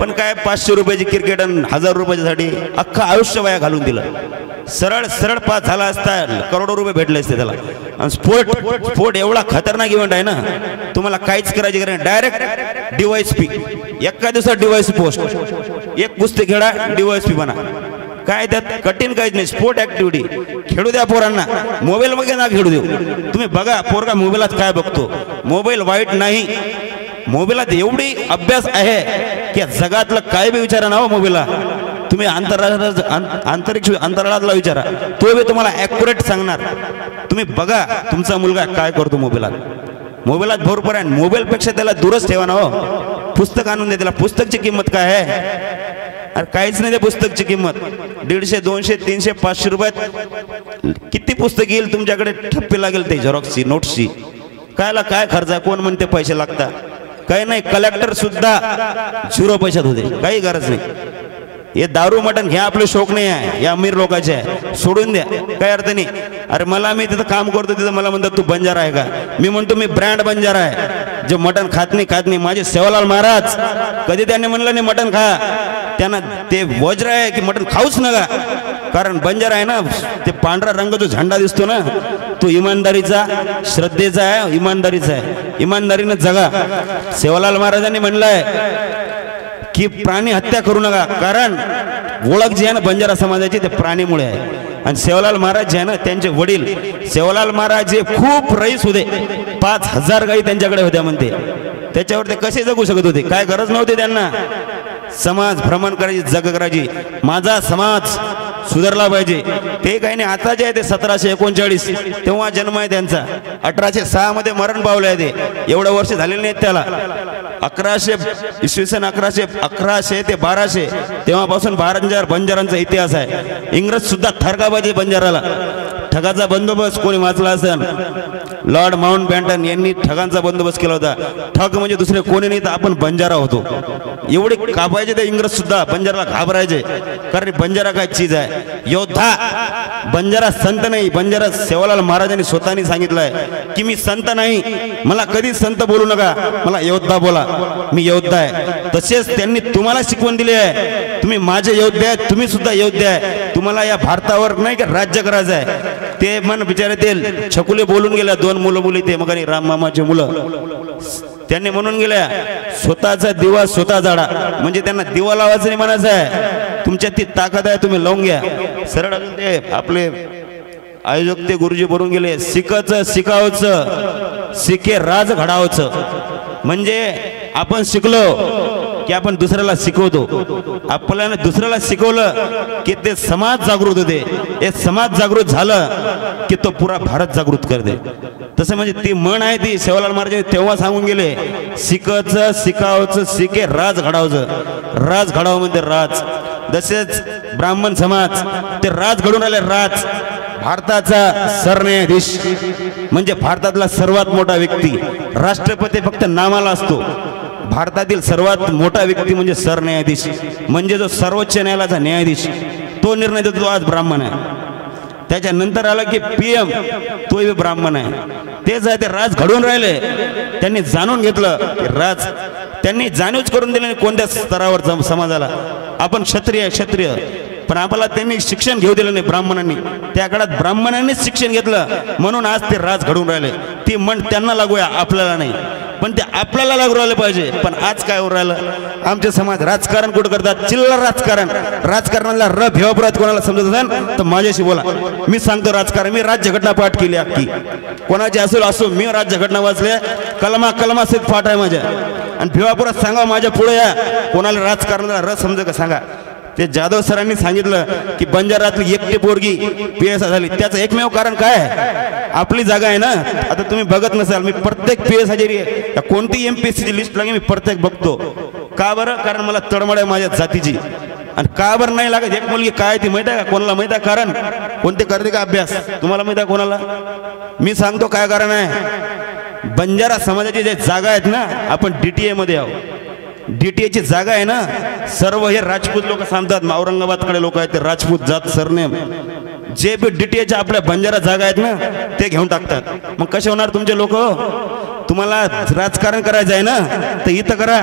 पण काय 500 रुपयाची क्रिकेट आणि 1000 रुपयासाठी अख्खं आयुष्य वाया घालून दिलं. सरळ सरळ पास झाला असता करोडो रुपये भेटले असते त्याला. आणि स्पोर्ट एवढा खतरनाक इव्हेंट आहे ना, तुम्हाला काहीच करायची गरज नाही. डायरेक्ट DYSP, एका दिवसात DYSP पोस्ट, एक कुस्ती खेळा DYSP बना. काय त्यात कठीण काहीच नाही. स्पोर्ट ऍक्टिव्हिटी खेळू द्या पोरांना, मोबाईल मध्ये ना खेळू देऊ. तुम्ही बघा पोरगा मोबाईलात काय बघतो. मोबाईल वाईट नाही, मोबाईलात एवढी अभ्यास आहे की जगातलं काय बी विचारा ना हो मोबाईलला. तुम्ही अंतराळातला विचारा, तो बी तुम्हाला ॲक्युरेट सांगणार. तुम्ही बघा तुमचा मुलगा काय करतो मोबाईलात. मोबाईलात भरपूर आहे, मोबाईलपेक्षा त्याला दूरच ठेवा ना हो. पुस्तक आणून दे त्याला. पुस्तकची किंमत काय आहे? अरे काहीच नाही. त्या पुस्तकची किंमत 150, 200, 300, 500 रुपयात किती पुस्तक येईल तुमच्याकडे. ठप्पी लागेल ते झेरॉक्सची, नोट्सची. कायला काय खर्च आहे? कोण म्हणते पैसे लागतात? काही नाही. कलेक्टर सुद्धा 0 पैशात होते, काही गरज नाही. हे दारू मटण घ्या आपले शौक नाही आहे, या अमीर लोकांचे आहे, सोडून द्या, काही अर्थ नाही. अरे मी तिथं काम करतो, तिथं मला म्हणतात तू बंजारा आहे का? मी म्हणतो मी ब्रँड बंजारा आहे, जे मटण खात नाही. माझे सेवालाल महाराज कधी त्यांनी म्हणलं नाही मटण खा, त्यांना ते वज्र आहे की मटण खाऊच नका. कारण बंजारा आहे ना, ते पांढरा रंग जो झेंडा दिसतो ना, तो इमानदारीचा, श्रद्धेचा आहे, इमानदारीचा आहे. इमानदारीने जगा. सेवालाल महाराजांनी म्हणलंय की प्राणी हत्या करू नका, कारण ओळख जी आहे ना बंजारा समाजाची ते प्राणीमुळे आहे. आणि सेवालाल महाराज जे आहे ना, त्यांचे वडील सेवालाल महाराज जे खूप रईस होते, 5000 गाई त्यांच्याकडे होत्या म्हणते. त्याच्यावर ते कसे जगू शकत होते? काय गरज नव्हती त्यांना. समाज भ्रमण करायची, जग करायची, माझा समाज सुधारला पाहिजे. ते काही नाही. आता जे आहे ते 1739 तेव्हा जन्म आहे त्यांचा. 1806 मध्ये मरण पावले आहे ते. एवढं वर्ष झालेले नाहीत त्याला. 1100 इसवी सन 1111 ते 1200 तेव्हापासून बंजारांचा इतिहास आहे. इंग्रज सुद्धा थरका पाहिजे बंजाराला. ठगाचा बंदोबस्त कोणी वाचला असेल, लॉर्ड माउंट बॅटन यांनी ठगांचा बंदोबस्त केला होता. ठग म्हणजे दुसरे कोणी नाही तर आपण बंजारा होतो. एवढे कापायचे ते इंग्रज सुद्धा बंजाराला घाबरायचे, कारण बंजारा काय चीज आहे, योद्धा. बंजारा संत नाही. बंजारा सेवालाल महाराजांनी स्वतःनी सांगितलंय की मी संत नाही, मला कधी संत बोलू नका, मला योद्धा बोला, मी योद्धा आहे. तसेच त्यांनी तुम्हाला शिकवण दिली आहे, तुम्ही माझे योद्धे आहेत, तुम्ही सुद्धा योद्धे आहे. तुम्हाला या भारतावर नाही का राज्य करायचं आहे. ते मन बिचारे छकुले बोलून गेल्या, 2 मुलं मुली ते मग राम मामाचे मुलं, त्यांनी म्हणून गेल्या स्वतःचा दिवा स्वतः जाळा. म्हणजे त्यांना दिवा लावायचं नाही म्हणायचं आहे, तुमच्यात ती ताकद आहे, तुम्ही लावून घ्या. सरळ अजून ते आपले आयोजक ते गुरुजी बोलून गेले, शिकायचं शिकावचं, शिके राज घडावचं. म्हणजे आपण शिकलो की आपण दुसऱ्याला शिकवतो, आपल्याला दुसऱ्याला शिकवलं की ते समाज जागृत होते, हे समाज जागृत झालं की तो पुरा भारत जागृत करते. तसं म्हणजे ती म्हण आहे ती सेवालाल महाराज तेव्हा सांगून गेले, शिकायचं शिकावचं, शिके राज घडावचं. राज घडावं म्हणजे राज. तसेच ब्राह्मण समाज ते राज घडून आले. राज भारताचा सरन्यायाधीश म्हणजे भारतातला सर्वात मोठा व्यक्ती. राष्ट्रपती फक्त नामाला असतो, भारतातील सर्वात मोठा व्यक्ती म्हणजे सरन्यायाधीश, म्हणजे जो सर्वोच्च न्यायालयाचा न्यायाधीश, तो निर्णय देतो आज ब्राह्मण आहे. त्याच्यानंतर आला की PM, तोही ब्राह्मण आहे. तेच आहे, ते राज घडवून राहिले. त्यांनी जाणून घेतलं राज, त्यांनी जाणीवच करून दिली कोणत्या स्तरावर समाजाला आपण क्षत्रिय क्षत्रिय, पण आपल्याला त्यांनी शिक्षण घेऊ दिलं नाही ब्राह्मणांनी. त्या काळात ब्राह्मणांनीच शिक्षण घेतलं म्हणून आज ते राज घडवून राहिले. ती म्हण त्यांना लागूया, आपल्याला नाही, पण ते आपल्याला लागू राहिले पाहिजे. पण आज काय होऊन राहिलं, आमचे समाज राजकारण कुठं करतात, चिल्लर राजकारण. राजकारणाला भेवापुरात कोणाला समजत असेल तर माझ्याशी बोला, मी सांगतो राजकारण. मी राज्यघटना पाठ केली अख्खी, कोणाची असेल असो, मी राज्यघटना वाचले, कलमा सिद्ध पाठ आहे माझ्या. आणि भेवापुरात सांगा माझ्या पुढे या, कोणाला राजकारणाला रस समज का सांगा. ते जाधव सरांनी सांगितलं की बंजारातली एकटी पोरगी PSI झाली, त्याचं एकमेव कारण काय आहे, आपली जागा आहे ना. आता तुम्ही बघत नसाल, मी प्रत्येक PSI कोणती MPSCची लिस्ट लागेल मी प्रत्येक बघतो. का बरं, कारण मला तळमळ आहे माझ्या जातीची. आणि का बरं नाही लागत, एक मुलगी काय ती माहिती आहे का, कोणाला माहिती आहे कारण, कोणते करते का अभ्यास, तुम्हाला माहिती आहे कोणाला, मी सांगतो काय कारण आहे. बंजारा समाजाची जे जागा आहेत ना, आपण DTA मध्ये आहोत. DTA जागा आहे ना, सर्व हे राजपूत लोक सांगतात, औरंगाबादकडे लोक आहेत ते राजपूत जात सरनेम, जे बी DTA आपल्या बंजारा जागा आहेत ना ते घेऊन टाकतात. मग कसे होणार तुमचे लोक. तुम्हाला राजकारण करायचं आहे ना तर इथं करा,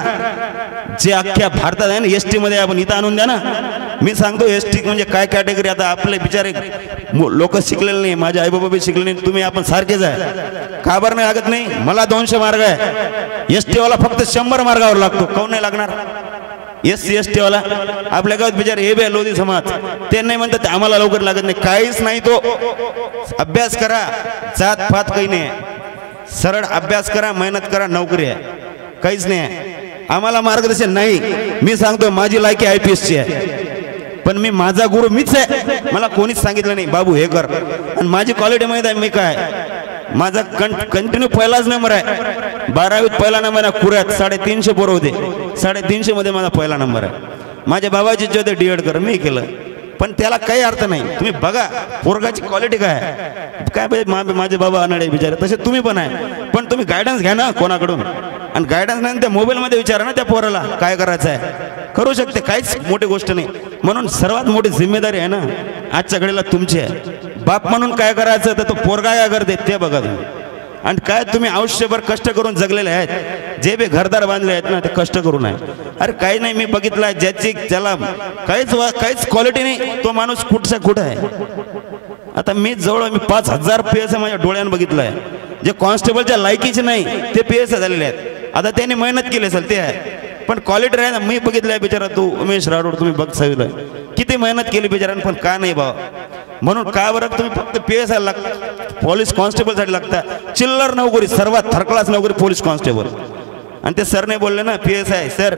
जे अख्ख्या भारतात आहे ना ST मध्ये आपण इथं आणून द्या ना. मी सांगतो ST म्हणजे काय कॅटेगरी. आता आपले बिचारे लोक शिकलेले नाही, माझे आई बाबा बी शिकले नाही, तुम्ही आपण सारखेच आहे. का बरं नाही लागत नाही, मला 200 मार्ग आहे, ST वाला फक्त 100 मार्गावर लागतो, काऊन नाही लागणार. SC ST वाला आपल्या गावात बिचारे हे बी लोधी समाज, ते नाही म्हणतात ते आम्हाला लवकर लागत नाही, काहीच नाही. तो अभ्यास करा, जात पात काही नाही, सरळ अभ्यास करा, मेहनत करा, नोकरी आहे, काहीच नाही. आम्हाला मार्गदर्शन नाही. मी सांगतो माझी लायकी IPSची आहे, पण मी माझा गुरु मीच आहे, मला कोणीच सांगितलं नाही बाबू हे कर. आणि माझी क्वालिटी माहिती आहे मी काय, माझा कंटिन्यू पहिलाच नंबर आहे. 12वीत पहिला नंबर आहे. कुऱ्यात 350 पोरं होते, 350 मध्ये माझा पहिला नंबर आहे. माझ्या बाबाची इच्छा होते DED कर, मी केलं, पण त्याला काही अर्थ नाही. तुम्ही बघा पोरगाची क्वालिटी काय काय पाहिजे. माझे बाबा अनाडे बिचारे तसे तुम्ही पण आहे, पण तुम्ही गायडन्स घ्या ना कोणाकडून. आणि गायडन्स नाही त्या मोबाईलमध्ये विचारा ना त्या पोराला काय करायचं आहे, करू शकते, काहीच मोठी गोष्ट नाही. म्हणून सर्वात मोठी जिम्मेदारी आहे ना आजच्या घडीला तुमची आहे. बाप म्हणून काय करायचं तर तो पोरगा काय करते ते बघा तुम्ही. आणि काय तुम्ही आयुष्यभर कष्ट करून जगलेले आहेत, जे बी घरदार बांधले आहेत ना ते कष्ट करून आहे. अरे काही नाही, मी बघितलं ज्याची ज्याला काहीच क्वालिटी नाही तो माणूस कुठचा कुठं आहे. आता मी जवळ 5000 PSI माझ्या डोळ्यानं बघितलं आहे. जे कॉन्स्टेबलच्या लायकीचे नाही ते PSI झालेले आहेत. आता त्यांनी मेहनत केली असेल ते आहे, पण क्वालिटी आहे ना. मी बघितलंय बिचारा तू उमेश राठोड, तुम्ही बघ सगळं किती मेहनत केली बिचारानं, पण का नाही भाव. म्हणून का बरं तुम्ही फक्त PSI लागता, पोलीस कॉन्स्टेबलसाठी लागता. चिल्लर नोकरी, सर्वात थर्ड क्लास नोकरी पोलीस कॉन्स्टेबल. आणि ते सर नाही बोलले ना PSI सर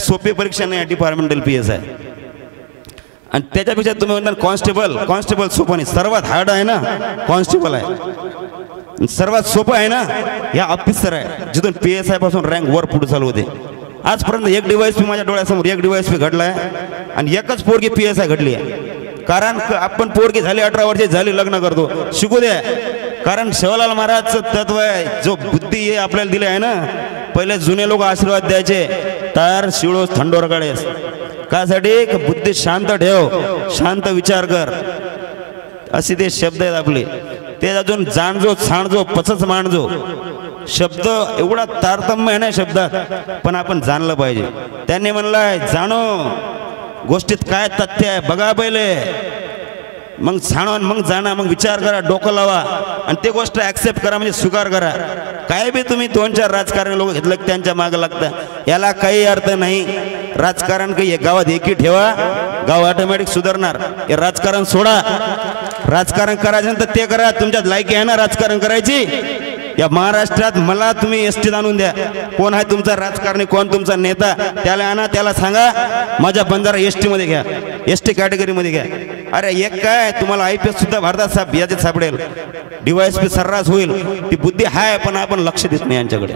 सोपी परीक्षा नाही, डिपार्टमेंटल PSI. आणि त्याच्यापेक्षा तुम्ही म्हणता कॉन्स्टेबल सोपं नाही, सर्वात हार्ड आहे ना कॉन्स्टेबल आहे, सर्वात सोपं आहे ना या ऑफिसर आहे, जिथून PSI पासून रँक वर पुढे चालू होते. आजपर्यंत एक DYSP माझ्या डोळ्यासमोर एक DYSP घडला आहे आणि एकच पोरगी PSI घडली आहे. कारण आपण पोरगी झाली 18 वर्षे झाली लग्न करतो, शिकू द्या. कारण सेवालाल महाराजचं तत्व आहे, जो बुद्धी हे आपल्याला दिले आहे ना, पहिले जुने लोक आशीर्वाद द्यायचे, तर शिळो थंडोर काढेस कासाठी बुद्धी शांत ठेव, शांत विचार कर, असे ते शब्द आहेत आपले. ते अजून जाणजो छाणजो पचच मांडजो शब्द एवढा तारतम्य आहे ना शब्दात, पण आपण जाणलं पाहिजे. त्यांनी म्हणलंय जाणो गोष्टीत काय तथ्य आहे बघा पहिले, मग छाणा, मग जाणा, मग विचार करा, डोकं लावा आणि ते गोष्ट ऍक्सेप्ट करा, म्हणजे स्वीकार करा. काय बी तुम्ही 2-4 राजकारणी लोक घेतलं की त्यांच्या मागं लागता, याला काही अर्थ नाही. राजकारण काही गावात एकी ठेवा, गाव ऑटोमॅटिक सुधारणार. हे राजकारण सोडा, राजकारण करायचं तर ते करा, तुमच्यात लायकी आहे ना राजकारण करायची. या महाराष्ट्रात मला तुम्ही एसटीत आणून द्या, कोण आहे तुमचा राजकारणी, कोण तुमचा नेता, त्याला आणा, त्याला सांगा माझ्या बंजारा एसटी मध्ये घ्या, एसटी कॅटेगरीमध्ये घ्या. अरे एक काय तुम्हाला IPS सुद्धा भारतात याच्यात सापडेल, DYSP सर्रास होईल. ती बुद्धी आहे पण आपण लक्ष देत नाही यांच्याकडे.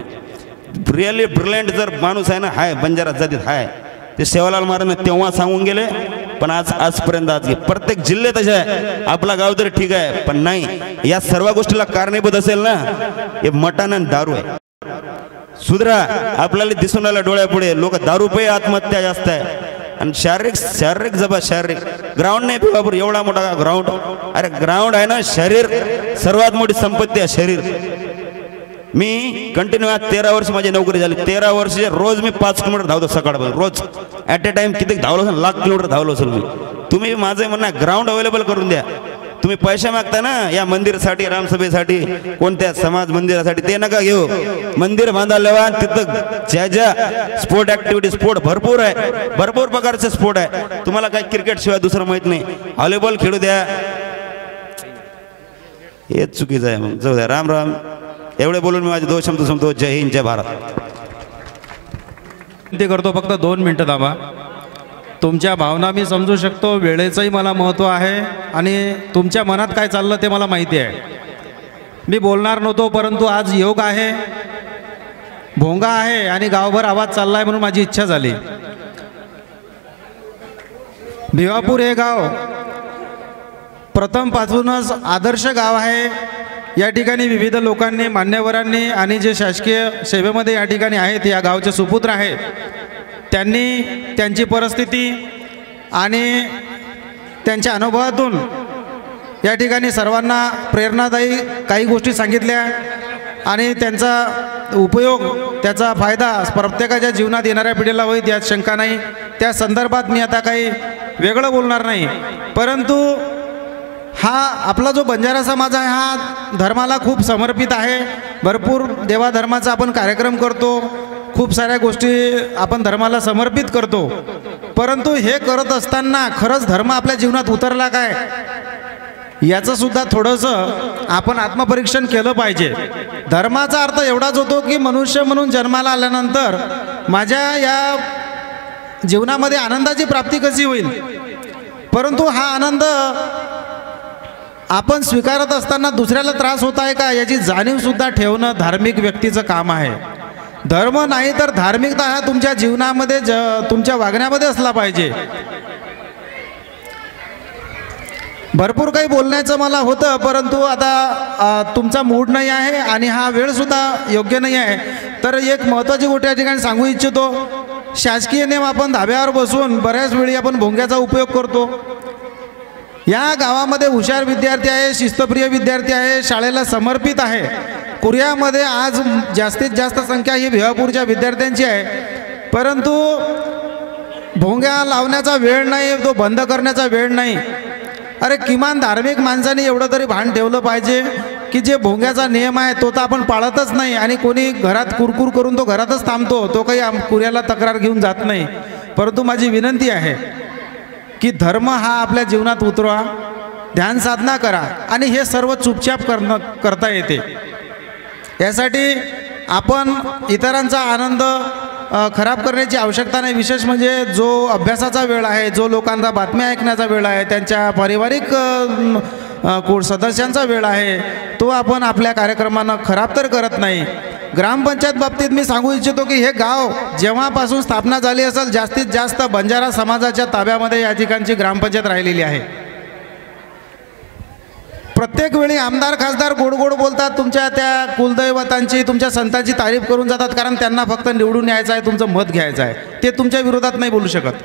रिअली ब्रिलियंट जर माणूस आहे ना, हाय बंजारा जातीत हाय, ते सेवालाल महाराज तेव्हा सांगून गेले, पण आजपर्यंत आज प्रत्येक जिल्ह्यात असे आहे. आपला गाव तरी ठीक आहे, पण नाही, या सर्व गोष्टीला कारणीभूत असेल ना हे मटण आणि दारू आहे. सुधरा, आपल्याला दिसून आलं डोळ्यापुढे, लोक दारू पे आत्महत्या जास्त आहे. आणि शारीरिक शारीरिक ग्राउंड नाही भिवापूर एवढा मोठा ग्राउंड. अरे ग्राउंड आहे ना, शरीर सर्वात मोठी संपत्ती आहे, शरीर. मी कंटिन्यू 13 वर्ष माझी नोकरी झाली, 13 वर्ष रोज मी 5 किलोमीटर धावतो सकाळपासून, रोज ॲट ए टाइम किती धावलो असेल, लाख किलोमीटर धावलो असेल मी. तुम्ही माझं म्हणणं ग्राउंड अवेलेबल करून द्या. तुम्ही पैसे मागता ना या मंदिरासाठी, रामसभेसाठी, कोणत्या समाज मंदिरासाठी, ते नका घेऊ. मंदिर बांधायला तिथं ज्या स्पोर्ट ऍक्टिव्हिटी, स्पोर्ट भरपूर आहे, भरपूर प्रकारचे स्पोर्ट आहे. तुम्हाला काय क्रिकेट शिवाय दुसरं माहित नाही, व्हॉलीबॉल खेळू द्या. हेच चुकीचं आहे. मग जाऊ द्या. राम राम. एवढे बोलून मी माझे 2 शब्द संपतो. जय हिंद, जय भारत. ते करतो, फक्त 2 मिनिटं थांबा. तुमच्या भावना मी समजू शकतो, वेळेचंही मला महत्त्व आहे आणि तुमच्या मनात काय चाललं ते मला माहिती आहे. मी बोलणार नव्हतो, परंतु आज योग आहे, भोंगा आहे आणि गावभर आवाज चाललाय म्हणून माझी इच्छा झाली. भिवापूर हे गाव प्रथमपासूनच आदर्श गाव आहे. या ठिकाणी विविध लोकांनी, मान्यवरांनी आणि जे शासकीय सेवेमध्ये या ठिकाणी आहेत, या गावचे सुपुत्र आहेत, त्यांनी त्यांची परिस्थिती आणि त्यांच्या अनुभवातून या ठिकाणी सर्वांना प्रेरणादायी काही गोष्टी सांगितल्या आणि त्यांचा उपयोग, त्याचा फायदा प्रत्येकाच्या जीवनात येणाऱ्या पिढीला होईल यात शंका नाही. त्या संदर्भात मी आता काही वेगळं बोलणार नाही, परंतु हा आपला जो बंजारा समाज आहे हा धर्माला खूप समर्पित आहे. भरपूर देवाधर्माचा आपण कार्यक्रम करतो, खूप साऱ्या गोष्टी आपण धर्माला समर्पित करतो, परंतु हे करत असताना खरंच धर्म आपल्या जीवनात उतरला काय याचं सुद्धा थोडंसं आपण आत्मपरीक्षण केलं पाहिजे. धर्माचा अर्थ एवढाच होतो की मनुष्य म्हणून जन्माला आल्यानंतर माझ्या या जीवनामध्ये आनंदाची प्राप्ती कशी होईल, परंतु हा आनंद आपण स्वीकारत असताना दुसऱ्याला त्रास होत आहे का याची जाणीव सुद्धा ठेवणं धार्मिक व्यक्तीचं काम आहे. धर्म नाही तर धार्मिकता हा तुमच्या जीवनामध्ये तुमच्या वागण्यामध्ये असला पाहिजे. भरपूर काही बोलण्याचं मला होतं, परंतु आता तुमचा मूड नाही आहे आणि हा वेळ सुद्धा योग्य नाही आहे. तर एक महत्त्वाची गोष्ट या ठिकाणी सांगू इच्छितो. शासकीय नियम आपण धाब्यावर बसून बऱ्याच वेळी आपण भोंग्याचा उपयोग करतो. या गावामध्ये हुशार विद्यार्थी आहे, शिस्तप्रिय विद्यार्थी आहे, शाळेला समर्पित आहे. कुर्यामध्ये आज जास्तीत जास्त संख्या ही भिवापूरच्या विद्यार्थ्यांची आहे, परंतु भोंग्या लावण्याचा वेळ नाही, तो बंद करण्याचा वेळ नाही. अरे किमान धार्मिक माणसाने एवढं तरी भान ठेवलं पाहिजे की जे भोंग्याचा नियम आहे तो तर आपण पाळतच नाही आणि कोणी घरात कुरकुर करून तो घरातच थांबतो, तो काही कुर्याला तक्रार घेऊन जात नाही. परंतु माझी विनंती आहे की धर्म हा आपल्या जीवनात उतरवा, ध्यान साधना करा आणि हे सर्व चुपचाप करता येते. यासाठी आपण इतरांचा आनंद खराब करण्याची आवश्यकता नाही. विशेष म्हणजे जो अभ्यासाचा वेळ आहे, जो लोकांचा बातम्या ऐकण्याचा वेळ आहे, त्यांच्या पारिवारिक सदस्यांचा वेळ आहे, तो आपण आपल्या कार्यक्रमांना खराब तर करत नाही. ग्रामपंचायत बाबतीत मी सांगू इच्छितो की हे गाव जेव्हापासून स्थापना झाली असेल जास्तीत जास्त बंजारा समाजाच्या ताब्यामध्ये या ठिकाणची ग्रामपंचायत राहिलेली आहे. प्रत्येक वेळी आमदार खासदार गोड गोड बोलतात, तुमच्या त्या कुलदैवतांची तुमच्या संतांची तारीफ करून जातात, कारण त्यांना फक्त निवडून यायचं आहे, तुमचं मत घ्यायचं आहे. ते तुमच्या विरोधात नाही बोलू शकत.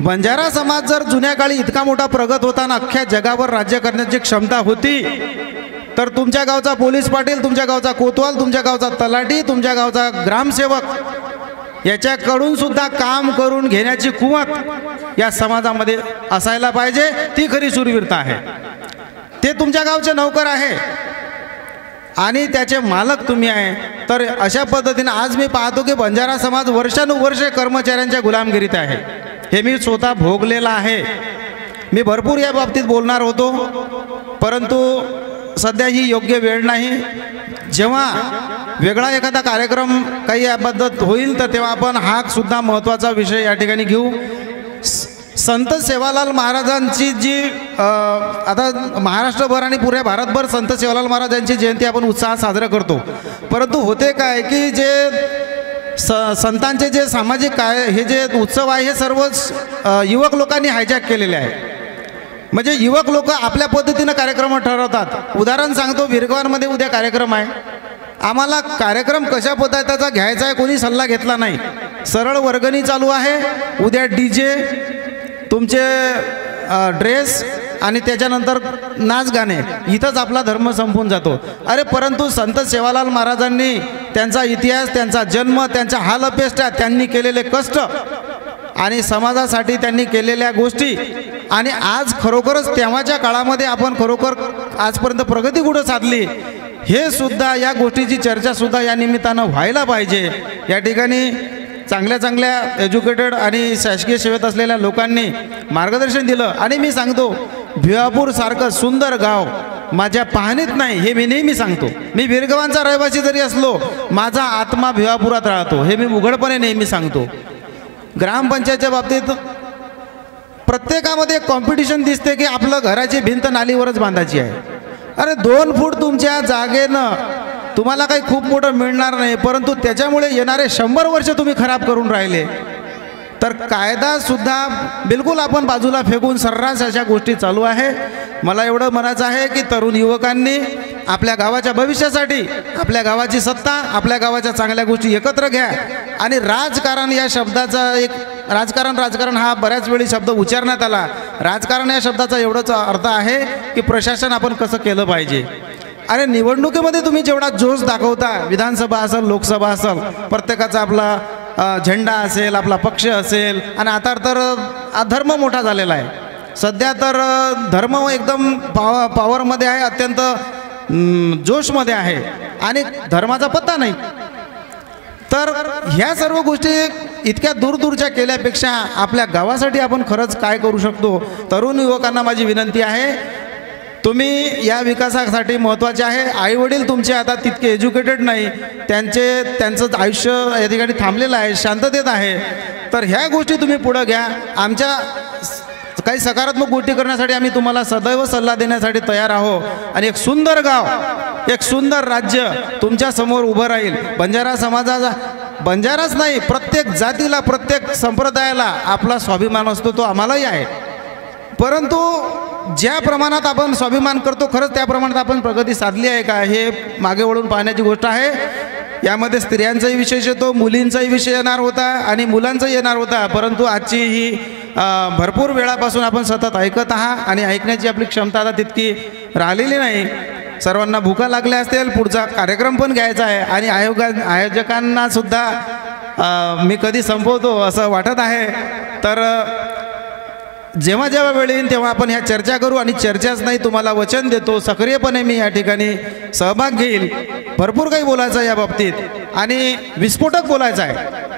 बंजारा समाज जर जुन्या काळी इतका मोठा प्रगत होता आणि अख्ख्या जगावर राज्य करण्याची क्षमता होती, तर तुमच्या गावचा पोलीस पाटील, तुमच्या गावचा कोतवाल, तुमच्या गावचा तलाठी, तुमच्या गावचा ग्रामसेवक याच्याकडून सुद्धा काम करून घेण्याची कुवत या समाजामध्ये असायला पाहिजे. ती खरी शूरवीरता आहे. ते तुमच्या गावचे नौकर आहे आणि त्याचे मालक तुम्ही आहे. तर अशा पद्धतीने आज मी पाहतो की बंजारा समाज वर्षानुवर्षे कर्मचाऱ्यांच्या गुलामगिरीत आहे. हे मी स्वतः भोगलेलं आहे. मी भरपूर या बाबतीत बोलणार होतो, परंतु सध्या ही योग्य वेळ नाही. जेव्हा वेगळा एखादा कार्यक्रम काही याबद्दल होईल तर तेव्हा आपण हा सुद्धा महत्त्वाचा विषय या ठिकाणी घेऊ. संत सेवालाल महाराजांची जी आता महाराष्ट्रभर आणि पुऱ्या भारतभर संत सेवालाल महाराजांची जयंती आपण उत्साहात साजरा करतो, परंतु होते काय की जे संतांचे जे सामाजिक हे जे उत्सव आहे हे सर्वच युवक लोकांनी हायजॅक केलेले आहे. म्हणजे युवक लोक आपल्या पद्धतीनं कार्यक्रम ठरवतात. उदाहरण सांगतो, विरगवांमध्ये उद्या कार्यक्रम आहे. आम्हाला कार्यक्रम कशा पद्धतीचा घ्यायचा आहे कोणी सल्ला घेतला नाही. सरळ वर्गणी चालू आहे. उद्या DJ, तुमचे ड्रेस आणि त्याच्यानंतर नाच गाणे, इथंच आपला धर्म संपून जातो. अरे परंतु संत सेवालाल महाराजांनी त्यांचा इतिहास, त्यांचा जन्म, त्यांच्या हालअपेष्टा, त्यांनी केलेले कष्ट आणि समाजासाठी त्यांनी केलेल्या गोष्टी, आणि आज खरोखरच तेव्हाच्या काळामध्ये आपण खरोखर आजपर्यंत प्रगती कुठं साधली हे सुद्धा, या गोष्टीची चर्चा सुद्धा या निमित्तानं व्हायला पाहिजे. या ठिकाणी चांगल्या चांगल्या एज्युकेटेड आणि शासकीय सेवेत असलेल्या लोकांनी मार्गदर्शन दिलं. आणि मी सांगतो, भिवापूर सारखं सुंदर गाव माझ्या पाहणीत नाही, हे मी नेहमी सांगतो. मी विरगवांचा रहिवासी जरी असलो, माझा आत्मा भिवापुरात राहतो, हे मी उघडपणे नेहमी सांगतो. ग्रामपंचायतच्या बाबतीत प्रत्येकामध्ये कॉम्पिटिशन दिसते की आपलं घराची भिंत नालीवरच बांधायची आहे. अरे 2 फूट तुमच्या जागेनं तुम्हाला काही खूप मोठं मिळणार नाही, परंतु त्याच्यामुळे येणारे 100 वर्ष तुम्ही खराब करून राहिले. तर कायदासुद्धा बिलकुल आपण बाजूला फेकून सर्रास अशा गोष्टी चालू आहे. मला एवढं म्हणायचं आहे की तरुण युवकांनी आपल्या गावाच्या भविष्यासाठी, आपल्या गावाची सत्ता, आपल्या गावाच्या चांगल्या गोष्टी एकत्र घ्या. आणि राजकारण या शब्दाचा एक राजकारण हा बऱ्याच वेळी शब्द उच्चारण्यात आला. राजकारण या शब्दाचा एवढाच अर्थ आहे की प्रशासन आपण कसं केलं पाहिजे. अरे निवडणुकीमध्ये तुम्ही जेवढा जोश दाखवता, विधानसभा असेल, लोकसभा असेल, प्रत्येकाचा आपला झेंडा असेल, आपला पक्ष असेल, आणि आता तर धर्म मोठा झालेला आहे. सध्या तर धर्म एकदम पॉवरमध्ये आहे, अत्यंत जोशमध्ये आहे, आणि धर्माचा पत्ता नाही. तर ह्या सर्व गोष्टी इतक्या दूरच्या केल्यापेक्षा आपल्या गावासाठी आपण खरंच काय करू शकतो. तरुण युवकांना माझी विनंती आहे, तुम्ही या विकासासाठी महत्त्वाचे आहे. आईवडील तुमचे आता तितके एज्युकेटेड नाही, त्यांचं आयुष्य या ठिकाणी थांबलेलं आहे, शांततेत आहे. तर ह्या गोष्टी तुम्ही पुढं घ्या. आमच्या काही सकारात्मक गोष्टी करण्यासाठी आम्ही तुम्हाला सदैव सल्ला देण्यासाठी तयार आहोत. आणि एक सुंदर गाव, एक सुंदर राज्य तुमच्या समोर उभं राहील. बंजारा समाजाचा, बंजाराच नाही, प्रत्येक जातीला, प्रत्येक संप्रदायाला आपला स्वाभिमान असतो, तो आम्हालाही आहे. परंतु ज्या प्रमाणात आपण स्वाभिमान करतो, खरंच त्या प्रमाणात आपण प्रगती साधली आहे का, हे मागे वळून पाहण्याची गोष्ट आहे. यामध्ये स्त्रियांचाही विशेष येतो, मुलींचाही विषय येणार होता आणि मुलांचाही येणार होता. परंतु आजची ही भरपूर वेळापासून आपण सतत ऐकत आहात आणि ऐकण्याची आपली क्षमता आता तितकी राहिलेली नाही. सर्वांना भुका लागल्या असतील, पुढचा कार्यक्रम पण घ्यायचा आहे आणि आयोजकांना सुद्धा मी कधी संपवतो असं वाटत आहे. तर जेव्हा जेव्हा वेळ येईल तेव्हा आपण ह्या चर्चा करू. आणि चर्चाच नाही, तुम्हाला वचन देतो, सक्रियपणे मी या ठिकाणी सहभाग घेईल. भरपूर काही बोलायचं आहे या बाबतीत आणि विस्फोटक बोलायचं आहे.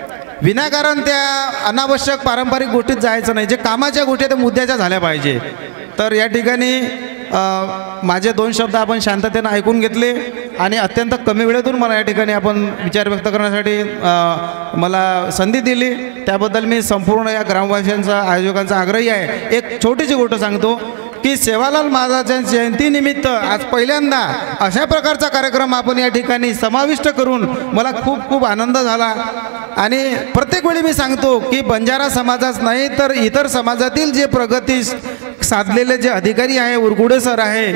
विनाकारण त्या अनावश्यक पारंपरिक गोष्टीत जायचं नाही. जे कामाच्या गोष्टी त्या मुद्द्याच्या झाल्या पाहिजे. तर या ठिकाणी माझे 2 शब्द आपण शांततेने ऐकून घेतले आणि अत्यंत कमी वेळेतून मला या ठिकाणी आपण विचार व्यक्त करण्यासाठी मला संधी दिली, त्याबद्दल मी संपूर्ण या ग्रामवासियांचा, आयोजकांचा आग्रही आहे. एक छोटीशी गोष्ट सांगतो की सेवालाल महाराजांच्या जयंतीनिमित्त आज पहिल्यांदा अशा प्रकारचा कार्यक्रम आपण या ठिकाणी समाविष्ट करून मला खूप खूप आनंद झाला. आणि प्रत्येक वेळी मी सांगतो की बंजारा समाजाच नाही तर इतर समाजातील जे साधलेले जे अधिकारी आहे, उरगुडे सर आहे,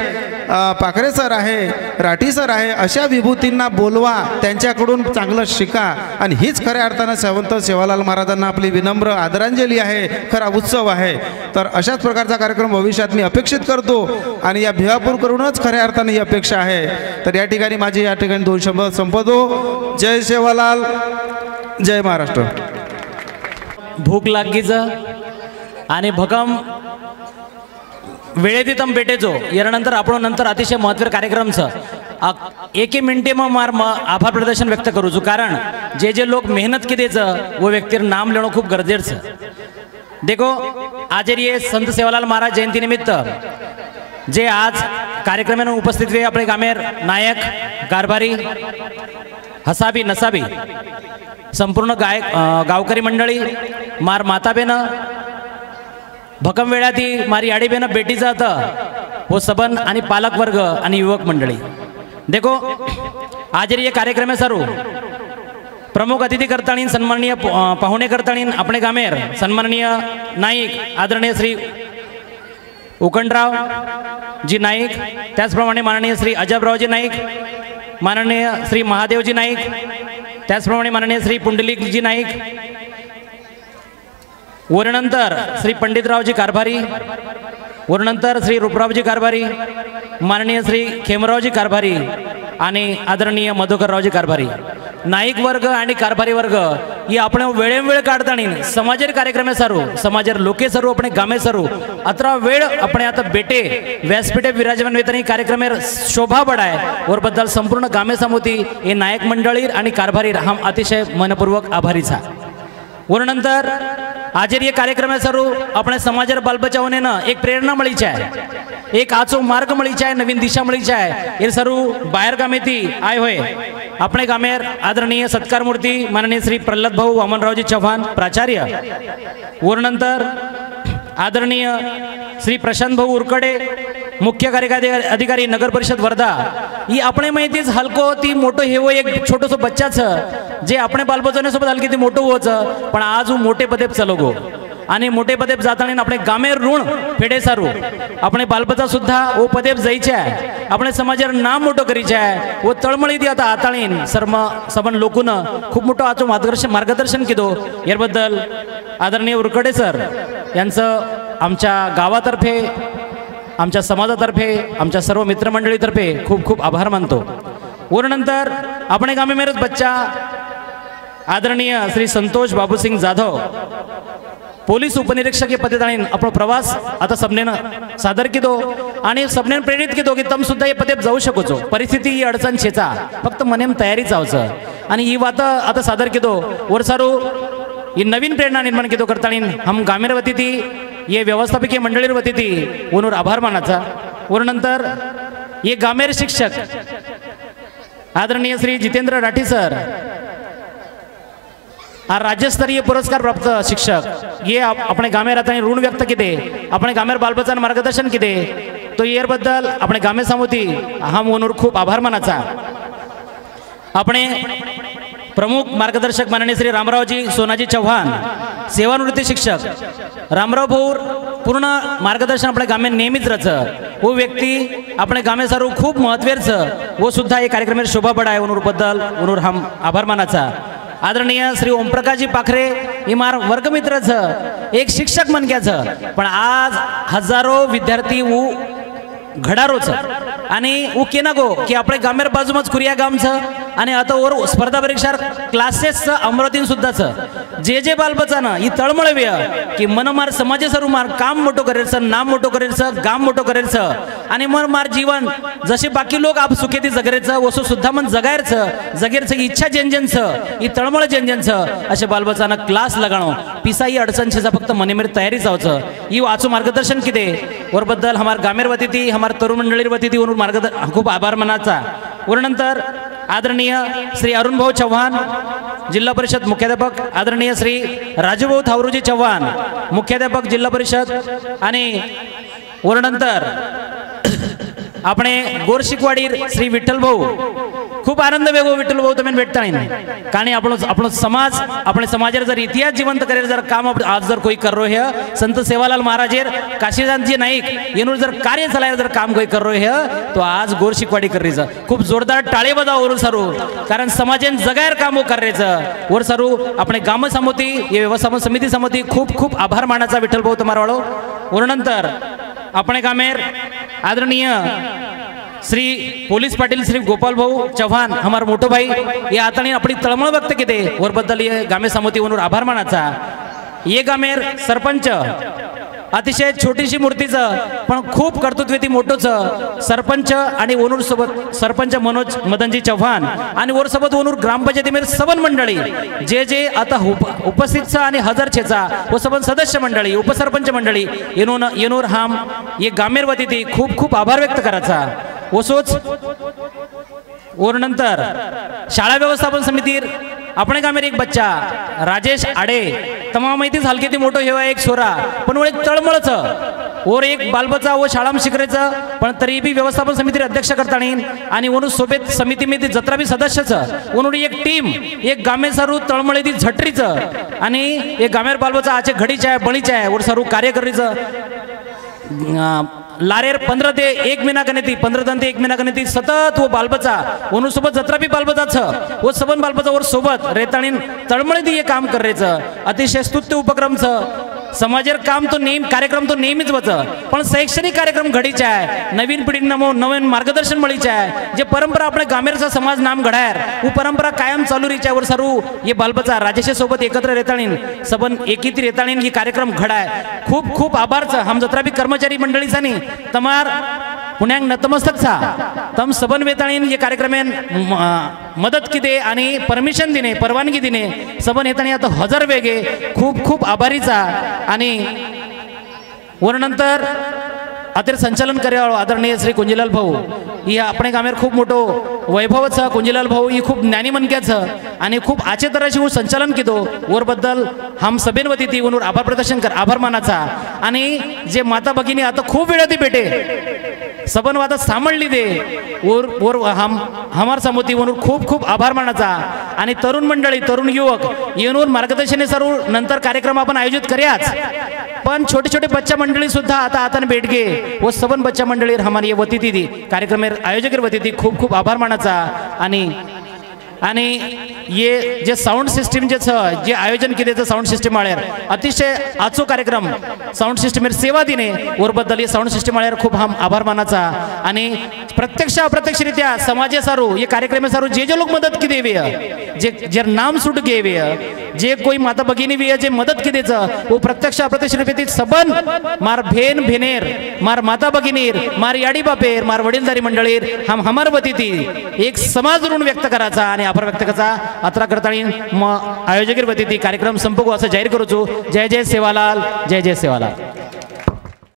पाखरे सर आहे, राठी सर आहे, अशा विभूतींना बोलवा, त्यांच्याकडून चांगलं शिका. आणि हीच खऱ्या अर्थानं संत सेवालाल महाराजांना आपली विनम्र आदरांजली आहे, खरा उत्सव आहे. तर अशाच प्रकारचा कार्यक्रम भविष्यात मी अपेक्षित करतो आणि या भिवापूर करूनच खऱ्या अर्थाने ही अपेक्षा आहे. तर या ठिकाणी माझी या ठिकाणी 2 शब्द संपवतो. जय सेवालाल, जय महाराष्ट्र. भूक लागीचं आणि भकम वेळेतीतम भेटेचो यानंतर आपण नंतर अतिशय महत्त्वाचा कार्यक्रमचं एके मिनिटे मग आभार प्रदर्शन व्यक्त करूचो. कारण जे जे लोक मेहनत केलेचं व व्यक्तीर नाम लेणं खूप गरजेचं. देखो आज ये संत सेवालाल महाराज जयंती निमित्त जे आज कार्यक्रमानं उपस्थित वे आपले गामेर नायक, कारभारी, हसाबी नसाबी, संपूर्ण गावकरी मंडळी, मार माताबेन, भकम वेळाती मारी आडीबेन भेटी जात व सबन आणि पालक वर्ग आणि युवक मंडळी. देखो आज ये कार्यक्रम सरू प्रमुख अतिथी करताळीन, सन्माननीय पाहुणे करताळीन आपणे गामेर सन्माननीय नाईक आदरणीय श्री उकंडराव जी नाईक, त्याचप्रमाणे माननीय श्री अजबरावजी नाईक, माननीय श्री महादेवजी नाईक, त्याचप्रमाणे माननीय श्री पुंडलिकजी नाईक, वरनंतर श्री पंडितरावजी कारभारी, वरनंतर श्री रूपरावजी कारभारी, माननीय श्री खेमरावजी कारभारी आणि आदरणीय मधुकररावजी कारभारी. नाईक वर्ग आणि कारभारी वर्ग ही आपण वेळेवेळ काढताना समाजेर कार्यक्रम सारू, समाजेर लोके सारू, आपण गामे सारू, अतरा वेळ आपण आता बेटे व्यासपीठे विराजमान वेतनी कार्यक्रमेर शोभा बढाय वर बद्दल संपूर्ण गामे समिती हे नायक मंडळी आणि कारभारी हम अतिशय मनपूर्वक आभारी छा. वरनंतर आज ये कार्यक्रम सरू अपने समाजर बाल बचावने न एक प्रेरणा मळी आहे, एक आचो मार्ग मळी आहे, नवीन दिशा मळी आहे. हे सरू बाहेर गामेती आय होय अपने गामेर आदरणीय सत्कार मूर्ती माननीय श्री प्रल्हाद भाऊ वामनरावजी चव्हाण प्राचार्य, वरनंतर आदरणीय श्री प्रशांत भाऊ उरकडे मुख्य कार्यकारी अधिकारी नगर परिषद वर्धा. ही अपने माहितीच हलको ती मोठं हे वो एक छोटंसं बच्चाचं जे आपण बालबचावण्यासोबत हलकी ती मोठं होचं, पण आज मोठे पदेप चलोगो आणि मोठे पदेप जाताना आपले गामेर ऋण फेडे सारू आपण बालबचा सुद्धा ओ पदेप जायचे आहे, आपण समाजावर नाम मोठं करीचे आहे व तळमळी ती आता आताळीन सर्व सबन लोकून खूप मोठं आचो मार्गदर्शन केलो. याबद्दल आदरणीय उरकडे सर यांचं आमच्या गावातर्फे, आमच्या समाजातर्फे, आमच्या सर्व मित्रमंडळीतर्फे खूप खूप आभार मानतो. वरनंतर आपण गामे मेरच बच्चा आदरणीय श्री संतोष बाबूसिंग जाधव पोलीस उपनिरीक्षक पदेताळीन आपण प्रवास आता सबनेनं सादर केलो आणि सबनेन प्रेरित केलो की तम सुद्धा हे पदेप जाऊ शकोचो. परिस्थिती ही अडचण छेचा, फक्त मनेम तयारी जावचं आणि ही वात आता सादर केलो. वर सारू ही नवीन प्रेरणा निर्माण केलो करताळीन हम गामेर वती ती ये व्यवस्थापकीय मंडळीर वती ती ओनूर आभार मानाचा. वरनंतर ये गामेर शिक्षक आदरणीय श्री जितेंद्र राठी सर राज्यस्तरीय पुरस्कार प्राप्त शिक्षक ये अपने गामेर आता ऋण व्यक्त केले, अपने गामेर बालबचान मार्गदर्शन केले, तो येरबद्दल अपने गामे समिती हम ओनूर खूप आभार मानाचा. अपने प्रमुख मार्गदर्शक माननीय श्री रामरावजी सोनाजी चव्हाण सेवानिवृत्ती शिक्षक रामराव भाऊ पूर्ण मार्गदर्शन आपल्या गामे नेहमीच रच वो व्यक्ती आपल्या गामे सारू खूप महत्त्वाचं वो सुद्धा हे कार्यक्रम शोभा बढाय ओनूर बद्दल ओनूर हम आभार मानाचा. आदरणीय श्री ओमप्रकाशजी पाखरे इमार वर्गमित्राचं एक शिक्षक मनक्याचं, पण आज हजारो विद्यार्थी ऊ घडारोच आणि ऊ केना गो की आपले गामेर बाजूमच कुरिया गामचं आणि आता वर स्पर्धा परीक्षा क्लासेसचं अमरावतीन सुद्धाचं जे जे बालबचानं ही तळमळव्य की मन मार समाजे सरू मार काम मोठं करेलचं, नाम मोठं करेलचं, गाम मोठं करेलचं आणि मन मार जीवन जसे बाकी लोक आप सुखेती जगरेचं वसू सुद्धा मन जगायचं जगेरचं इच्छा जेंजेंचं ही तळमळ जेंजेंचं असे बालबचानं क्लास लगाणो पिसा ही अडचणचे फक्त मनेमेर तयारी जावचं. ही वाचू मार्गदर्शन किती वरबद्दल हमार गामेर वती ती हमार तरुण मंडळीर वती ती वरून मार्गदर्शन खूप आभार मानाचा. वरनंतर आदरणीय श्री अरुण भाऊ चव्हाण जिल्हा परिषद मुख्याध्यापक, आदरणीय श्री राजूभाऊ थावरूजी चव्हाण मुख्याध्यापक जिल्हा परिषद आणि वरनंतर आपणे गोरशिकवाडीर श्री विठ्ठल भाऊ खूप आनंद वेगो विठ्ठल भाऊ तुम्ही भेटता नाही कारण आपण समाज आपण समाजाला जर इतिहास जिवंत करेल जर काम आज जर कोई कर रहे है संत सेवालाल महाराजेर काशीनाथजी नाईक येनूर जर कार्य चलायला जर काम कोई कर रहे है तो आज गोर शिकवाडी करीचं खूप जोरदार टाळे बजावून सरू कारण समाजेन जगायर काम करायचं वर सरू आपण गाम समिती ये व्यवस्थापन समिती समिती खूप खूप आभार मानाचा विठ्ठल भाऊ तुम्हारा वर नंतर आपण कामेर आदरणीय श्री पोलीस पाटील श्री गोपाल भाऊ चव्हाण हमार मोठो भाई या आतानी अपनी तळमळ व्यक्त केते वर बद्दल ये गामे समितीवर आभार मानाचा ये गामेर सरपंच अतिशय छोटीशी मूर्तीचं पण खूप कर्तृत्वेती मोठोचं सरपंच आणि ओनूर सोबत सरपंच मनोज मदनजी चव्हाण आणि वर सोबत ओनूर ग्रामपंचायतीमध्ये सबन मंडळी जे जे आता उपस्थितचा आणि हजरचेचा व सबन सदस्य मंडळी उपसरपंच मंडळी येनूर हाम ये गामेर वती ती खूप खूप आभार व्यक्त करायचा ओसोच और नंतर शाळा व्यवस्थापन समितीर आपण गामेर एक बच्चा राजेश आडे तमाम माहिती हलके ती मोठो हेवा एक सोरा पण वो एक तळमळच और एक बालबच्चा वो शाळाम शिकरेचं पण तरी बी व्यवस्थापन समितीर अध्यक्ष करतानी आणि वनु सोबत समितीमध्ये जत्रा बी सदस्यचं वनु एक टीम एक गामे सारू तळमळे ती झटरीचं आणि एक गामेर बालबच्चा आचे घडीचं आहे बळीचं आहे और सारू कार्य करीचं लारेर 15 ते 1 महिना कनेती 15 ते 1 महिना कनेती सतत वो बालबच्चा वनु सोबत जत्रा बी बालबच्चाचं वो सबन बालबच्चा वर सोबत रेताणी तळमळे ती हे काम करायचं अतिशय स्तुत्य उपक्रमचं समाजेर काम तो नेम कार्यक्रम तो नेहमीच वच पण शैक्षणिक कार्यक्रम घडीचे आहे नवीन पिढींना नवीन मार्गदर्शन मिळीचे आहे जे परंपरा आपल्या गामेरचा समाज नाम घडायर वो परंपरा कायम चालू रीच्या वर सर्व ये बालबच्चा राजेश सोबत एकत्र रेताणीन सबन एकीती रेताणीन ही कार्यक्रम घडाय खूप खूप आभारचं हम जत्रा बी कर्मचारी मंडळीचानी तमार पुण्याक नतमस्तक सा तम सबन वेताळीन ये कार्यक्रमेन मदत किते आणि परमिशन दिने परवानगी दिने सबन येतानी आता हजार वेगे खूप खूप आभारीचा आणि वरनंतर अतिर संचालन कार्यावळ आदरणीय श्री कुंजीलाल भाऊ ही आपण गामेर खूप मोठो वैभवचं कुंजीलाल भाऊ ही खूप ज्ञानी मनक्याचं आणि खूप आचे तराशी संचालन केतो वर बद्दल हम सभेन वती ती वनूर आभार प्रदर्शन कर आभार मानाचा आणि जे माता भगिनी आता खूप वेळा ती भेटे सबन वादा सांभाळली दे वर हमार समिती वनूर खूप खूप आभार मानाचा आणि तरुण मंडळी तरुण युवक येऊन मार्गदर्शन सर्व नंतर कार्यक्रम आपण आयोजित करूयाच पण छोटे छोटे बच्चा मंडळी सुद्धा आता आता भेट गे वो सबन बच्चा मंडळी हमारी वती ती कार्यक्रम आयोजक वती ती खूप खूप आभार मानाचा आणि ये जे साऊंड सिस्टीम जे आयोजन केले साऊंड सिस्टीम वाळ्यार अतिशय आचो कार्यक्रम साऊंड सिस्टीम सेवा दिने वर बद्दल साऊंड सिस्टीम वाळ्यार खूप हम आभार मानाचा आणि प्रत्यक्ष अप्रत्यक्षरित्या समाजे सारू ये कार्यक्रम सारू जे जे लोक मदत की देवे जे नाम सुट गेवे जे कोई माता भगिनी भी जे मदत की देच वो प्रत्यक्ष अप्रत्यक्ष रूपे सबन मार भेन भेनेर मार माता भगिनीर मार याडी बापेर मार वडीलधारी मंडळीर हम हमार वती ती एक समाज ऋण व्यक्त करायचा आणि आभार व्यक्त करायचा अत्रा करतानी आयोजक वती ती कार्यक्रम संपवू असं जाहीर करूचो जय जय सेवालाल जय जय सेवालाल